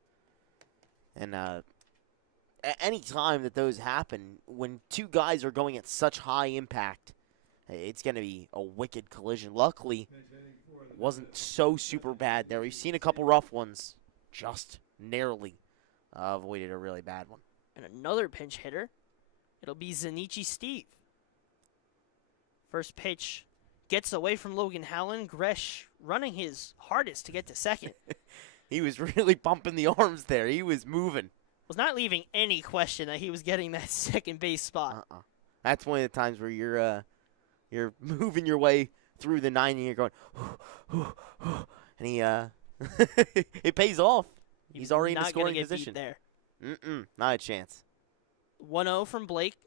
And any time that those happen, when two guys are going at such high impact, it's going to be a wicked collision. Luckily, it wasn't so super bad there. We've seen a couple rough ones. Just narrowly avoided a really bad one. And another pinch hitter. It'll be Zanichi Steve. First pitch gets away from Logan Howland. Gresh running his hardest to get to second. He was really pumping the arms there. He was moving. Was not leaving any question that he was getting that second base spot. That's one of the times where you're moving your way through the nine and you're going, and he it pays off. He's already in the scoring position. There. Not a chance. 1-0 from Blake.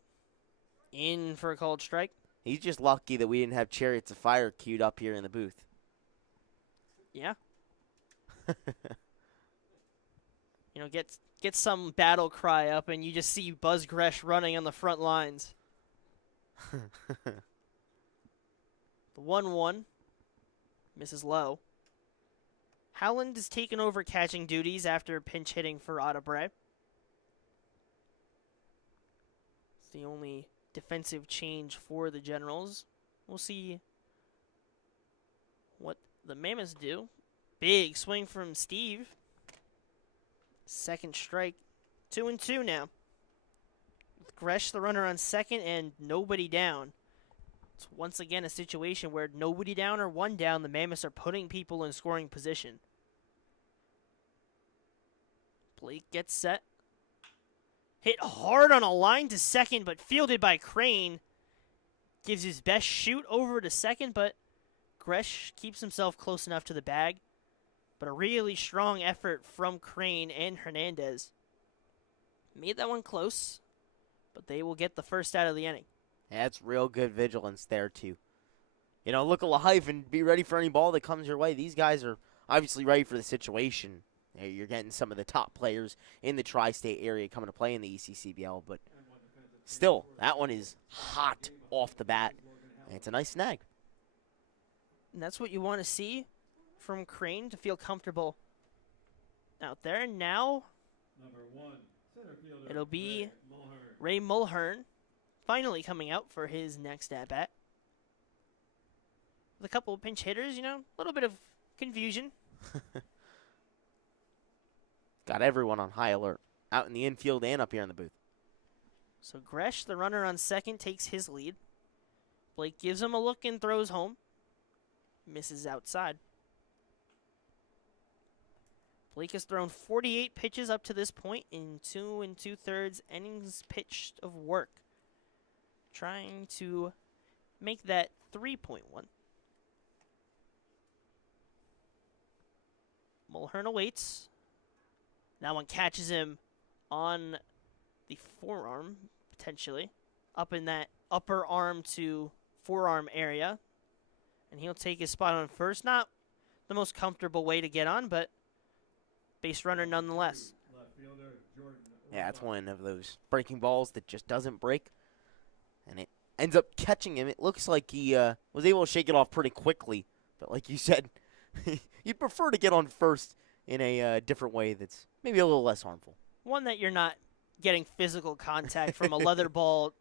In for a called strike. He's just lucky that we didn't have Chariots of Fire queued up here in the booth. Yeah. You know, get some battle cry up, and you just see Buzz Gresh running on the front lines. The 1-1 misses low. Howland is taken over catching duties after pinch hitting for Ottabre. It's the only defensive change for the Generals. We'll see what the Mammoths do. Big swing from Steve. Second strike. 2-2 now. With Gresh the runner on second and nobody down. It's once again a situation where nobody down or one down, the Mammoths are putting people in scoring position. Blake gets set. Hit hard on a line to second, but fielded by Crane. Gives his best shoot over to second, but Gresh keeps himself close enough to the bag. But a really strong effort from Crane and Hernandez. Made that one close, but they will get the first out of the inning. Yeah, that's real good vigilance there, too. You know, look alive and be ready for any ball that comes your way. These guys are obviously ready for the situation. You're getting some of the top players in the tri-state area coming to play in the ECCBL, but still, that one is hot off the bat, and it's a nice snag. And that's what you want to see from Crane, to feel comfortable out there. And now Number 1, center fielder, it'll be Mulhern. Ray Mulhern finally coming out for his next at-bat. With a couple of pinch hitters, you know, a little bit of confusion. Got everyone on high alert, out in the infield and up here in the booth. So Gresh, the runner on second, takes his lead. Blake gives him a look and throws home. Misses outside. Blake has thrown 48 pitches up to this point in 2 2/3 innings pitched of work. Trying to make that 3.1. Mulhern awaits. That one catches him on the forearm, potentially. Up in that upper arm to forearm area. And he'll take his spot on first. Not the most comfortable way to get on, but base runner nonetheless. Left fielder, Jordan. Yeah, it's one of those breaking balls that just doesn't break, and it ends up catching him. It looks like he was able to shake it off pretty quickly, but like you said, you'd prefer to get on first in a different way that's maybe a little less harmful. One that you're not getting physical contact from a leather ball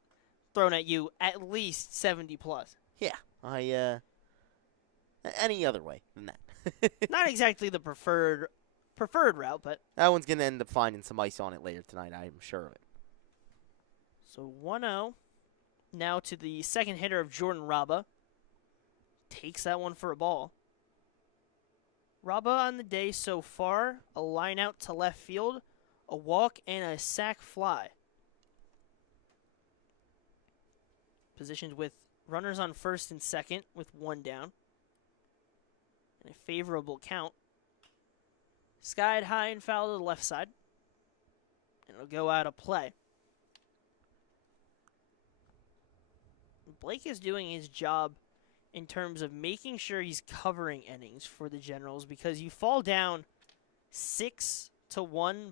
thrown at you at least 70 plus. Yeah, any other way than that. Not exactly the preferred route, but That one's going to end up finding some ice on it later tonight, I'm sure of it. so 1-0. Now to the second hitter of Jordan Raba. Takes that one for a ball. Raba on the day so far, a line out to left field, a walk, and a sac fly. Positioned with runners on first and second with one down. And a favorable count. Skied high and foul to the left side. And it'll go out of play. Blake is doing his job in terms of making sure he's covering innings for the Generals, because you fall down 6-1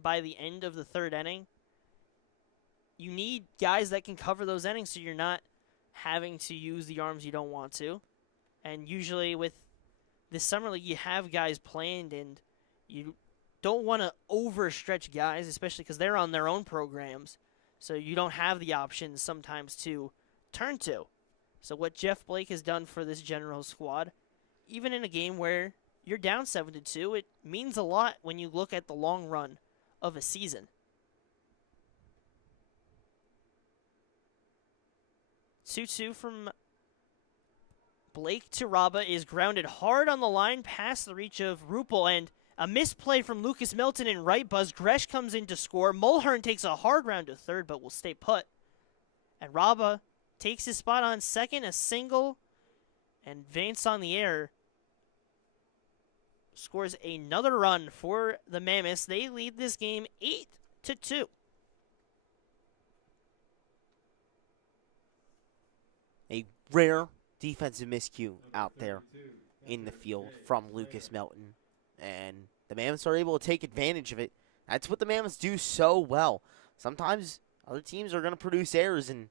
by the end of the third inning. You need guys that can cover those innings so you're not having to use the arms you don't want to. And usually with this summer league, you have guys planned, and you don't want to overstretch guys, especially because they're on their own programs. So you don't have the options sometimes to turn to. So what Jeff Blake has done for this General squad, even in a game where you're down 7-2, it means a lot when you look at the long run of a season. 2-2 from Blake to Raba is grounded hard on the line past the reach of Rupel, and a misplay from Lucas Melton in right buzz. Gresh comes in to score. Mulhern takes a hard round to third, but will stay put. And Raba takes his spot on second, a single, and Vance on the air scores another run for the Mammoths. They lead this game 8-2. A rare defensive miscue out there in the field from Lucas Melton. And the Mammoths are able to take advantage of it. That's what the Mammoths do so well. Sometimes other teams are going to produce errors, and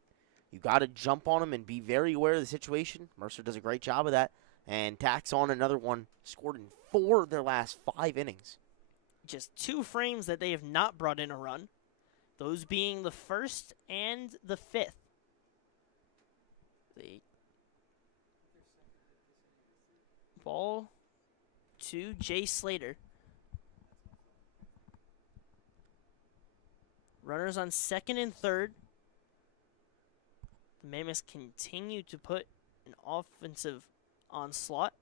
you got to jump on them and be very aware of the situation. Mercer does a great job of that and tacks on another one. Scored in 4 of their last 5 innings. Just 2 frames that they have not brought in a run. Those being the first and the 5th. The ball to Jay Slater. Runners on second and third. The Mammoths continue to put an offensive onslaught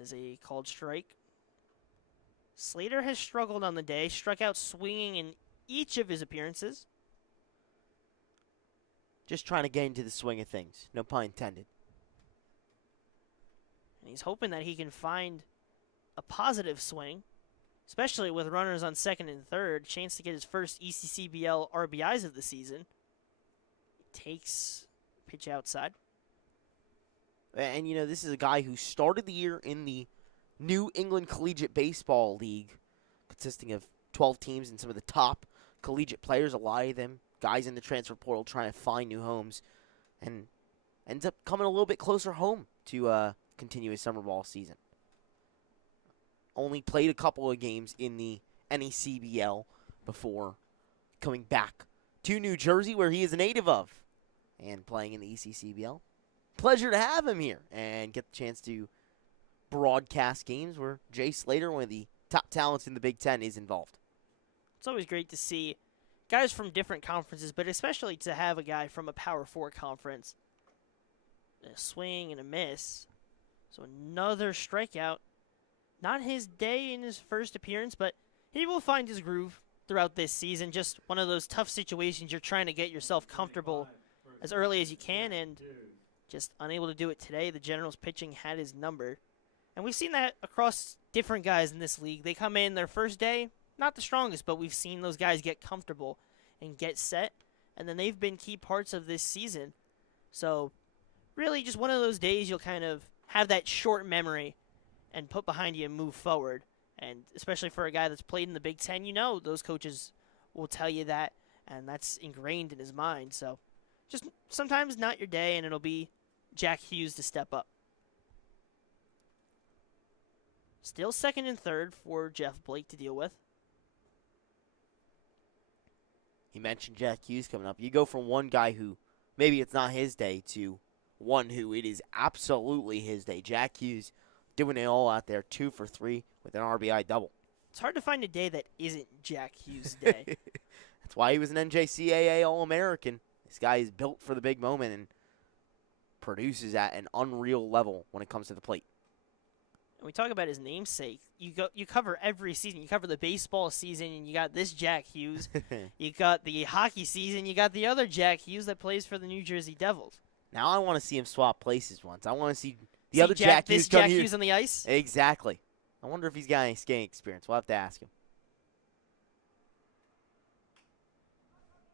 as a called strike. Slater has struggled on the day, struck out swinging in each of his appearances. Just trying to get into the swing of things. No pun intended. And he's hoping that he can find a positive swing, especially with runners on second and third. Chance to get his first ECCBL RBIs of the season. Takes pitch outside. And, you know, this is a guy who started the year in the New England Collegiate Baseball League, consisting of 12 teams and some of the top collegiate players, a lot of them guys in the transfer portal trying to find new homes, and ends up coming a little bit closer home to continue his summer ball season. Only played a couple of games in the NECBL before coming back to New Jersey, where he is a native of, and playing in the ECCBL. Pleasure to have him here and get the chance to broadcast games where Jay Slater, one of the top talents in the Big Ten, is involved. It's always great to see guys from different conferences, but especially to have a guy from a Power 4 conference. A swing and a miss. So another strikeout. Not his day in his first appearance, but he will find his groove throughout this season. Just one of those tough situations you're trying to get yourself comfortable as early as you can, and just unable to do it today. The Generals pitching had his number. And we've seen that across different guys in this league. They come in their first day, not the strongest, but we've seen those guys get comfortable and get set, and then they've been key parts of this season. So really just one of those days you'll kind of have that short memory and put behind you and move forward. And especially for a guy that's played in the Big Ten, you know those coaches will tell you that, and that's ingrained in his mind. So just sometimes not your day, and it'll be Jack Hughes to step up. Still second and third for Jeff Blake to deal with. He mentioned Jack Hughes coming up. You go from one guy who maybe it's not his day to one who it is absolutely his day. Jack Hughes doing it all out there, 2 for 3 with an RBI double. It's hard to find a day that isn't Jack Hughes' day. That's why he was an NJCAA All-American. This guy is built for the big moment and produces at an unreal level when it comes to the plate. And we talk about his namesake. You cover every season. You cover the baseball season, and you got this Jack Hughes. You got the hockey season. You got the other Jack Hughes that plays for the New Jersey Devils. Now I want to see him swap places once. I want to see the other Jack Hughes come come here. Hughes on the ice? Exactly. I wonder if he's got any skating experience. We'll have to ask him.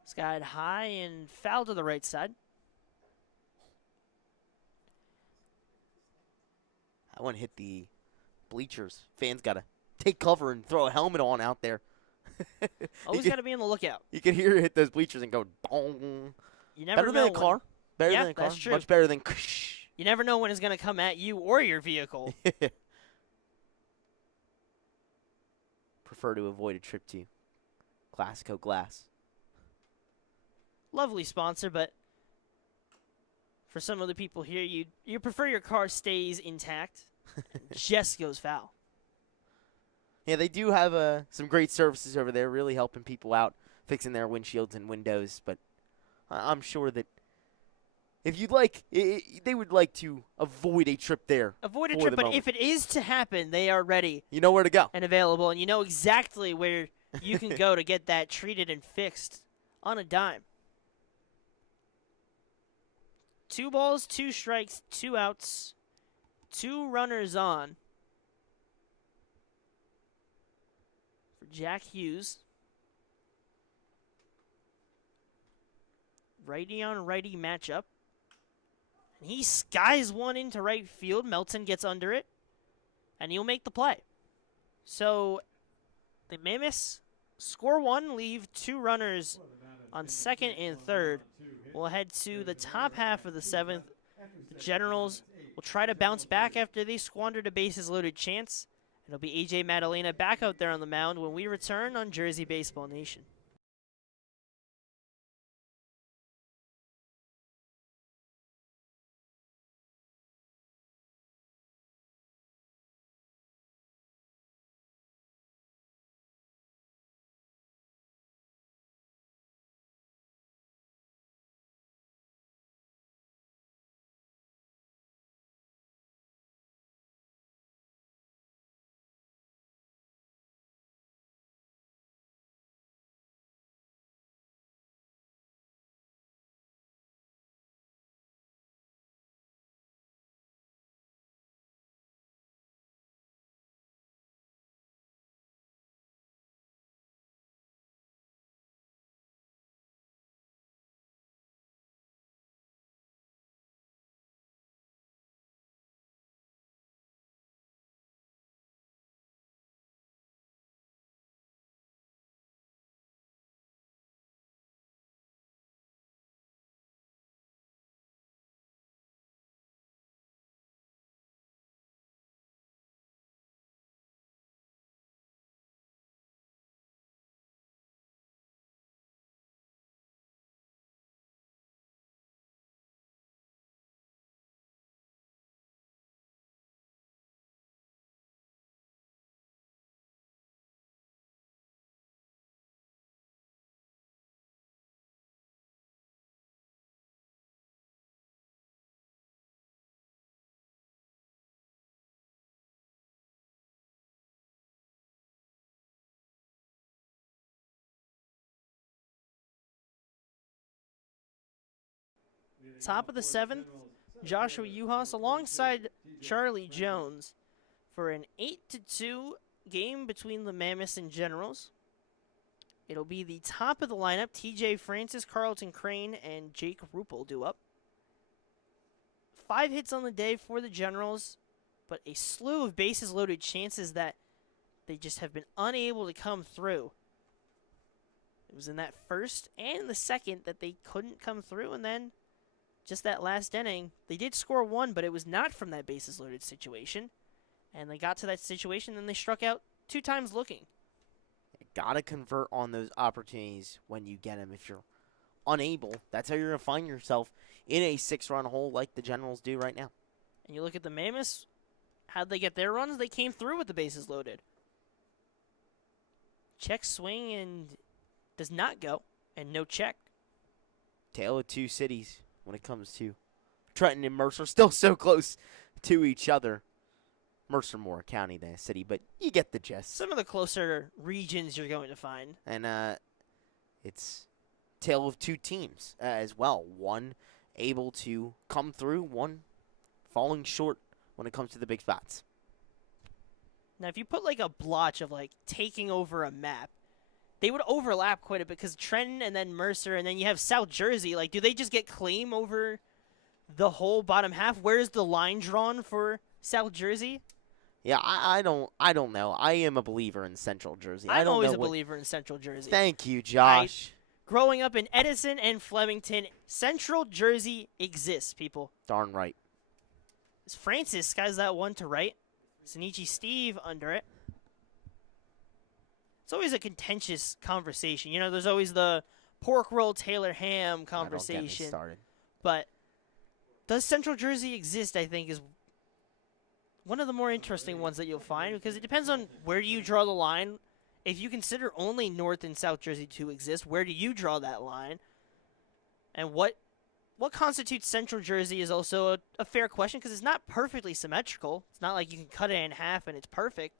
Skied high and foul to the right side. I want to hit the bleachers. Fans got to take cover and throw a helmet on out there. Always got to be on the lookout. You can hear it hit those bleachers and go, bong. You never Better know than a car. Better than a car. That's true. Much better than You never know when it's going to come at you or your vehicle. Prefer to avoid a trip to Classico Glass. Lovely sponsor, but for some of the people here, you prefer your car stays intact. Just goes foul. Yeah, they do have some great services over there, really helping people out, fixing their windshields and windows. But I'm sure that if you'd like, they would like to avoid a trip there. Avoid a for trip, the but moment. if it is to happen, they are ready You know where to go. and available, and you know exactly where you can go to get that treated and fixed on a dime. 2 balls, 2 strikes, 2 outs, 2 runners on for Jack Hughes. Righty on righty matchup. And he skies one into right field. Melton gets under it, and he'll make the play. So the Mammoths score 1, leave 2 runners on second and third. We'll head to the top half of the 7th. The Generals will try to bounce back after they squandered a bases-loaded chance. It'll be A.J. Madalena back out there on the mound when we return on Jersey Baseball Nation. Top of the 7th, Joshua Yuhas alongside Charlie Jones for an 8-2 game between the Mammoths and Generals. It'll be the top of the lineup. TJ Francis, Carlton Crane, and Jake Ruppel do up. 5 hits on the day for the Generals, but a slew of bases loaded chances that they just have been unable to come through. It was in that first and the second that they couldn't come through, and then just that last inning, they did score 1, but it was not from that bases loaded situation. And they got to that situation, and they struck out 2 times looking. You gotta convert on those opportunities when you get them. If you're unable, that's how you're gonna find yourself in a 6-run hole like the Generals do right now. And you look at the Mammoths, how'd they get their runs? They came through with the bases loaded. Check swing and does not go, and no check. Tale of 2 cities when it comes to Trenton and Mercer. Still so close to each other. Mercer more a county than a city, but you get the gist. Some of the closer regions you're going to find. And it's tale of 2 teams as well. One able to come through, one falling short when it comes to the big spots. Now, if you put like a blotch of like taking over a map, they would overlap quite a bit because Trenton and then Mercer and then you have South Jersey. Like, do they just get claim over the whole bottom half? Where's the line drawn for South Jersey? Yeah, I don't know. I am a believer in Central Jersey. I'm don't always know a believer in Central Jersey. Thank you, Josh. Growing up in Edison and Flemington, Central Jersey exists, people. Darn right. Francis skies that one to right. Sanichi Steve under it. It's always a contentious conversation. You know, there's always the pork roll Taylor ham conversation. Don't get me started. But does Central Jersey exist, I think, is one of the more interesting ones that you'll find because it depends on where do you draw the line. If you consider only North and South Jersey to exist, where do you draw that line? And what constitutes Central Jersey is also a fair question because it's not perfectly symmetrical. It's not like you can cut it in half and it's perfect.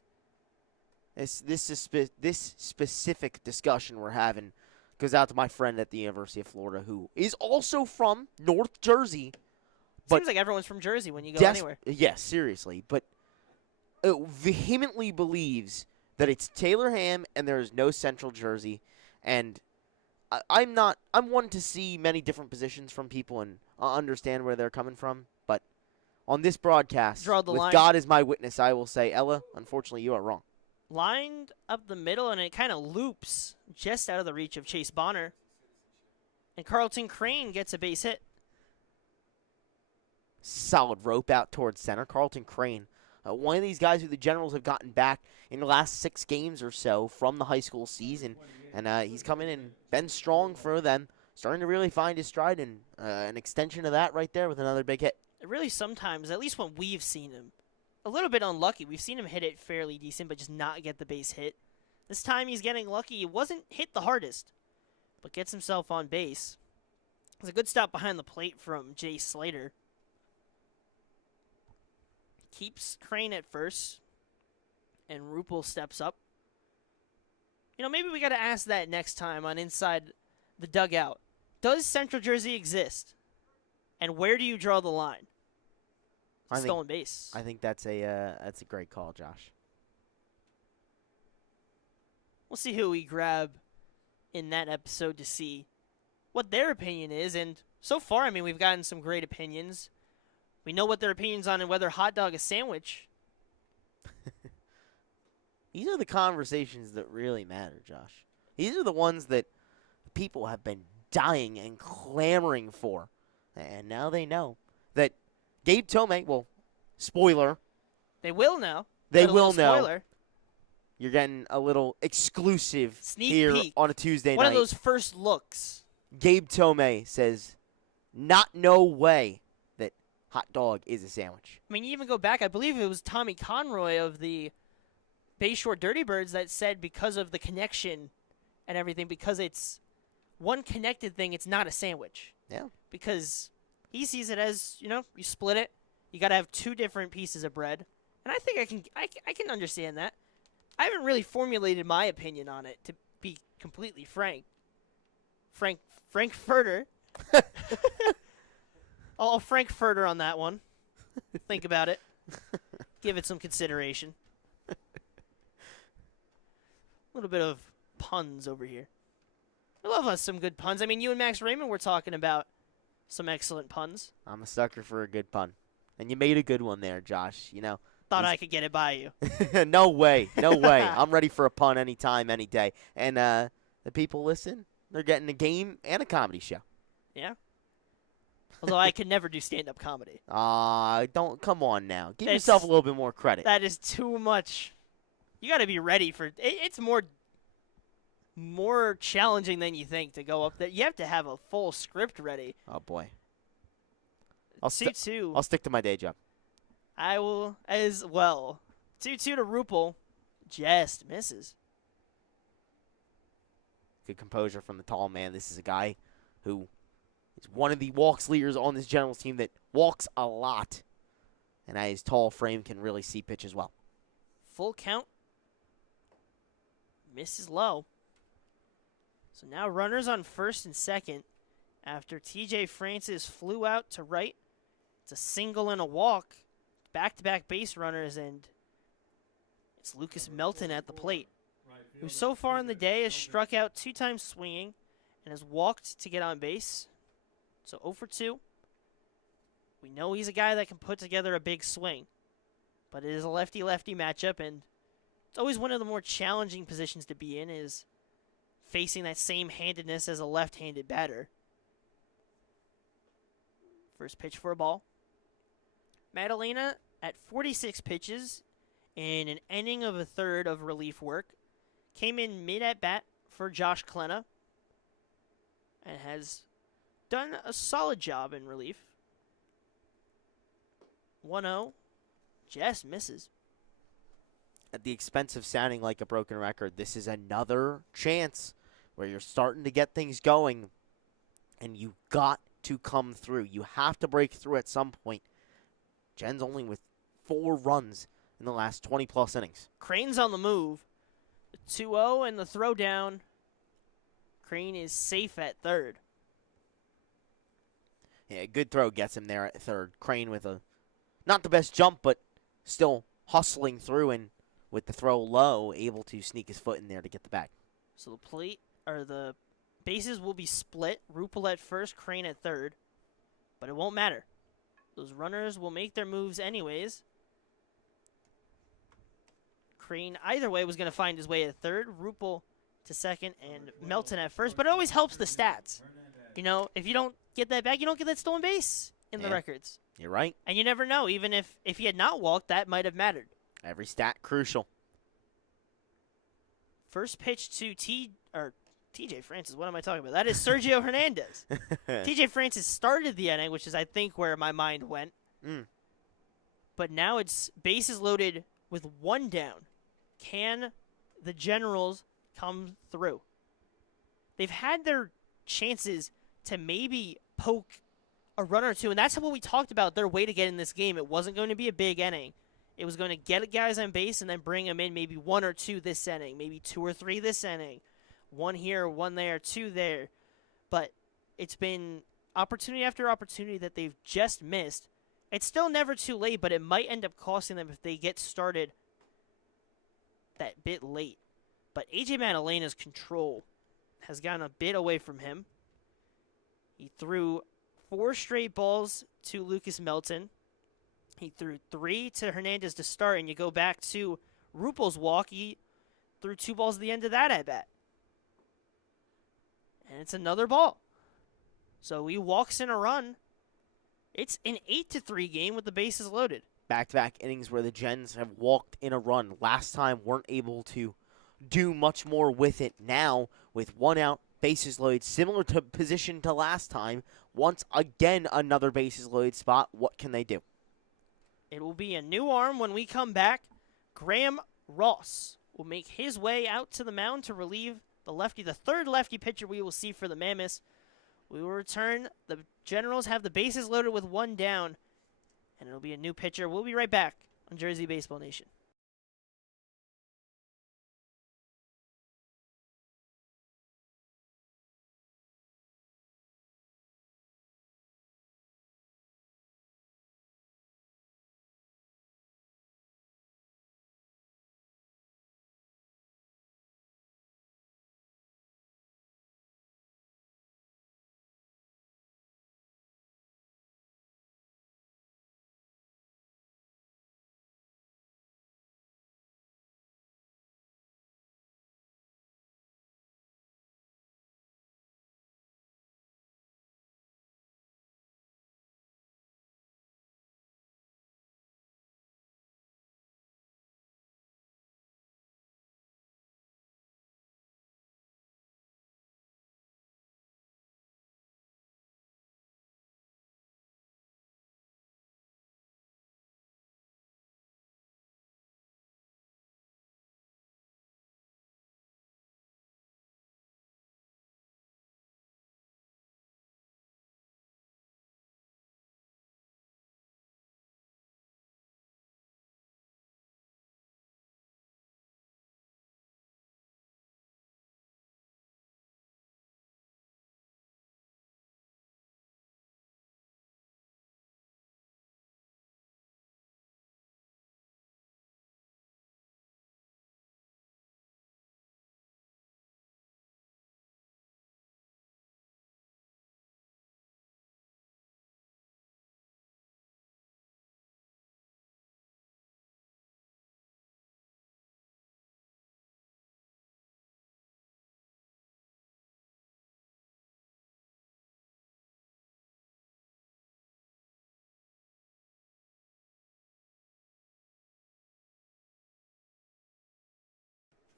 This specific discussion we're having goes out to my friend at the University of Florida who is also from North Jersey. Seems like everyone's from Jersey when you go anywhere. Yes, seriously. But vehemently believes that it's Taylor Ham and there is no Central Jersey. And I'm one to see many different positions from people and understand where they're coming from. But on this broadcast, Draw the with line. God as my witness, I will say, Ella, unfortunately, you are wrong. Lined up the middle, and it kind of loops just out of the reach of Chase Bonner. And Carlton Crane gets a base hit. Solid rope out towards center. Carlton Crane, one of these guys who the Generals have gotten back in the last 6 games or so from the high school season. And he's come in and been strong for them, starting to really find his stride, and an extension of that right there with another big hit. Really sometimes, at least when we've seen him, a little bit unlucky. We've seen him hit it fairly decent, but just not get the base hit. This time he's getting lucky. He wasn't hit the hardest, but gets himself on base. It's a good stop behind the plate from Jay Slater. Keeps Crane at first, and Rupel steps up. You know, maybe we got to ask that next time on Inside the Dugout. Does Central Jersey exist? And where do you draw the line? Stolen base. I think that's a great call, Josh. We'll see who we grab in that episode to see what their opinion is. And so far, I mean, we've gotten some great opinions. We know what their opinions on and whether hot dog is sandwich. These are the conversations that really matter, Josh. These are the ones that people have been dying and clamoring for. And now they know that Gabe Tomei, well, spoiler. They will know. They Got a will little know. spoiler. You're getting a little exclusive Sneak here peek. on a Tuesday One night. of those first looks. Gabe Tomei says, no way that hot dog is a sandwich. I mean, you even go back, I believe it was Tommy Conroy of the Bayshore Dirty Birds that said because of the connection and everything, because it's one connected thing, it's not a sandwich. Yeah. Because he sees it as, you know, you split it, you got to have 2 different pieces of bread. And I think I can understand that. I haven't really formulated my opinion on it, to be completely frank. Frankfurter. I'll Frankfurter on that one. Think about it. Give it some consideration. A little bit of puns over here. I love us some good puns. I mean, you and Max Raymond were talking about some excellent puns. I'm a sucker for a good pun. And you made a good one there, Josh. You know. Thought I could get it by you. No way. No way. I'm ready for a pun anytime, any day. And the people listen. They're getting a game and a comedy show. Yeah. Although I could never do stand-up comedy. Don't come on now. Give yourself a little bit more credit. That is too much. You got to be ready for it's more challenging than you think to go up there. You have to have a full script ready. Oh boy. I'll 2-2. I'll stick to my day job. I will as well. 2-2 to Rupel. Just misses. Good composure from the tall man. This is a guy who is one of the walks leaders on this Generals team that walks a lot. And at his tall frame can really see pitch as well. Full count. Misses low. So now runners on first and second after TJ Francis flew out to right. It's a single and a walk. Back-to-back base runners, and it's Lucas Melton at the plate, who so far in the day has struck out 2 times swinging and has walked to get on base. So 0 for 2. We know he's a guy that can put together a big swing, but it is a lefty-lefty matchup, and it's always one of the more challenging positions to be in is facing that same handedness as a left-handed batter. First pitch for a ball. Madalena at 46 pitches in an inning of a third of relief work came in mid at bat for Josh Klena and has done a solid job in relief. 1-0. just misses. At the expense of sounding like a broken record, this is another chance where you're starting to get things going, and you got to come through. You have to break through at some point. Gen's only with 4 runs in the last 20-plus innings. Crane's on the move. The 2-0 and the throw down. Crane is safe at third. Yeah, good throw gets him there at third. Crane with a not the best jump, but still hustling through, and with the throw low, able to sneak his foot in there to get the bag. So the bases will be split. Rupel at first, Crane at third. But it won't matter. Those runners will make their moves anyways. Crane, either way, was going to find his way at third. Rupel to second, and Melton at first. But it always helps the stats. You know, if you don't get that back, you don't get that stolen base in the records. You're right. And you never know. Even if he had not walked, that might have mattered. Every stat crucial. First pitch to TJ Francis. What am I talking about? That is Sergio Hernandez. TJ Francis started the inning, which is, I think, where my mind went. But now it's bases loaded with 1 down. Can the Generals come through? They've had their chances to maybe poke a run or two, and that's what we talked about their way to get in this game. It wasn't going to be a big inning. It was going to get guys on base and then bring them in, maybe 1 or 2 this inning, maybe 2 or 3 this inning. 1 here, 1 there, 2 there. But it's been opportunity after opportunity that they've just missed. It's still never too late, but it might end up costing them if they get started that bit late. But A.J. Madalena's control has gotten a bit away from him. He threw 4 straight balls to Lucas Melton. He threw 3 to Hernandez to start, and you go back to Rupel's walk. He threw 2 balls at the end of that at-bat. And it's another ball. So he walks in a run. It's an 8-3 game with the bases loaded. Back-to-back innings where the Gens have walked in a run. Last time weren't able to do much more with it. Now, with 1 out, bases loaded, similar to position to last time. Once again, another bases loaded spot. What can they do? It will be a new arm when we come back. Graham Ross will make his way out to the mound to relieve the lefty, the third lefty pitcher we will see for the Mammoths. We will return. The Generals have the bases loaded with 1 down, and it'll be a new pitcher. We'll be right back on Jersey Baseball Nation.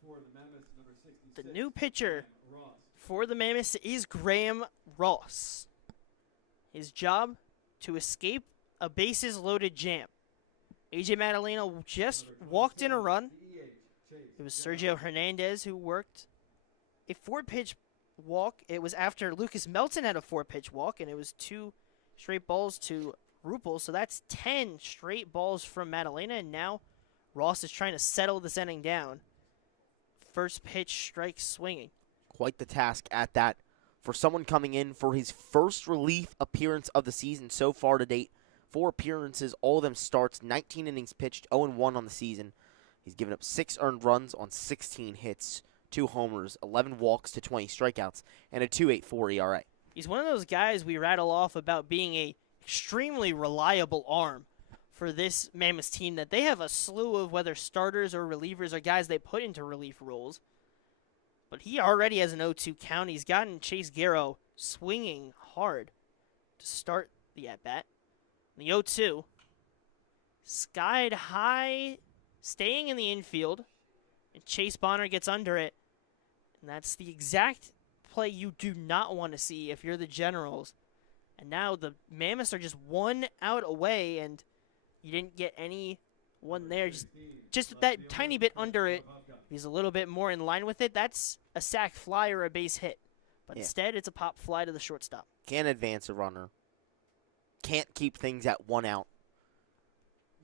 For the Mammoths, number 66. The new pitcher Ross. for the Mammoths is Graham Ross. His job, to escape a bases-loaded jam. AJ Madalena just walked in a run. It was Sergio Hernandez who worked a 4-pitch walk. It was after Lucas Melton had a 4-pitch walk, and it was 2 straight balls to Rupel. So that's 10 straight balls from Madalena, and now Ross is trying to settle this inning down. First pitch strike swinging. Quite the task at that for someone coming in for his first relief appearance of the season so far to date. 4 appearances, all of them starts, 19 innings pitched, 0-1 on the season. He's given up 6 earned runs on 16 hits, 2 homers, 11 walks to 20 strikeouts, and a 2.84 ERA. He's one of those guys we rattle off about being a extremely reliable arm for this Mammoths team, that they have a slew of whether starters or relievers or guys they put into relief roles. But he already has an 0-2 count. He's gotten Chase Garrow swinging hard to start the at-bat. The 0-2, skied high, staying in the infield, and Chase Bonner gets under it. And that's the exact play you do not want to see if you're the Generals. And now the Mammoths are just 1 out away, and you didn't get anyone there. Just that tiny bit under it. He's a little bit more in line with it. That's a sac fly or a base hit. But instead, it's a pop fly to the shortstop. Can't advance a runner. Can't keep things at 1 out.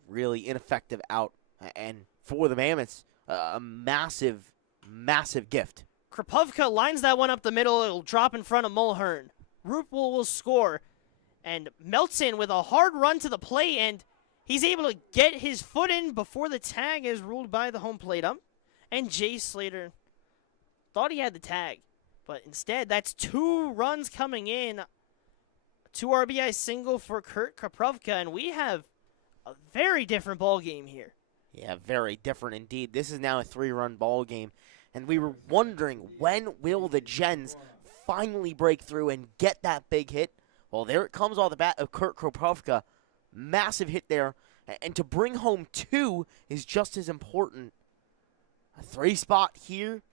Really ineffective out. And for the Mammoths, a massive, massive gift. Krapovka lines that one up the middle. It'll drop in front of Mulhern. Rupel will score. And Melton with a hard run to the plate, and he's able to get his foot in before the tag is ruled by the home plate ump. And Jay Slater thought he had the tag, but instead that's 2 runs coming in. 2 RBI single for Kurt Krapovka, and we have a very different ball game here. Yeah, very different indeed. This is now a 3-run ball game, and we were wondering, when will the Gens finally break through and get that big hit? Well, there it comes off the bat of Kurt Krapovka. Massive hit there, and to bring home 2 is just as important. A 3 spot here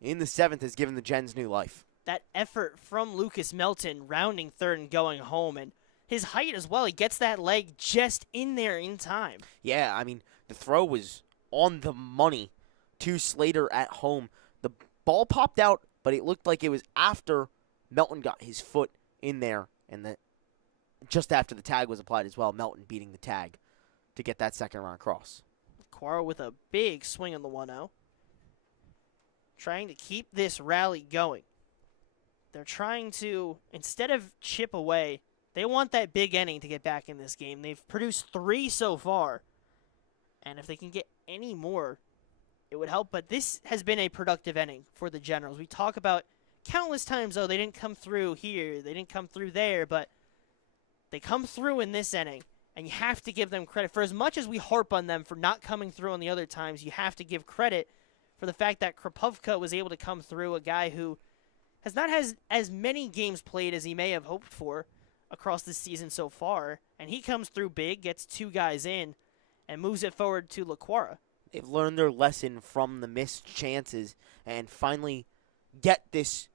in the 7th has given the Gens new life. That effort from Lucas Melton rounding third and going home, and his height as well. He gets that leg just in there in time. Yeah, I mean, the throw was on the money to Slater at home. The ball popped out, but it looked like it was after Melton got his foot in there, and just after the tag was applied as well, Melton beating the tag to get that second round cross. Quaro with a big swing on the 1-0. Trying to keep this rally going. They're trying to, instead of chip away, they want that big inning to get back in this game. They've produced 3 so far, and if they can get any more, it would help. But this has been a productive inning for the Generals. We talk about countless times, oh, they didn't come through here, they didn't come through there, but they come through in this inning, and you have to give them credit. For as much as we harp on them for not coming through on the other times, you have to give credit for the fact that Krapovka was able to come through, a guy who has not had as many games played as he may have hoped for across this season so far. And he comes through big, gets 2 guys in, and moves it forward to LaQuara. They've learned their lesson from the missed chances and finally get this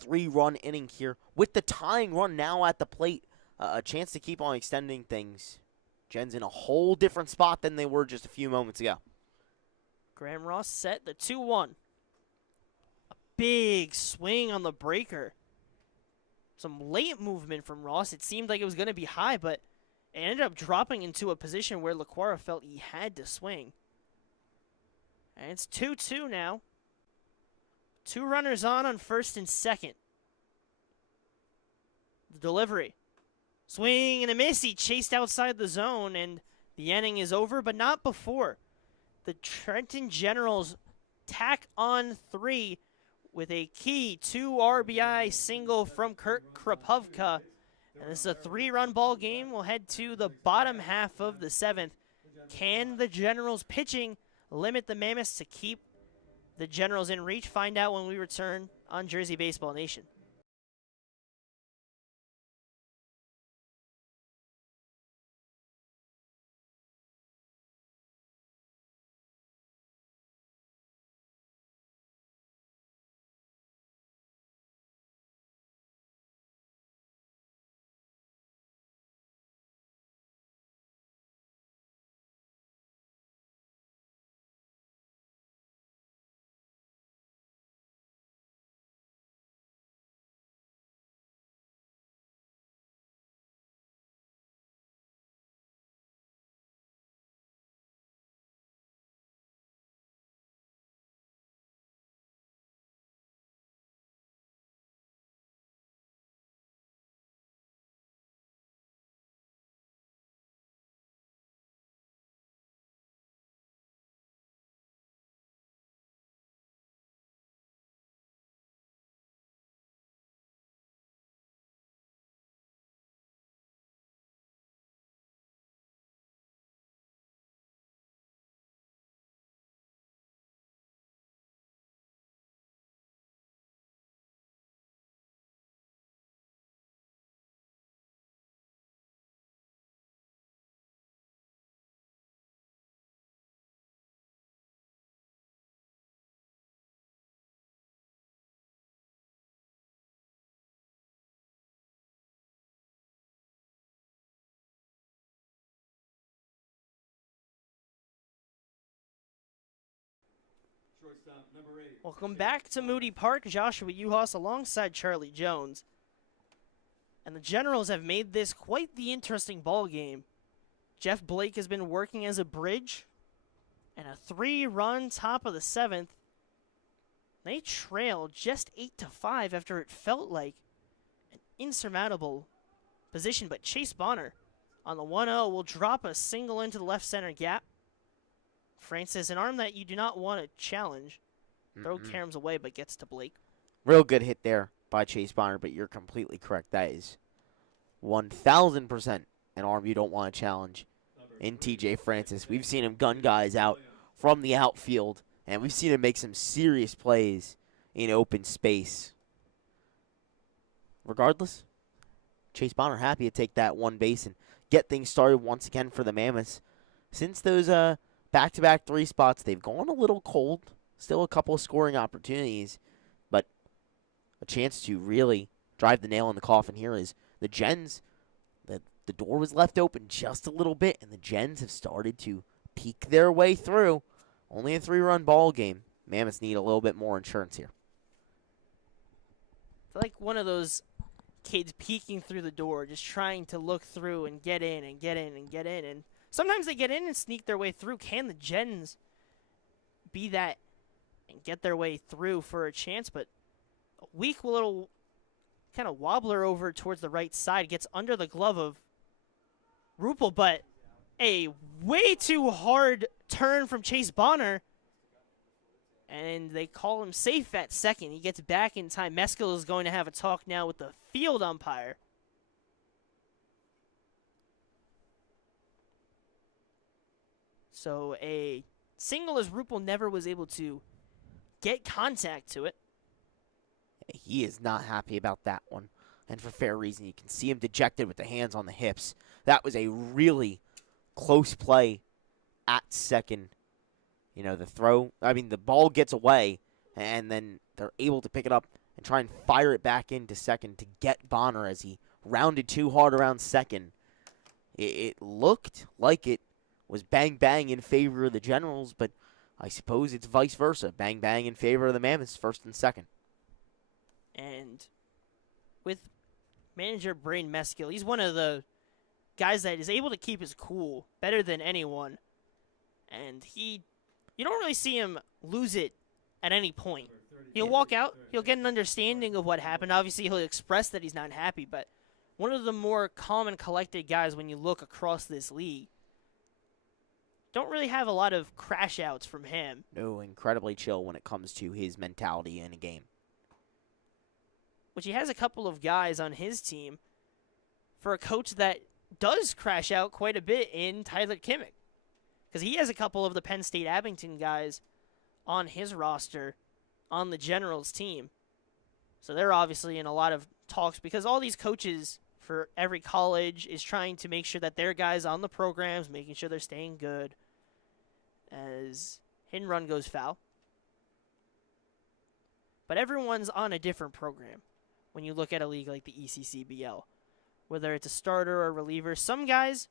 3-run inning here with the tying run now at the plate. A chance to keep on extending things. Gens in a whole different spot than they were just a few moments ago. Graham Ross set the 2-1. A big swing on the breaker. Some late movement from Ross. It seemed like it was going to be high, but it ended up dropping into a position where LaQuara felt he had to swing. And it's 2-2 now. 2 runners on first and second. The delivery. Swing and a miss. He chased outside the zone, and the inning is over, but not before. The Trenton Generals tack on 3 with a key 2 RBI single from Kurt Krapovka. And this is a 3-run ball game. We'll head to the bottom half of the 7th. Can the Generals pitching limit the Mammoths to keep the Generals in reach? Find out when we return on Jersey Baseball Nation. Shortstop, number 8. Welcome back to Moody Park. Joshua Yuhas alongside Charlie Jones. And the Generals have made this quite the interesting ball game. Jeff Blake has been working as a bridge. And a 3-run top of the 7th. They trail just 8-5 after it felt like an insurmountable position. But Chase Bonner on the 1-0 will drop a single into the left center gap. Francis, an arm that you do not want to challenge. Throw caroms away, but gets to Blake. Real good hit there by Chase Bonner, but you're completely correct. That is 1,000% an arm you don't want to challenge in TJ Francis. We've seen him gun guys out from the outfield, and we've seen him make some serious plays in open space. Regardless, Chase Bonner happy to take that one base and get things started once again for the Mammoths. Since those back-to-back 3 spots, they've gone a little cold. Still a couple of scoring opportunities, but a chance to really drive the nail in the coffin here is the Gens. The door was left open just a little bit, and the Gens have started to peek their way through. Only a 3-run ball game. Mammoths need a little bit more insurance here. It's like one of those kids peeking through the door, just trying to look through and get in and get in and get in. And sometimes they get in and sneak their way through. Can the Gens be that and get their way through for a chance? But a weak little kind of wobbler over towards the right side gets under the glove of Rupel, but a way too hard turn from Chase Bonner, and they call him safe at second. He gets back in time. Meskel is going to have a talk now with the field umpire. So a single as Rupel never was able to get contact to it. He is not happy about that one, and for fair reason. You can see him dejected with the hands on the hips. That was a really close play at second. You know, the ball gets away, and then they're able to pick it up and try and fire it back into second to get Bonner as he rounded too hard around second. It looked like it was bang-bang in favor of the Generals, but I suppose it's vice versa. Bang-bang in favor of the Mammoths, first and second. And with manager Brain Meskel, he's one of the guys that is able to keep his cool better than anyone. And you don't really see him lose it at any point. He'll walk out, he'll get an understanding of what happened. Obviously, he'll express that he's not happy, but one of the more calm and collected guys when you look across this league. Don't really have a lot of crash outs from him. No, incredibly chill when it comes to his mentality in a game. Which he has a couple of guys on his team for a coach that does crash out quite a bit in Tyler Kimmick. Because he has a couple of the Penn State Abington guys on his roster on the Generals team. So they're obviously in a lot of talks because all these coaches for every college is trying to make sure that their guys on the programs, making sure they're staying good as hit and run goes foul. But everyone's on a different program when you look at a league like the ECCBL. Whether it's a starter or a reliever, some guys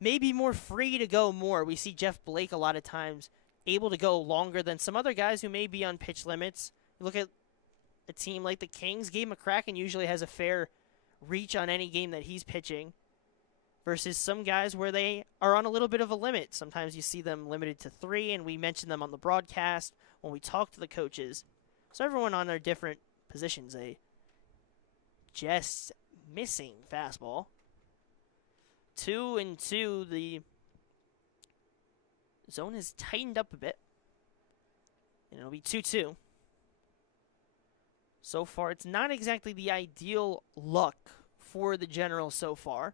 may be more free to go more. We see Jeff Blake a lot of times able to go longer than some other guys who may be on pitch limits. You look at a team like the Kings. Gabe McCracken usually has a fair reach on any game that he's pitching versus some guys where they are on a little bit of a limit. Sometimes you see them limited to 3, and we mention them on the broadcast when we talk to the coaches. So everyone on their different positions. Just missing fastball. 2-2. The zone has tightened up a bit. And it'll be 2-2. So far, it's not exactly the ideal luck for the Generals so far.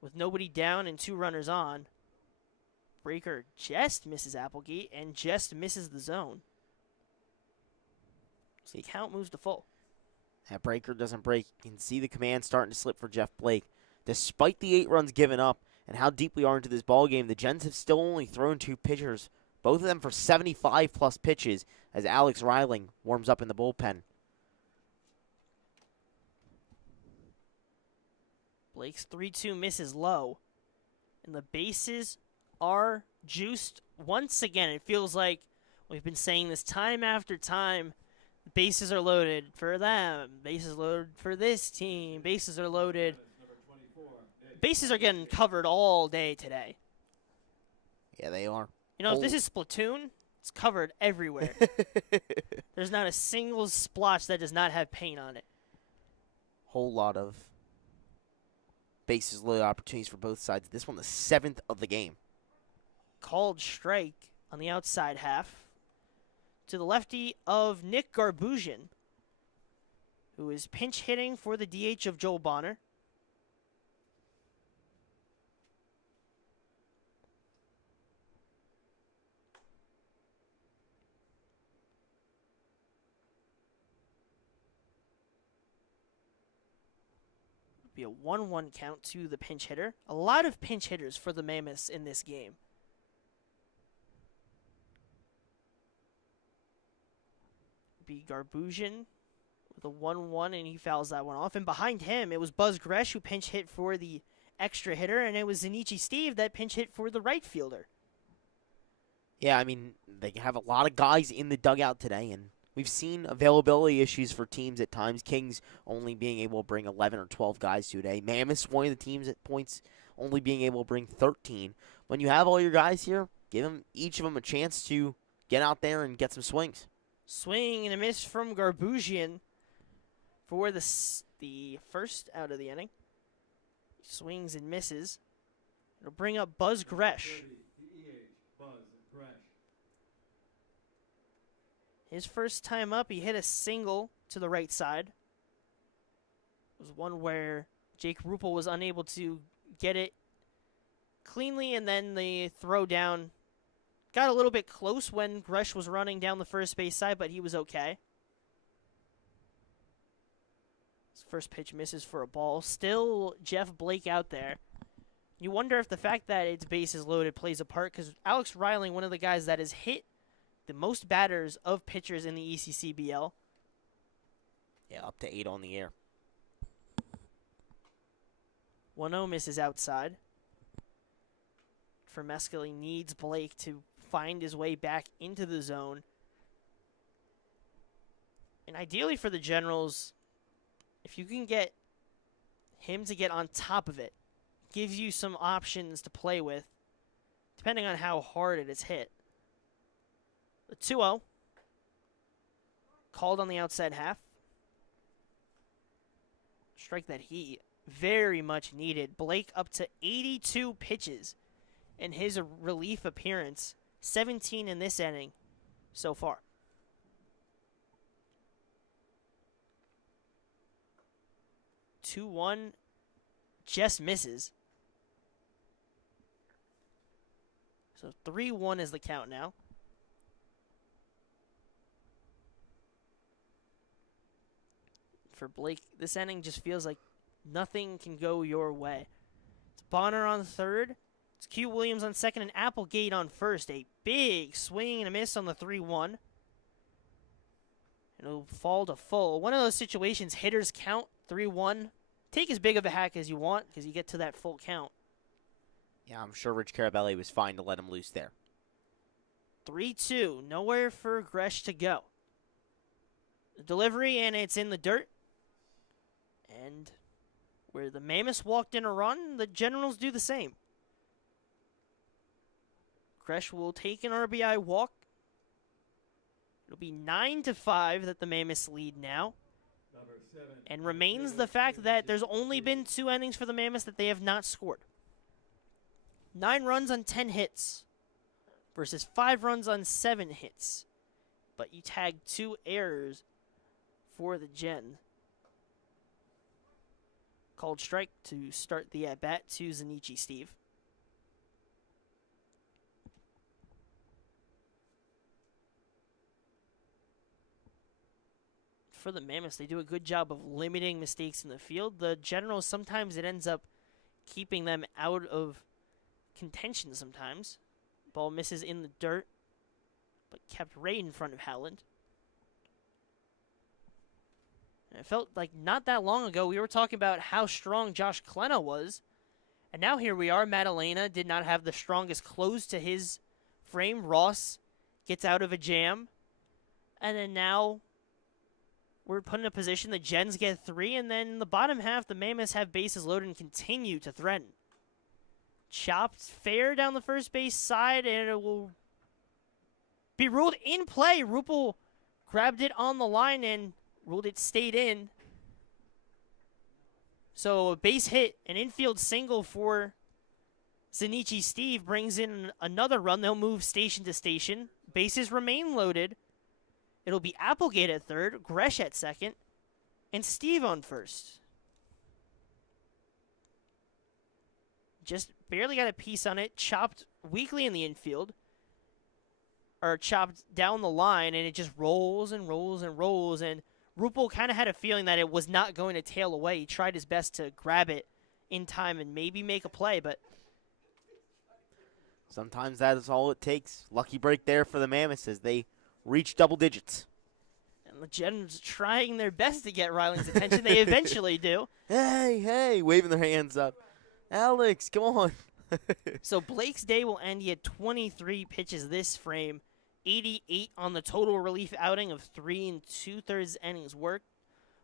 With nobody down and 2 runners on, Breaker just misses Applegate and just misses the zone. So the count moves to full. That breaker doesn't break. You can see the command starting to slip for Jeff Blake. Despite the 8 runs given up and how deep we are into this ball game, the Gens have still only thrown 2 pitchers, both of them for 75-plus pitches, as Alex Reiling warms up in the bullpen. Blake's 3-2 misses low, and the bases are juiced once again. It feels like We've been saying this time after time. Bases are loaded for them. Bases loaded for this team. Bases are loaded. Bases are getting covered all day today. Yeah, they are. You know, if this is Splatoon, it's covered everywhere. There's not a single splotch that does not have paint on it. Whole lot of bases loaded opportunities for both sides. This one, the 7th of the game. Called strike on the outside half to the lefty of Nick Garbusian, who is pinch hitting for the DH of Joel Bonner. Be a 1-1 count to the pinch hitter. A lot of pinch hitters for the Mammoths in this game. Be Garbusian with a 1-1, and he fouls that one off. And behind him, it was Buzz Gresh who pinch hit for the extra hitter, and it was Zanichi Steve that pinch hit for the right fielder. Yeah, I mean, they have a lot of guys in the dugout today, and we've seen availability issues for teams at times. Kings only being able to bring 11 or 12 guys today. Mammoths, one of the teams at points, only being able to bring 13. When you have all your guys here, give each of them a chance to get out there and get some swings. Swing and a miss from Garbusian for the first out of the inning. Swings and misses. It'll bring up Buzz Gresh. His first time up, he hit a single to the right side. It was one where Jake Ruppel was unable to get it cleanly, and then the throw down got a little bit close when Gresh was running down the first base side, but he was okay. His first pitch misses for a ball. Still Jeff Blake out there. You wonder if the fact that it's bases loaded plays a part, because Alex Reiling, one of the guys that has hit the most batters of pitchers in the ECCBL. Yeah, up to 8 on the air. 1-0 misses outside. Mescali needs Blake to find his way back into the zone. And ideally for the Generals, if you can get him to get on top of it, gives you some options to play with, depending on how hard it is hit. The 2-0. Called on the outside half. Strike that he very much needed. Blake up to 82 pitches in his relief appearance. 17 in this inning so far. Two 2-1 just misses. So 3-1 is the count now. For Blake, this inning just feels like nothing can go your way. It's Bonner on third. It's Q Williams on second and Applegate on first. A big swing and a miss on the 3-1. It'll fall to full. One of those situations, hitters count 3-1. Take as big of a hack as you want because you get to that full count. Yeah, I'm sure Rich Carabelli was fine to let him loose there. 3-2. Nowhere for Gresh to go. The delivery, and it's in the dirt. And where the Mammoths walked in a run, the Generals do the same. Gresh will take an RBI walk. It'll be 9-5 that the Mammoths lead now. And remains the fact that there's only been 2 innings for the Mammoths that they have not scored. 9 runs on 10 hits versus 5 runs on 7 hits. But you tag 2 errors for the Gen. Called strike to start the at-bat to Zanichi Steve. For the Mammoths, they do a good job of limiting mistakes in the field. The Generals, sometimes it ends up keeping them out of contention sometimes. Ball misses in the dirt, but kept right in front of Howland. And it felt like not that long ago we were talking about how strong Josh Klena was. And now here we are. Madalena did not have the strongest close to his frame. Ross gets out of a jam. And then now we're put in a position the Gens get 3, and then in the bottom half, the Mammoths have bases loaded and continue to threaten. Chopped fair down the first base side, and it will be ruled in play. Rupel grabbed it on the line and ruled it stayed in. So a base hit, an infield single for Zanichi Steve brings in another run. They'll move station to station. Bases remain loaded. It'll be Applegate at third, Gresh at second, and Steve on first. Just barely got a piece on it. Chopped weakly in the infield. Or chopped down the line, and it just rolls and rolls and rolls. And Rupel kind of had a feeling that it was not going to tail away. He tried his best to grab it in time and maybe make a play, but sometimes that is all it takes. Lucky break there for the Mammoths as they reach double digits. and the Gens trying their best to get Ryling's attention. They eventually do. Hey, waving their hands up. Alex, come on. So Blake's day will end. He had 23 pitches this frame, 88 on the total relief outing of 3 2/3 innings worked.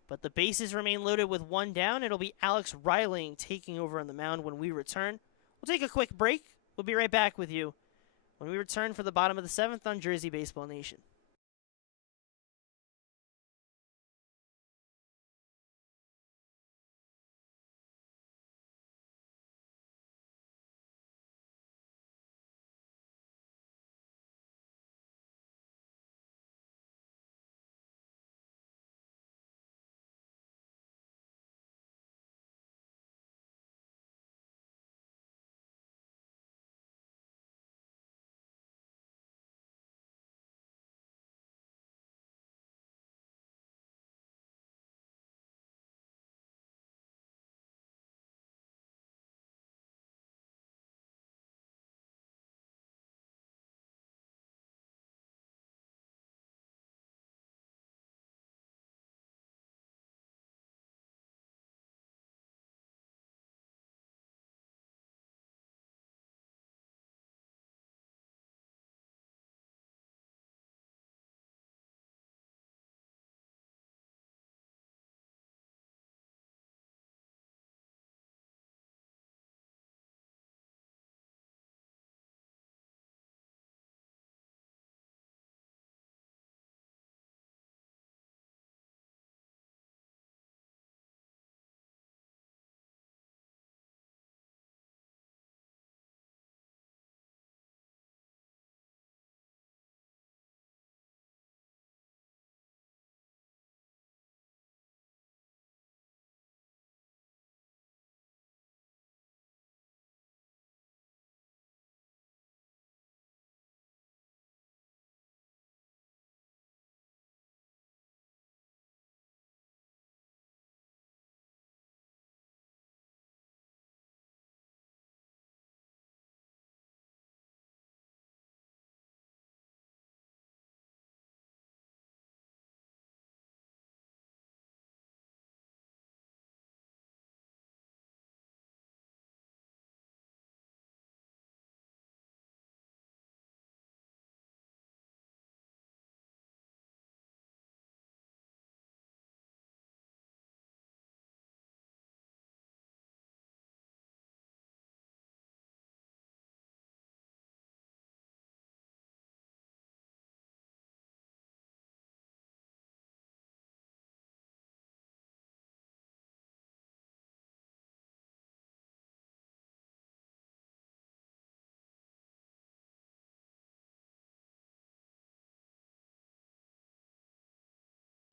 But the bases remain loaded with one down. It'll be Alex Ryling taking over on the mound when we return. We'll take a quick break. We'll be right back with you when we return for the bottom of the 7th on Jersey Baseball Nation.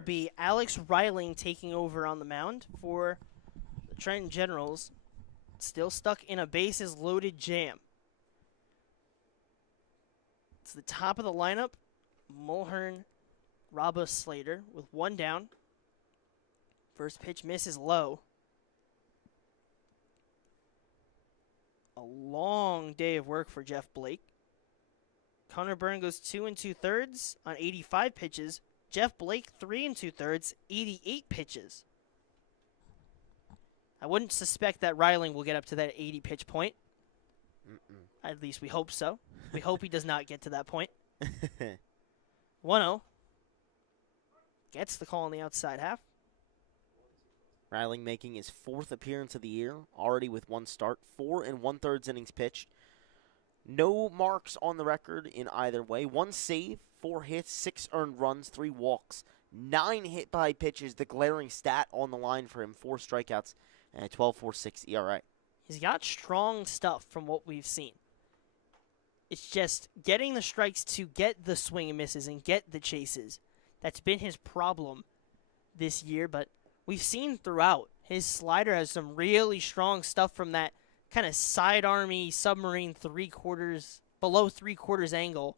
Be Alex Ryling taking over on the mound for the Trenton Generals, still stuck in a bases loaded jam. It's the top of the lineup. Mulhern, Rabba, Slater with one down. First pitch misses low. A long day of work for Jeff Blake. Connor Byrne goes 2 2/3 on 85 pitches. Jeff Blake, 3 2/3, 88 pitches. I wouldn't suspect that Ryling will get up to that 80 pitch point. At least we hope so. We hope he does not get to that point. 1-0. Gets the call on the outside half. Riling making his 4th appearance of the year, already with 1 start, 4 1/3 innings pitched. No marks on the record in either way. 1 save, 4 hits, 6 earned runs, 3 walks, 9 hit by pitches. The glaring stat on the line for him: 4 strikeouts and a 12.46 ERA. He's got strong stuff from what we've seen. It's just getting the strikes to get the swing and misses and get the chases. That's been his problem this year, but we've seen throughout. His slider has some really strong stuff from that kind of sidearmy submarine 3/4, below 3/4 angle.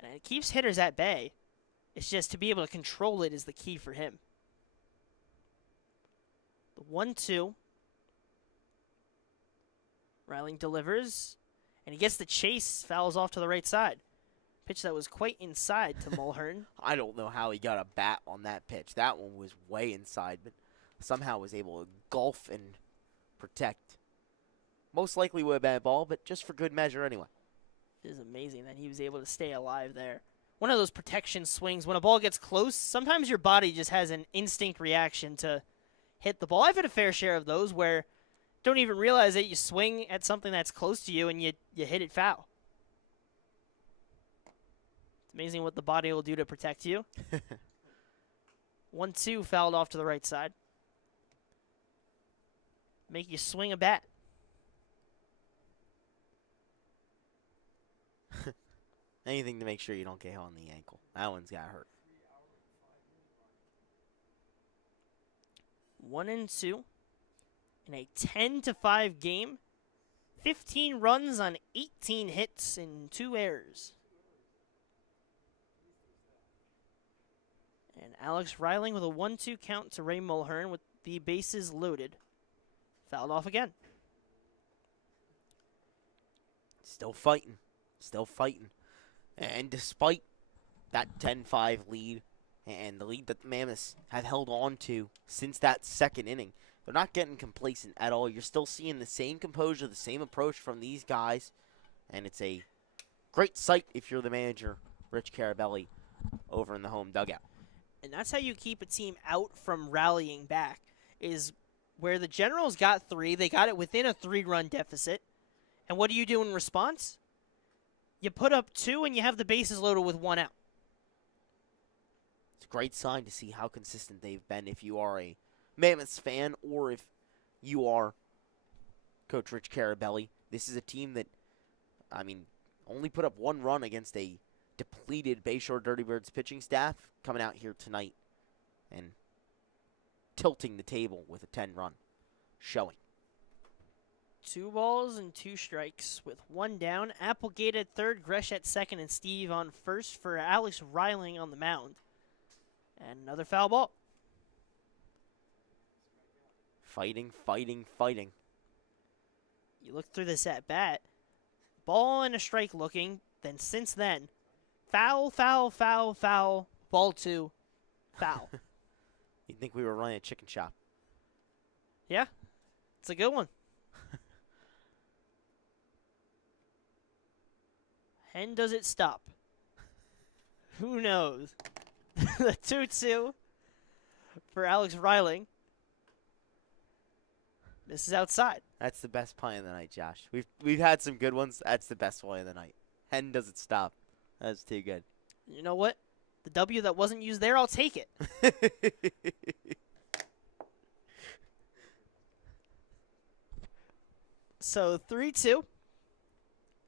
And it keeps hitters at bay. It's just to be able to control it is the key for him. The 1-2. Riling delivers, and he gets the chase, fouls off to the right side. Pitch that was quite inside to Mulhern. I don't know how he got a bat on that pitch. That one was way inside, but somehow was able to golf and protect. Most likely would have been a ball, but just for good measure anyway. It is amazing that he was able to stay alive there. One of those protection swings. When a ball gets close, sometimes your body just has an instinct reaction to hit the ball. I've had a fair share of those where don't even realize that you swing at something that's close to you and you hit it foul. It's amazing what the body will do to protect you. 1-2 fouled off to the right side. Make you swing a bat. Anything to make sure you don't get hit on the ankle. That one's got hurt. 1-2 in a 10-5 game. 15 runs on 18 hits and 2 errors. And Alex Riling with a 1-2 count to Ray Mulhern with the bases loaded. Fouled off again. Still fighting. Still fighting. And despite that 10-5 lead and the lead that the Mammoths have held on to since that 2nd inning, they're not getting complacent at all. You're still seeing the same composure, the same approach from these guys. And it's a great sight if you're the manager, Rich Carabelli, over in the home dugout. And that's how you keep a team out from rallying back, is where the Generals got 3. They got it within a 3-run deficit. And what do you do in response? You put up 2 and you have the bases loaded with 1 out. It's a great sign to see how consistent they've been if you are a Mammoths fan or if you are Coach Rich Carabelli. This is a team that, only put up 1 run against a depleted Bayshore Dirty Birds pitching staff, coming out here tonight and tilting the table with a 10-run showing. 2 balls and 2 strikes with 1 down. Applegate at third, Gresh at second, and Steve on first for Alex Riling on the mound. And another foul ball. Fighting, fighting, fighting. You look through this at bat. Ball and a strike looking. Then since then, foul, foul, foul, foul. Ball 2, foul. You'd think we were running a chicken shop. Yeah, it's a good one. And does it stop? Who knows? The 2-2 for Alex Riling. This is outside. That's the best play of the night, Josh. We've had some good ones. That's the best play of the night. And does it stop? That's too good. You know what? The W that wasn't used there, I'll take it. So 3-2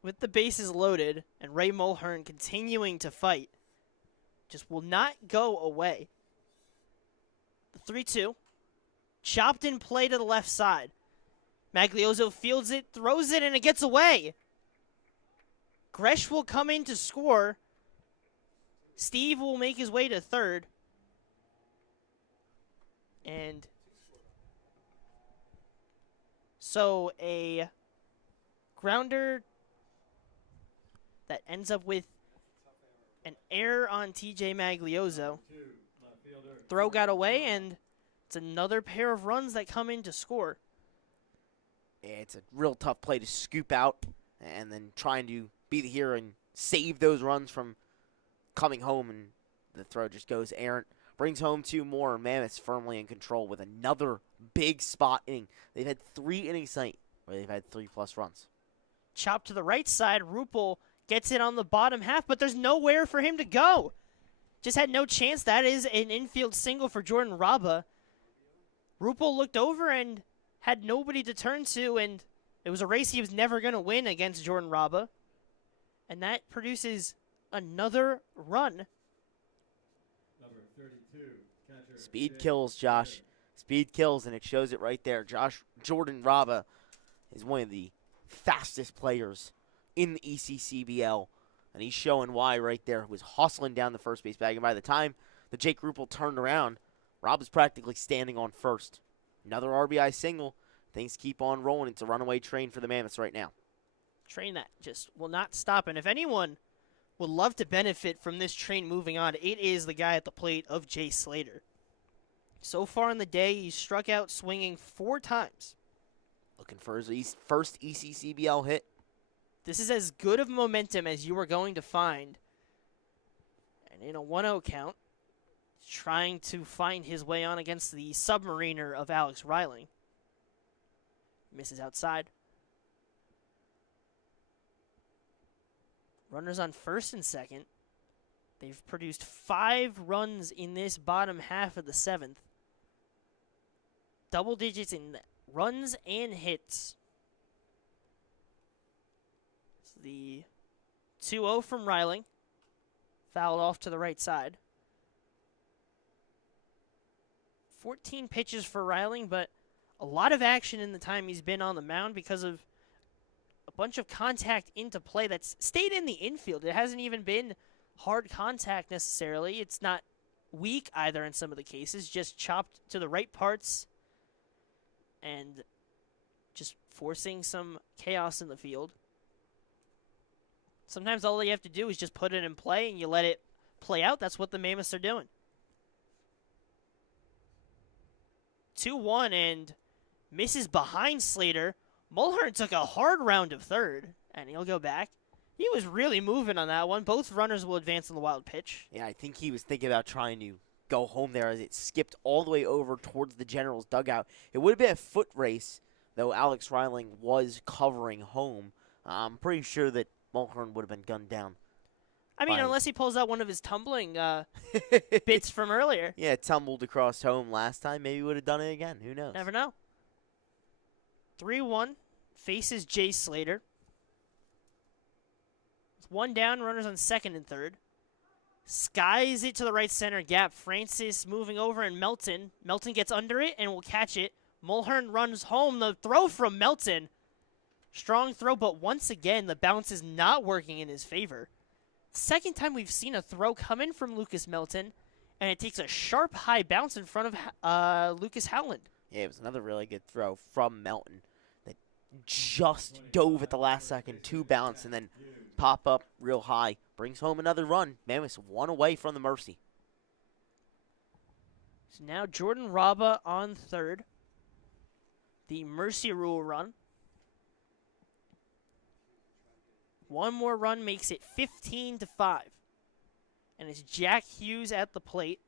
with the bases loaded and Ray Mulhern continuing to fight. Just will not go away. The 3-2. Chopped in play to the left side. Magliozzo fields it, throws it, and it gets away. Gresh will come in to score. Steve will make his way to third. And so a grounder that ends up with an error on TJ Magliozzo. Throw got away, and it's another pair of runs that come in to score. It's a real tough play to scoop out and then trying to be the hero and save those runs from coming home, and the throw just goes errant. Brings home 2 more. Mammoths firmly in control with another big spot inning. They've had 3 innings tonight where they've had 3+ runs. Chop to the right side. Rupel gets it on the bottom half, but there's nowhere for him to go. Just had no chance. That is an infield single for Jordan Raba. Rupel looked over and had nobody to turn to, and it was a race he was never going to win against Jordan Raba. And that produces another run. Number 32, catcher. Speed kills, Josh. Speed kills, and it shows it right there. Jordan Raba is one of the fastest players in the ECCBL, and he's showing why right there. He was hustling down the first base bag, and by the time the Jake Rupel turned around, Raba's practically standing on first. Another RBI single. Things keep on rolling. It's a runaway train for the Mammoths right now. Train that just will not stop. And if anyone would love to benefit from this train moving on, it is the guy at the plate of Jay Slater. So far in the day, he's struck out swinging 4 times. Looking for his first ECCBL hit. This is as good of momentum as you are going to find. And in a 1-0 count, he's trying to find his way on against the submariner of Alex Reiling. Misses outside. Runners on first and second. They've produced 5 runs in this bottom half of the 7th. Double digits in runs and hits. It's the 2-0 from Reiling. Fouled off to the right side. 14 pitches for Reiling, but a lot of action in the time he's been on the mound because of a bunch of contact into play that's stayed in the infield. It hasn't even been hard contact necessarily. It's not weak either in some of the cases, just chopped to the right parts and just forcing some chaos in the field. Sometimes all you have to do is just put it in play and you let it play out. That's what the Mammoths are doing. 2-1 and misses behind Slater. Mulhern took a hard round of third, and he'll go back. He was really moving on that one. Both runners will advance on the wild pitch. Yeah, I think he was thinking about trying to go home there as it skipped all the way over towards the Generals' dugout. It would have been a foot race, though Alex Reiling was covering home. I'm pretty sure that Mulhern would have been gunned down. I mean, Fine. unless he pulls out one of his tumbling bits from earlier. Yeah, tumbled across home last time. Maybe would have done it again. Who knows? Never know. 3-1. Faces Jay Slater. It's 1 down, runners on second and third. Skies it to the right center gap. Francis moving over, and Melton. Melton gets under it and will catch it. Mulhern runs home. The throw from Melton. Strong throw, but once again, the bounce is not working in his favor. Second time we've seen a throw come in from Lucas Melton, and it takes a sharp high bounce in front of Lucas Howland. Yeah, it was another really good throw from Melton that just dove at the last second to bounce and then pop up real high. Brings home another run. Mammoths 1 away from the Mercy. So now Jordan Raba on third. The Mercy rule run. 1 more run makes it 15-5. And it's Jack Hughes at the plate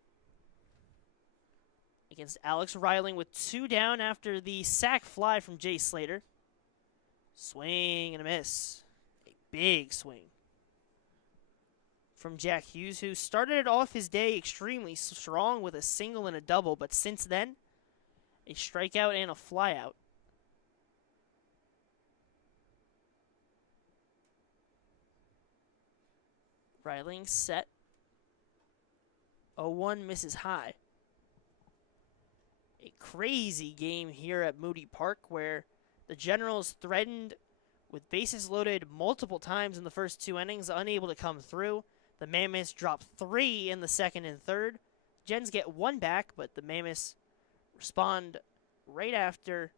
against Alex Reiling with 2 down after the sac fly from Jay Slater. Swing and a miss. A big swing from Jack Hughes, who started off his day extremely strong with a single and a double, but since then, a strikeout and a flyout. Reiling set. 0-1 misses high. A crazy game here at Moody Park where the Generals threatened with bases loaded multiple times in the first 2 innings, unable to come through. The Mammoths drop 3 in the second and third. Gens get 1 back, but the Mammoths respond right after.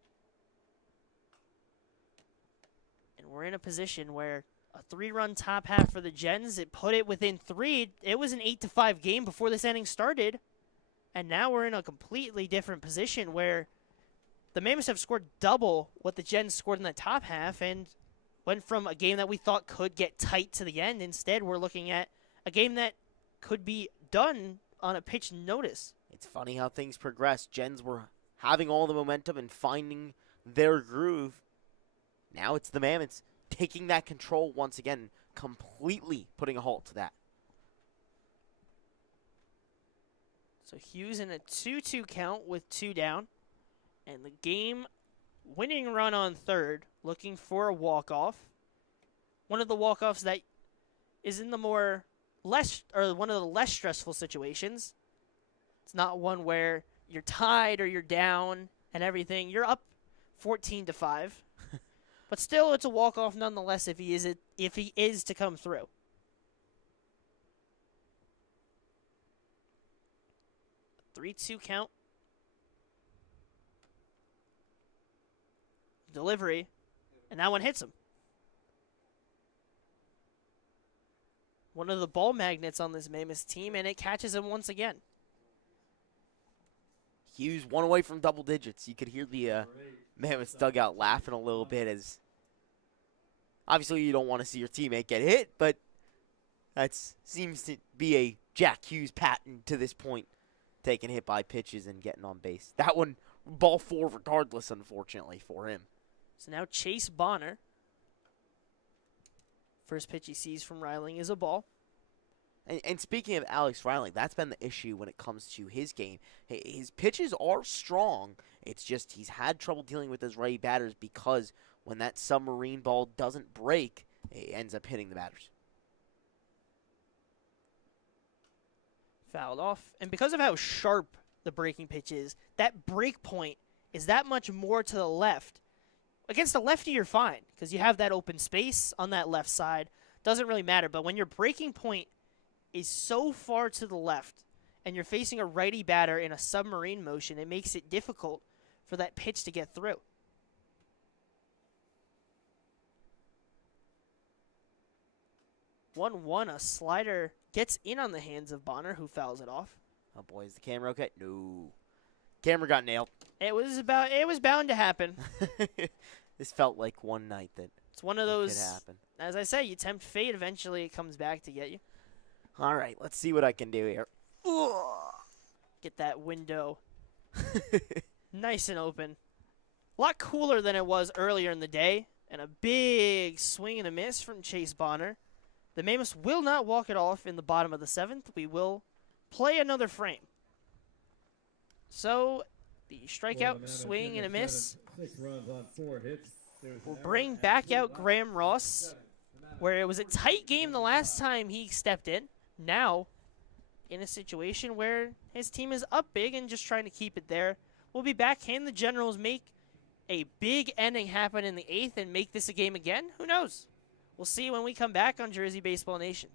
And we're in a position where a 3-run top half for the Gens, it put it within 3. It was an 8-5 game before this inning started. And now we're in a completely different position where the Mammoths have scored double what the Gens scored in the top half, and Went from a game that we thought could get tight to the end. Instead, we're looking at a game that could be done on a pitch notice. It's funny how things progress. Gens were having all the momentum and finding their groove. Now it's the Mammoths taking that control once again, completely putting a halt to that. So Hughes in a 2-2 count with 2 down. And the game winning run on third, looking for a walk-off. One of the walk-offs that is in the one of the less stressful situations. It's not one where you're tied or you're down and everything. You're up 14-5. But still, it's a walk-off nonetheless if he is to come through. A 3-2 count. Delivery, and that one hits him. One of the ball magnets on this Mammoths team, and it catches him once again. Hughes one away from double digits. You could hear the Mammoths dugout laughing a little bit as obviously you don't want to see your teammate get hit, but that seems to be a Jack Hughes pattern to this point, taking hit by pitches and getting on base. That one, ball 4 regardless, unfortunately, for him. So now Chase Bonner. First pitch he sees from Reiling is a ball. And speaking of Alex Reiling, that's been the issue when it comes to his game. His pitches are strong. It's just he's had trouble dealing with those righty batters because when that submarine ball doesn't break, it ends up hitting the batters. Fouled off. And because of how sharp the breaking pitch is, that break point is that much more to the left. Against a lefty, you're fine because you have that open space on that left side. Doesn't really matter. But when your breaking point is so far to the left and you're facing a righty batter in a submarine motion, it makes it difficult for that pitch to get through. One, a slider gets in on the hands of Bonner, who fouls it off. Oh boy, is the camera okay? No. Camera got nailed. It was bound to happen. This felt like one night that It's one of those, could happen. as I say, you tempt fate, eventually it comes back to get you. All right, let's see what I can do here. Get that window nice and open. A lot cooler than it was earlier in the day. And a big swing and a miss from Chase Bonner. The Mammoths will not walk it off in the bottom of the 7th. We will play another frame. So, the strikeout, swing, and a miss 6 runs on 4 hits. will bring back out Graham Ross, where it was a tight game the last time he stepped in. Now, in a situation where his team is up big and just trying to keep it there. We'll be back. Can the Generals make a big ending happen in the 8th and make this a game again? Who knows? We'll see when we come back on Jersey Baseball Nation.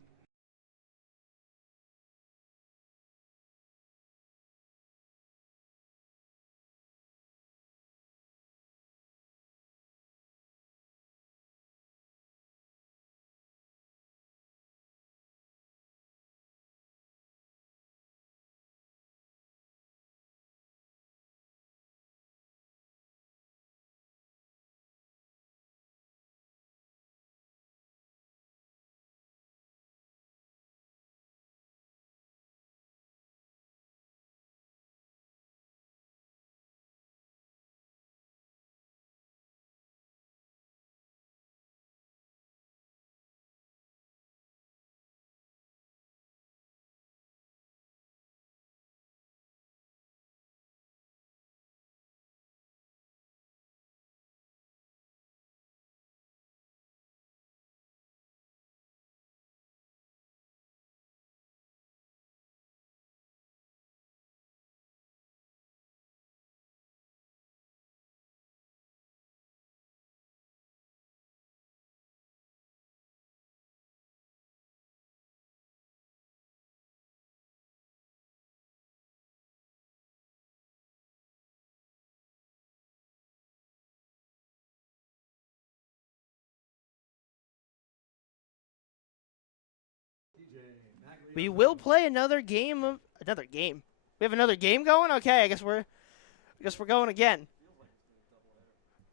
We will play another game. We have another game going. Okay, I guess we're going again.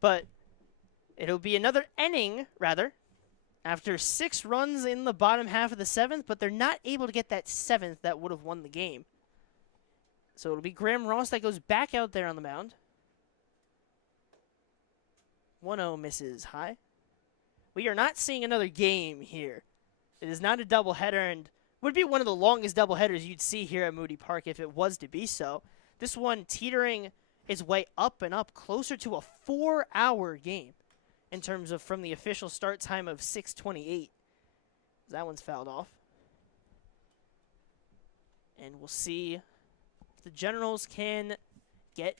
But It'll be another inning, rather, after 6 runs in the bottom half of the 7th, but they're not able to get that 7th that would have won the game. So it'll be Graham Ross that goes back out there on the mound. 1-0 misses high. We are not seeing another game here. It is not a doubleheader, and would be one of the longest doubleheaders you'd see here at Moody Park if it was to be so. This one teetering its way up and up, closer to a 4-hour game in terms of from the official start time of 6:28. That one's fouled off. And we'll see if the Generals can get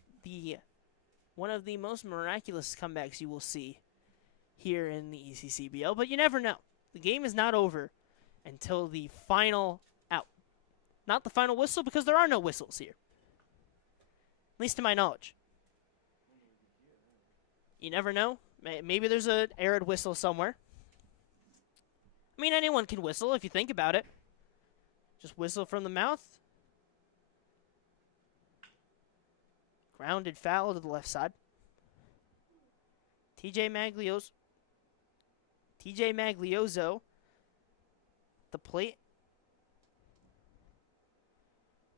one of the most miraculous comebacks you will see here in the ECCBL, but you never know. The game is not over until the final out. Not the final whistle, because there are no whistles here. At least to my knowledge. You never know. Maybe there's an arid whistle somewhere. I mean, anyone can whistle if you think about it. Just whistle from the mouth. Grounded foul to the left side. TJ Magliozzo, the plate.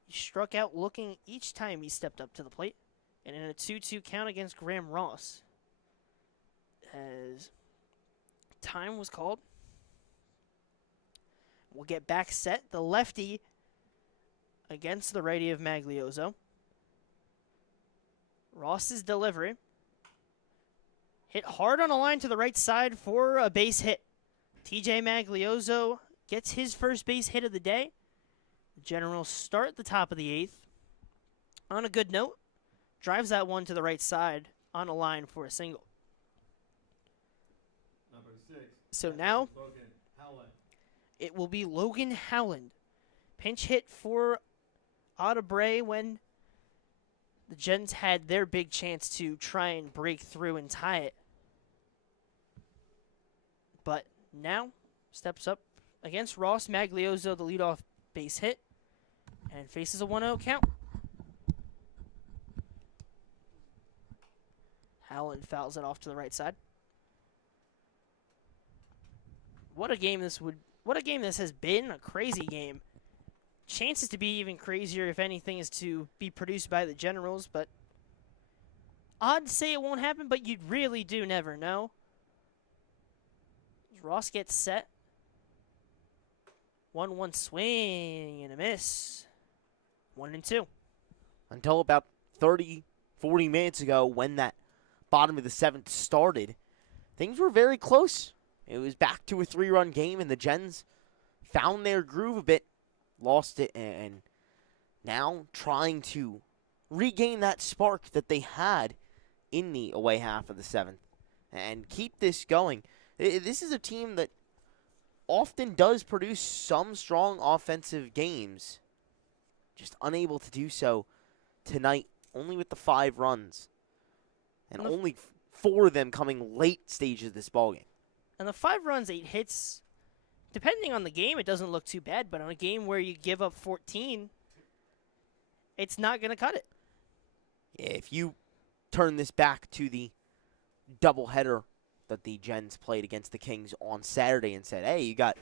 He struck out looking each time he stepped up to the plate. And in a 2-2 count against Graham Ross, as time was called. We'll get back set. The lefty against the righty of Magliozzo. Ross's delivery. Hit hard on a line to the right side for a base hit. TJ Magliozzo gets his first base hit of the day. The Generals start the top of the 8th on a good note. Drives that one to the right side on a line for a single. Number 6. So now Logan Howland. it will be Logan Howland. Pinch hit for Audebray when the Gens had their big chance to try and break through and tie it. But now steps up against Ross Magliozzo, the leadoff base hit, and faces a 1-0 count. Howland fouls it off to the right side. What a game this has been. A crazy game. Chances to be even crazier if anything is to be produced by the Generals, but odd to say it won't happen, but you really do never know. Ross gets set. 1-1 swing and a miss. 1-2. Until about 30, 40 minutes ago when that bottom of the 7th started, things were very close. It was back to a 3-run game, and the Gens found their groove a bit, lost it, and now trying to regain that spark that they had in the away half of the 7th and keep this going. This is a team that often does produce some strong offensive games, just unable to do so tonight, only with the 5 runs, and only 4 of them coming late stages of this ballgame. And the 5 runs, 8 hits, depending on the game, it doesn't look too bad, but on a game where you give up 14, it's not going to cut it. Yeah, if you turn this back to the doubleheader that the Gens played against the Kings on Saturday and said, hey, you got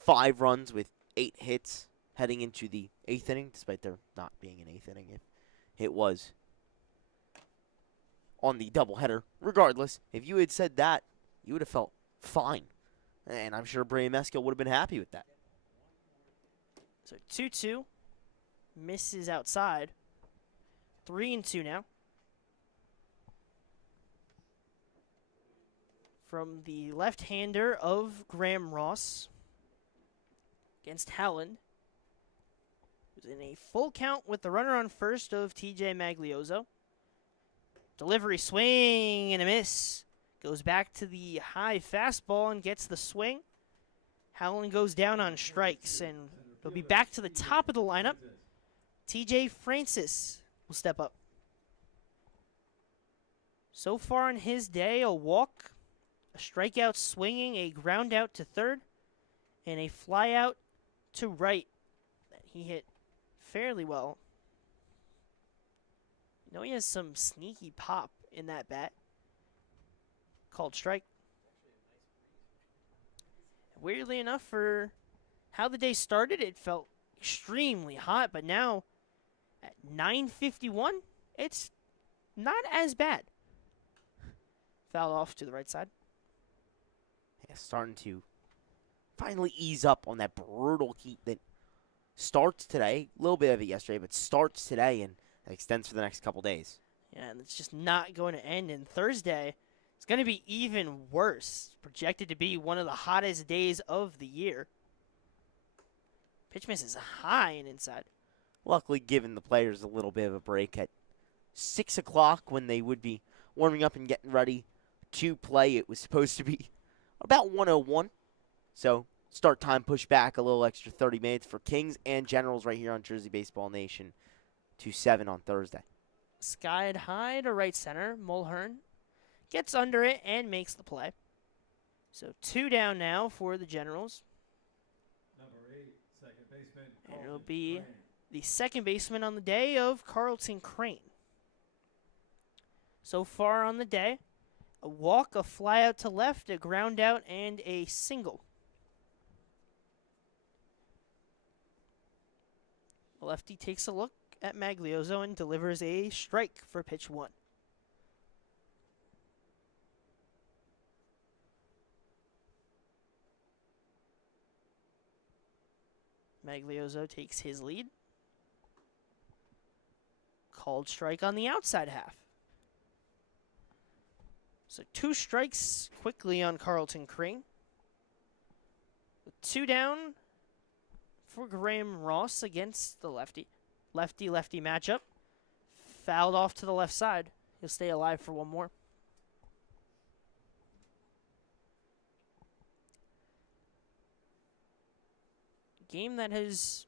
5 runs with 8 hits heading into the 8th inning, despite there not being an 8th inning, it was on the doubleheader. Regardless, if you had said that, you would have felt fine. And I'm sure Bray Mesco would have been happy with that. So 2-2. Misses outside. 3-2 now. From the left-hander of Graham Ross against Howland, who's in a full count with the runner on first of TJ Magliozzo. Delivery swing and a miss. Goes back to the high fastball and gets the swing. Howland goes down on strikes, and they'll be back to the top of the lineup. TJ Francis will step up. So far in his day, a walk, a strikeout swinging, a ground out to third, and a fly out to right that he hit fairly well. You know, he has some sneaky pop in that bat. Called strike. Weirdly enough, for how the day started, it felt extremely hot, but now at 9:51, it's not as bad. Foul off to the right side. Yeah, starting to finally ease up on that brutal heat that starts today. A little bit of it yesterday, but starts today and extends for the next couple days. Yeah, and it's just not going to end. And Thursday, it's going to be even worse. Projected to be one of the hottest days of the year. Pitch miss is high and inside. Luckily, giving the players a little bit of a break at 6 o'clock when they would be warming up and getting ready to play. It was supposed to be about 1:01. So start time pushed back a little extra 30 minutes for Kings and Generals right here on Jersey Baseball Nation to 7 on Thursday. Skied high to right center. Mulhern gets under it and makes the play. So 2 down now for the Generals. Number 8, second baseman. And it'll Carlton be Crane. the second baseman on the day of Carlton Crane. So far on the day, a walk, a fly out to left, a ground out, and a single. The lefty takes a look at Maglioso and delivers a strike for pitch 1. Maglioso takes his lead. Called strike on the outside half. So 2 strikes quickly on Carlton Crane. With 2 down for Graham Ross against the lefty. Lefty-lefty matchup. Fouled off to the left side. He'll stay alive for one more. Game that has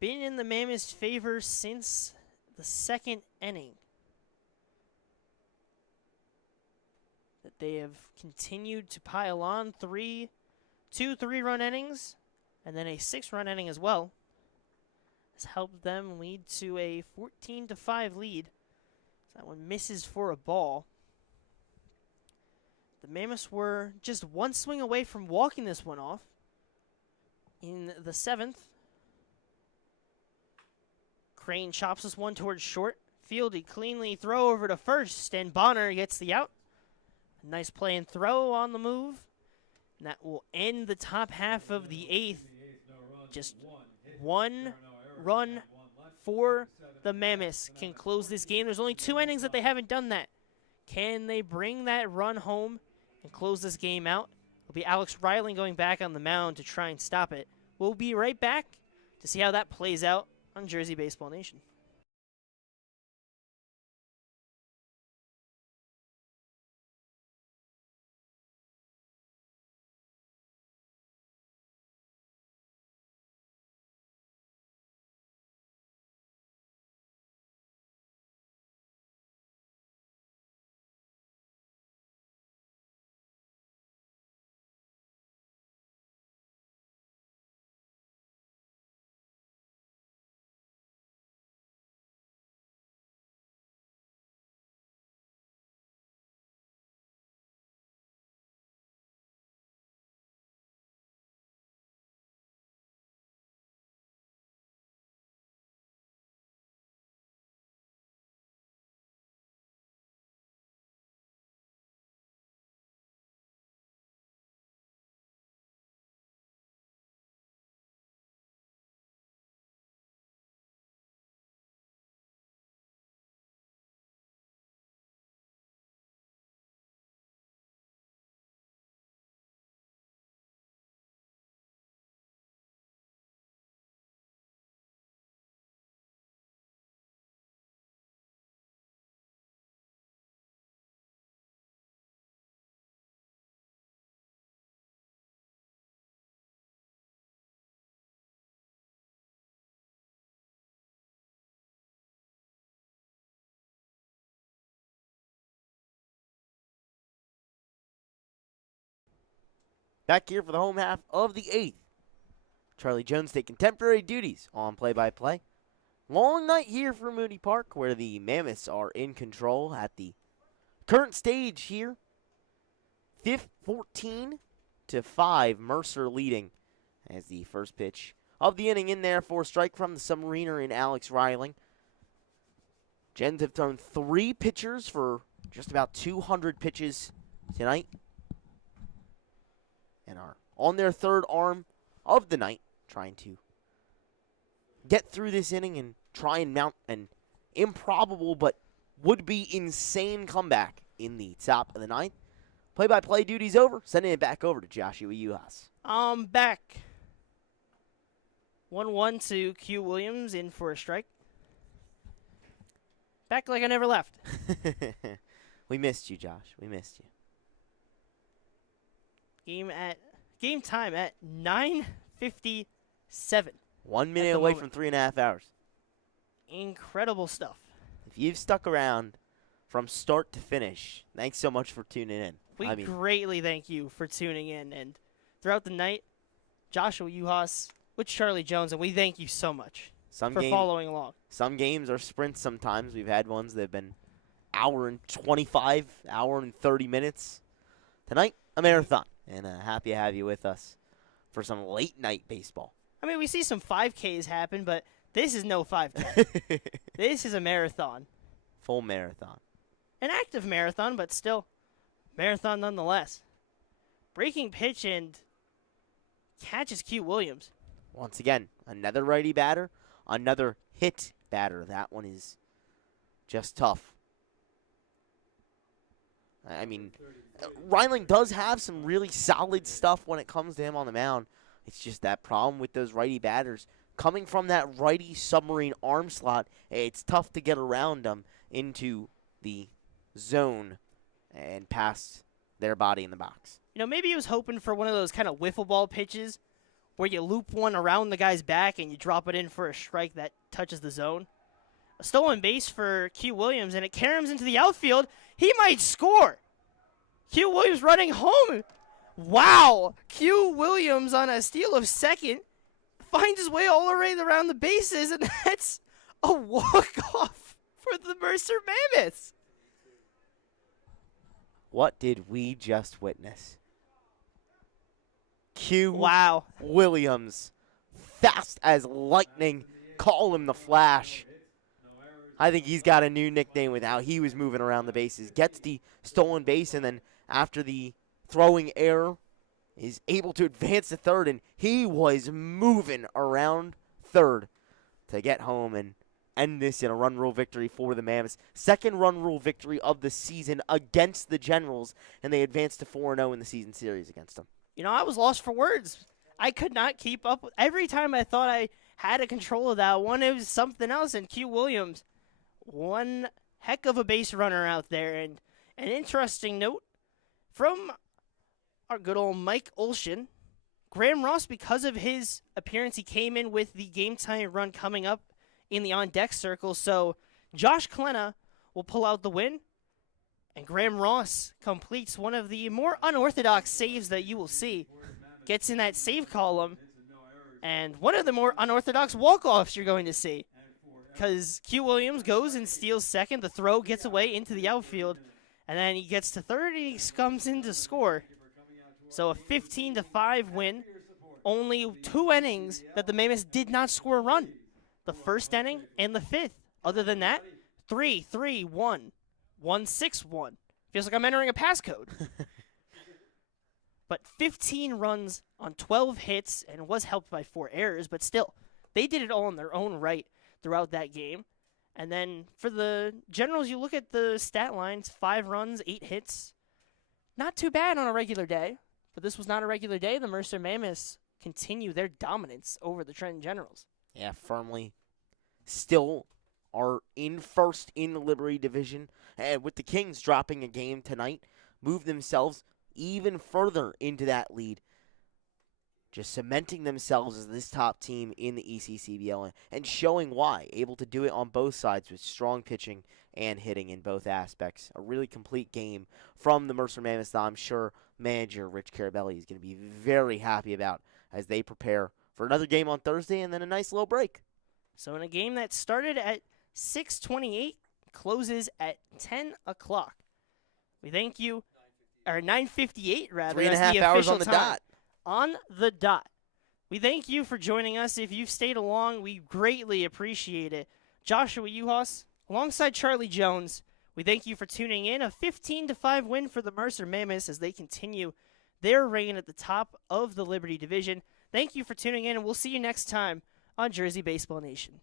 been in the Mammoths' favor since the second inning. That they have continued to pile on 2 3-run innings, and then a 6-run inning as well. Has helped them lead to a 14-5 lead. That one misses for a ball. The Mammoths were just one swing away from walking this one off. In the 7th, Crane chops this one towards short. Fielded cleanly, throw over to first, and Bonner gets the out. A nice play and throw on the move. And that will end the top half of the 8th. Just one run for the Mammoths can close this game. There's only 2 innings that they haven't done that. Can they bring that run home and close this game out? It'll be Alex Riley going back on the mound to try and stop it. We'll be right back to see how that plays out on Jersey Baseball Nation. Back here for the home half of the 8th. Charlie Jones taking temporary duties on play-by-play. Long night here for Moody Park, where the Mammoths are in control at the current stage here. 14-5, Mercer leading as the first pitch of the inning in there for a strike from the Submariner in Alex Reiling. Gens have thrown 3 pitchers for just about 200 pitches tonight and are on their third arm of the night, trying to get through this inning and try and mount an improbable but would-be insane comeback in the top of the ninth. Play-by-play duty's over. Sending it back over to Joshua Yuhas. Back. 1-1 to Q Williams in for a strike. Back like I never left. We missed you, Josh. We missed you. Game time at 9:57. 1 minute away from 3.5 hours. Incredible stuff. If you've stuck around from start to finish, thanks so much for tuning in. We greatly thank you for tuning in. And throughout the night, Joshua Yuhas with Charlie Jones, and we thank you so much for following along. Some games are sprints sometimes. We've had ones that have been hour and 25, hour and 30 minutes. Tonight, a marathon. And happy to have you with us for some late-night baseball. I mean, we see some 5Ks happen, but this is no 5K. This is a marathon. Full marathon. An active marathon, but still marathon nonetheless. Breaking pitch and catches Q Williams. Once again, another righty batter, another hit batter. That one is just tough. I mean, Reiling does have some really solid stuff when it comes to him on the mound. It's just that problem with those righty batters. Coming from that righty submarine arm slot, it's tough to get around them into the zone and past their body in the box. You know, maybe he was hoping for one of those kind of wiffle ball pitches where you loop one around the guy's back and you drop it in for a strike that touches the zone. A stolen base for Q Williams, and it caroms into the outfield. He might score. Q Williams running home. Wow. Q Williams on a steal of second finds his way all the way around the bases, and that's a walk-off for the Mercer Mammoths. What did we just witness? Q Williams, fast as lightning, call him the Flash. I think he's got a new nickname with how he was moving around the bases. Gets the stolen base, and then after the throwing error, is able to advance to third, and he was moving around third to get home and end this in a run rule victory for the Mammoths. Second run rule victory of the season against the Generals, and they advanced to 4-0 in the season series against them. You know, I was lost for words. I could not keep up. Every time I thought I had a control of that one, it was something else, and Q Williams, one heck of a base runner out there. And an interesting note from our good old Mike Olshin, Graham Ross, because of his appearance, he came in with the game-time run coming up in the on-deck circle. So Josh Klena will pull out the win, and Graham Ross completes one of the more unorthodox saves that you will see. Gets in that save column, and one of the more unorthodox walk-offs you're going to see. Because Q Williams goes and steals second. The throw gets away into the outfield, and then he gets to third, and he comes in to score. So a 15-5 win. Only 2 innings that the Mammoths did not score a run. The first inning and the 5th. Other than that, 3-3-1. 1-6-1. Feels like I'm entering a passcode. But 15 runs on 12 hits and was helped by 4 errors, but still, they did it all in their own right throughout that game. And then for the Generals, you look at the stat lines, 5 runs, 8 hits. Not too bad on a regular day, but this was not a regular day. The Mercer Mammoths continue their dominance over the Trenton Generals. Yeah, firmly still are in first in the Liberty Division. And with the Kings dropping a game tonight, move themselves even further into that lead. Just cementing themselves as this top team in the ECCBL and showing why. Able to do it on both sides with strong pitching and hitting in both aspects. A really complete game from the Mercer Mammoths that I'm sure manager Rich Carabelli is going to be very happy about as they prepare for another game on Thursday and then a nice little break. So in a game that started at 6:28, closes at 10 o'clock. We thank you. or 9:58 rather. 3.5 That's the hours official on the time. dot. On the dot. We thank you for joining us. If you've stayed along, we greatly appreciate it. Joshua Yuhas, alongside Charlie Jones, we thank you for tuning in. A 15-5 win for the Mercer Mammoths as they continue their reign at the top of the Liberty Division. Thank you for tuning in, and we'll see you next time on Jersey Baseball Nation.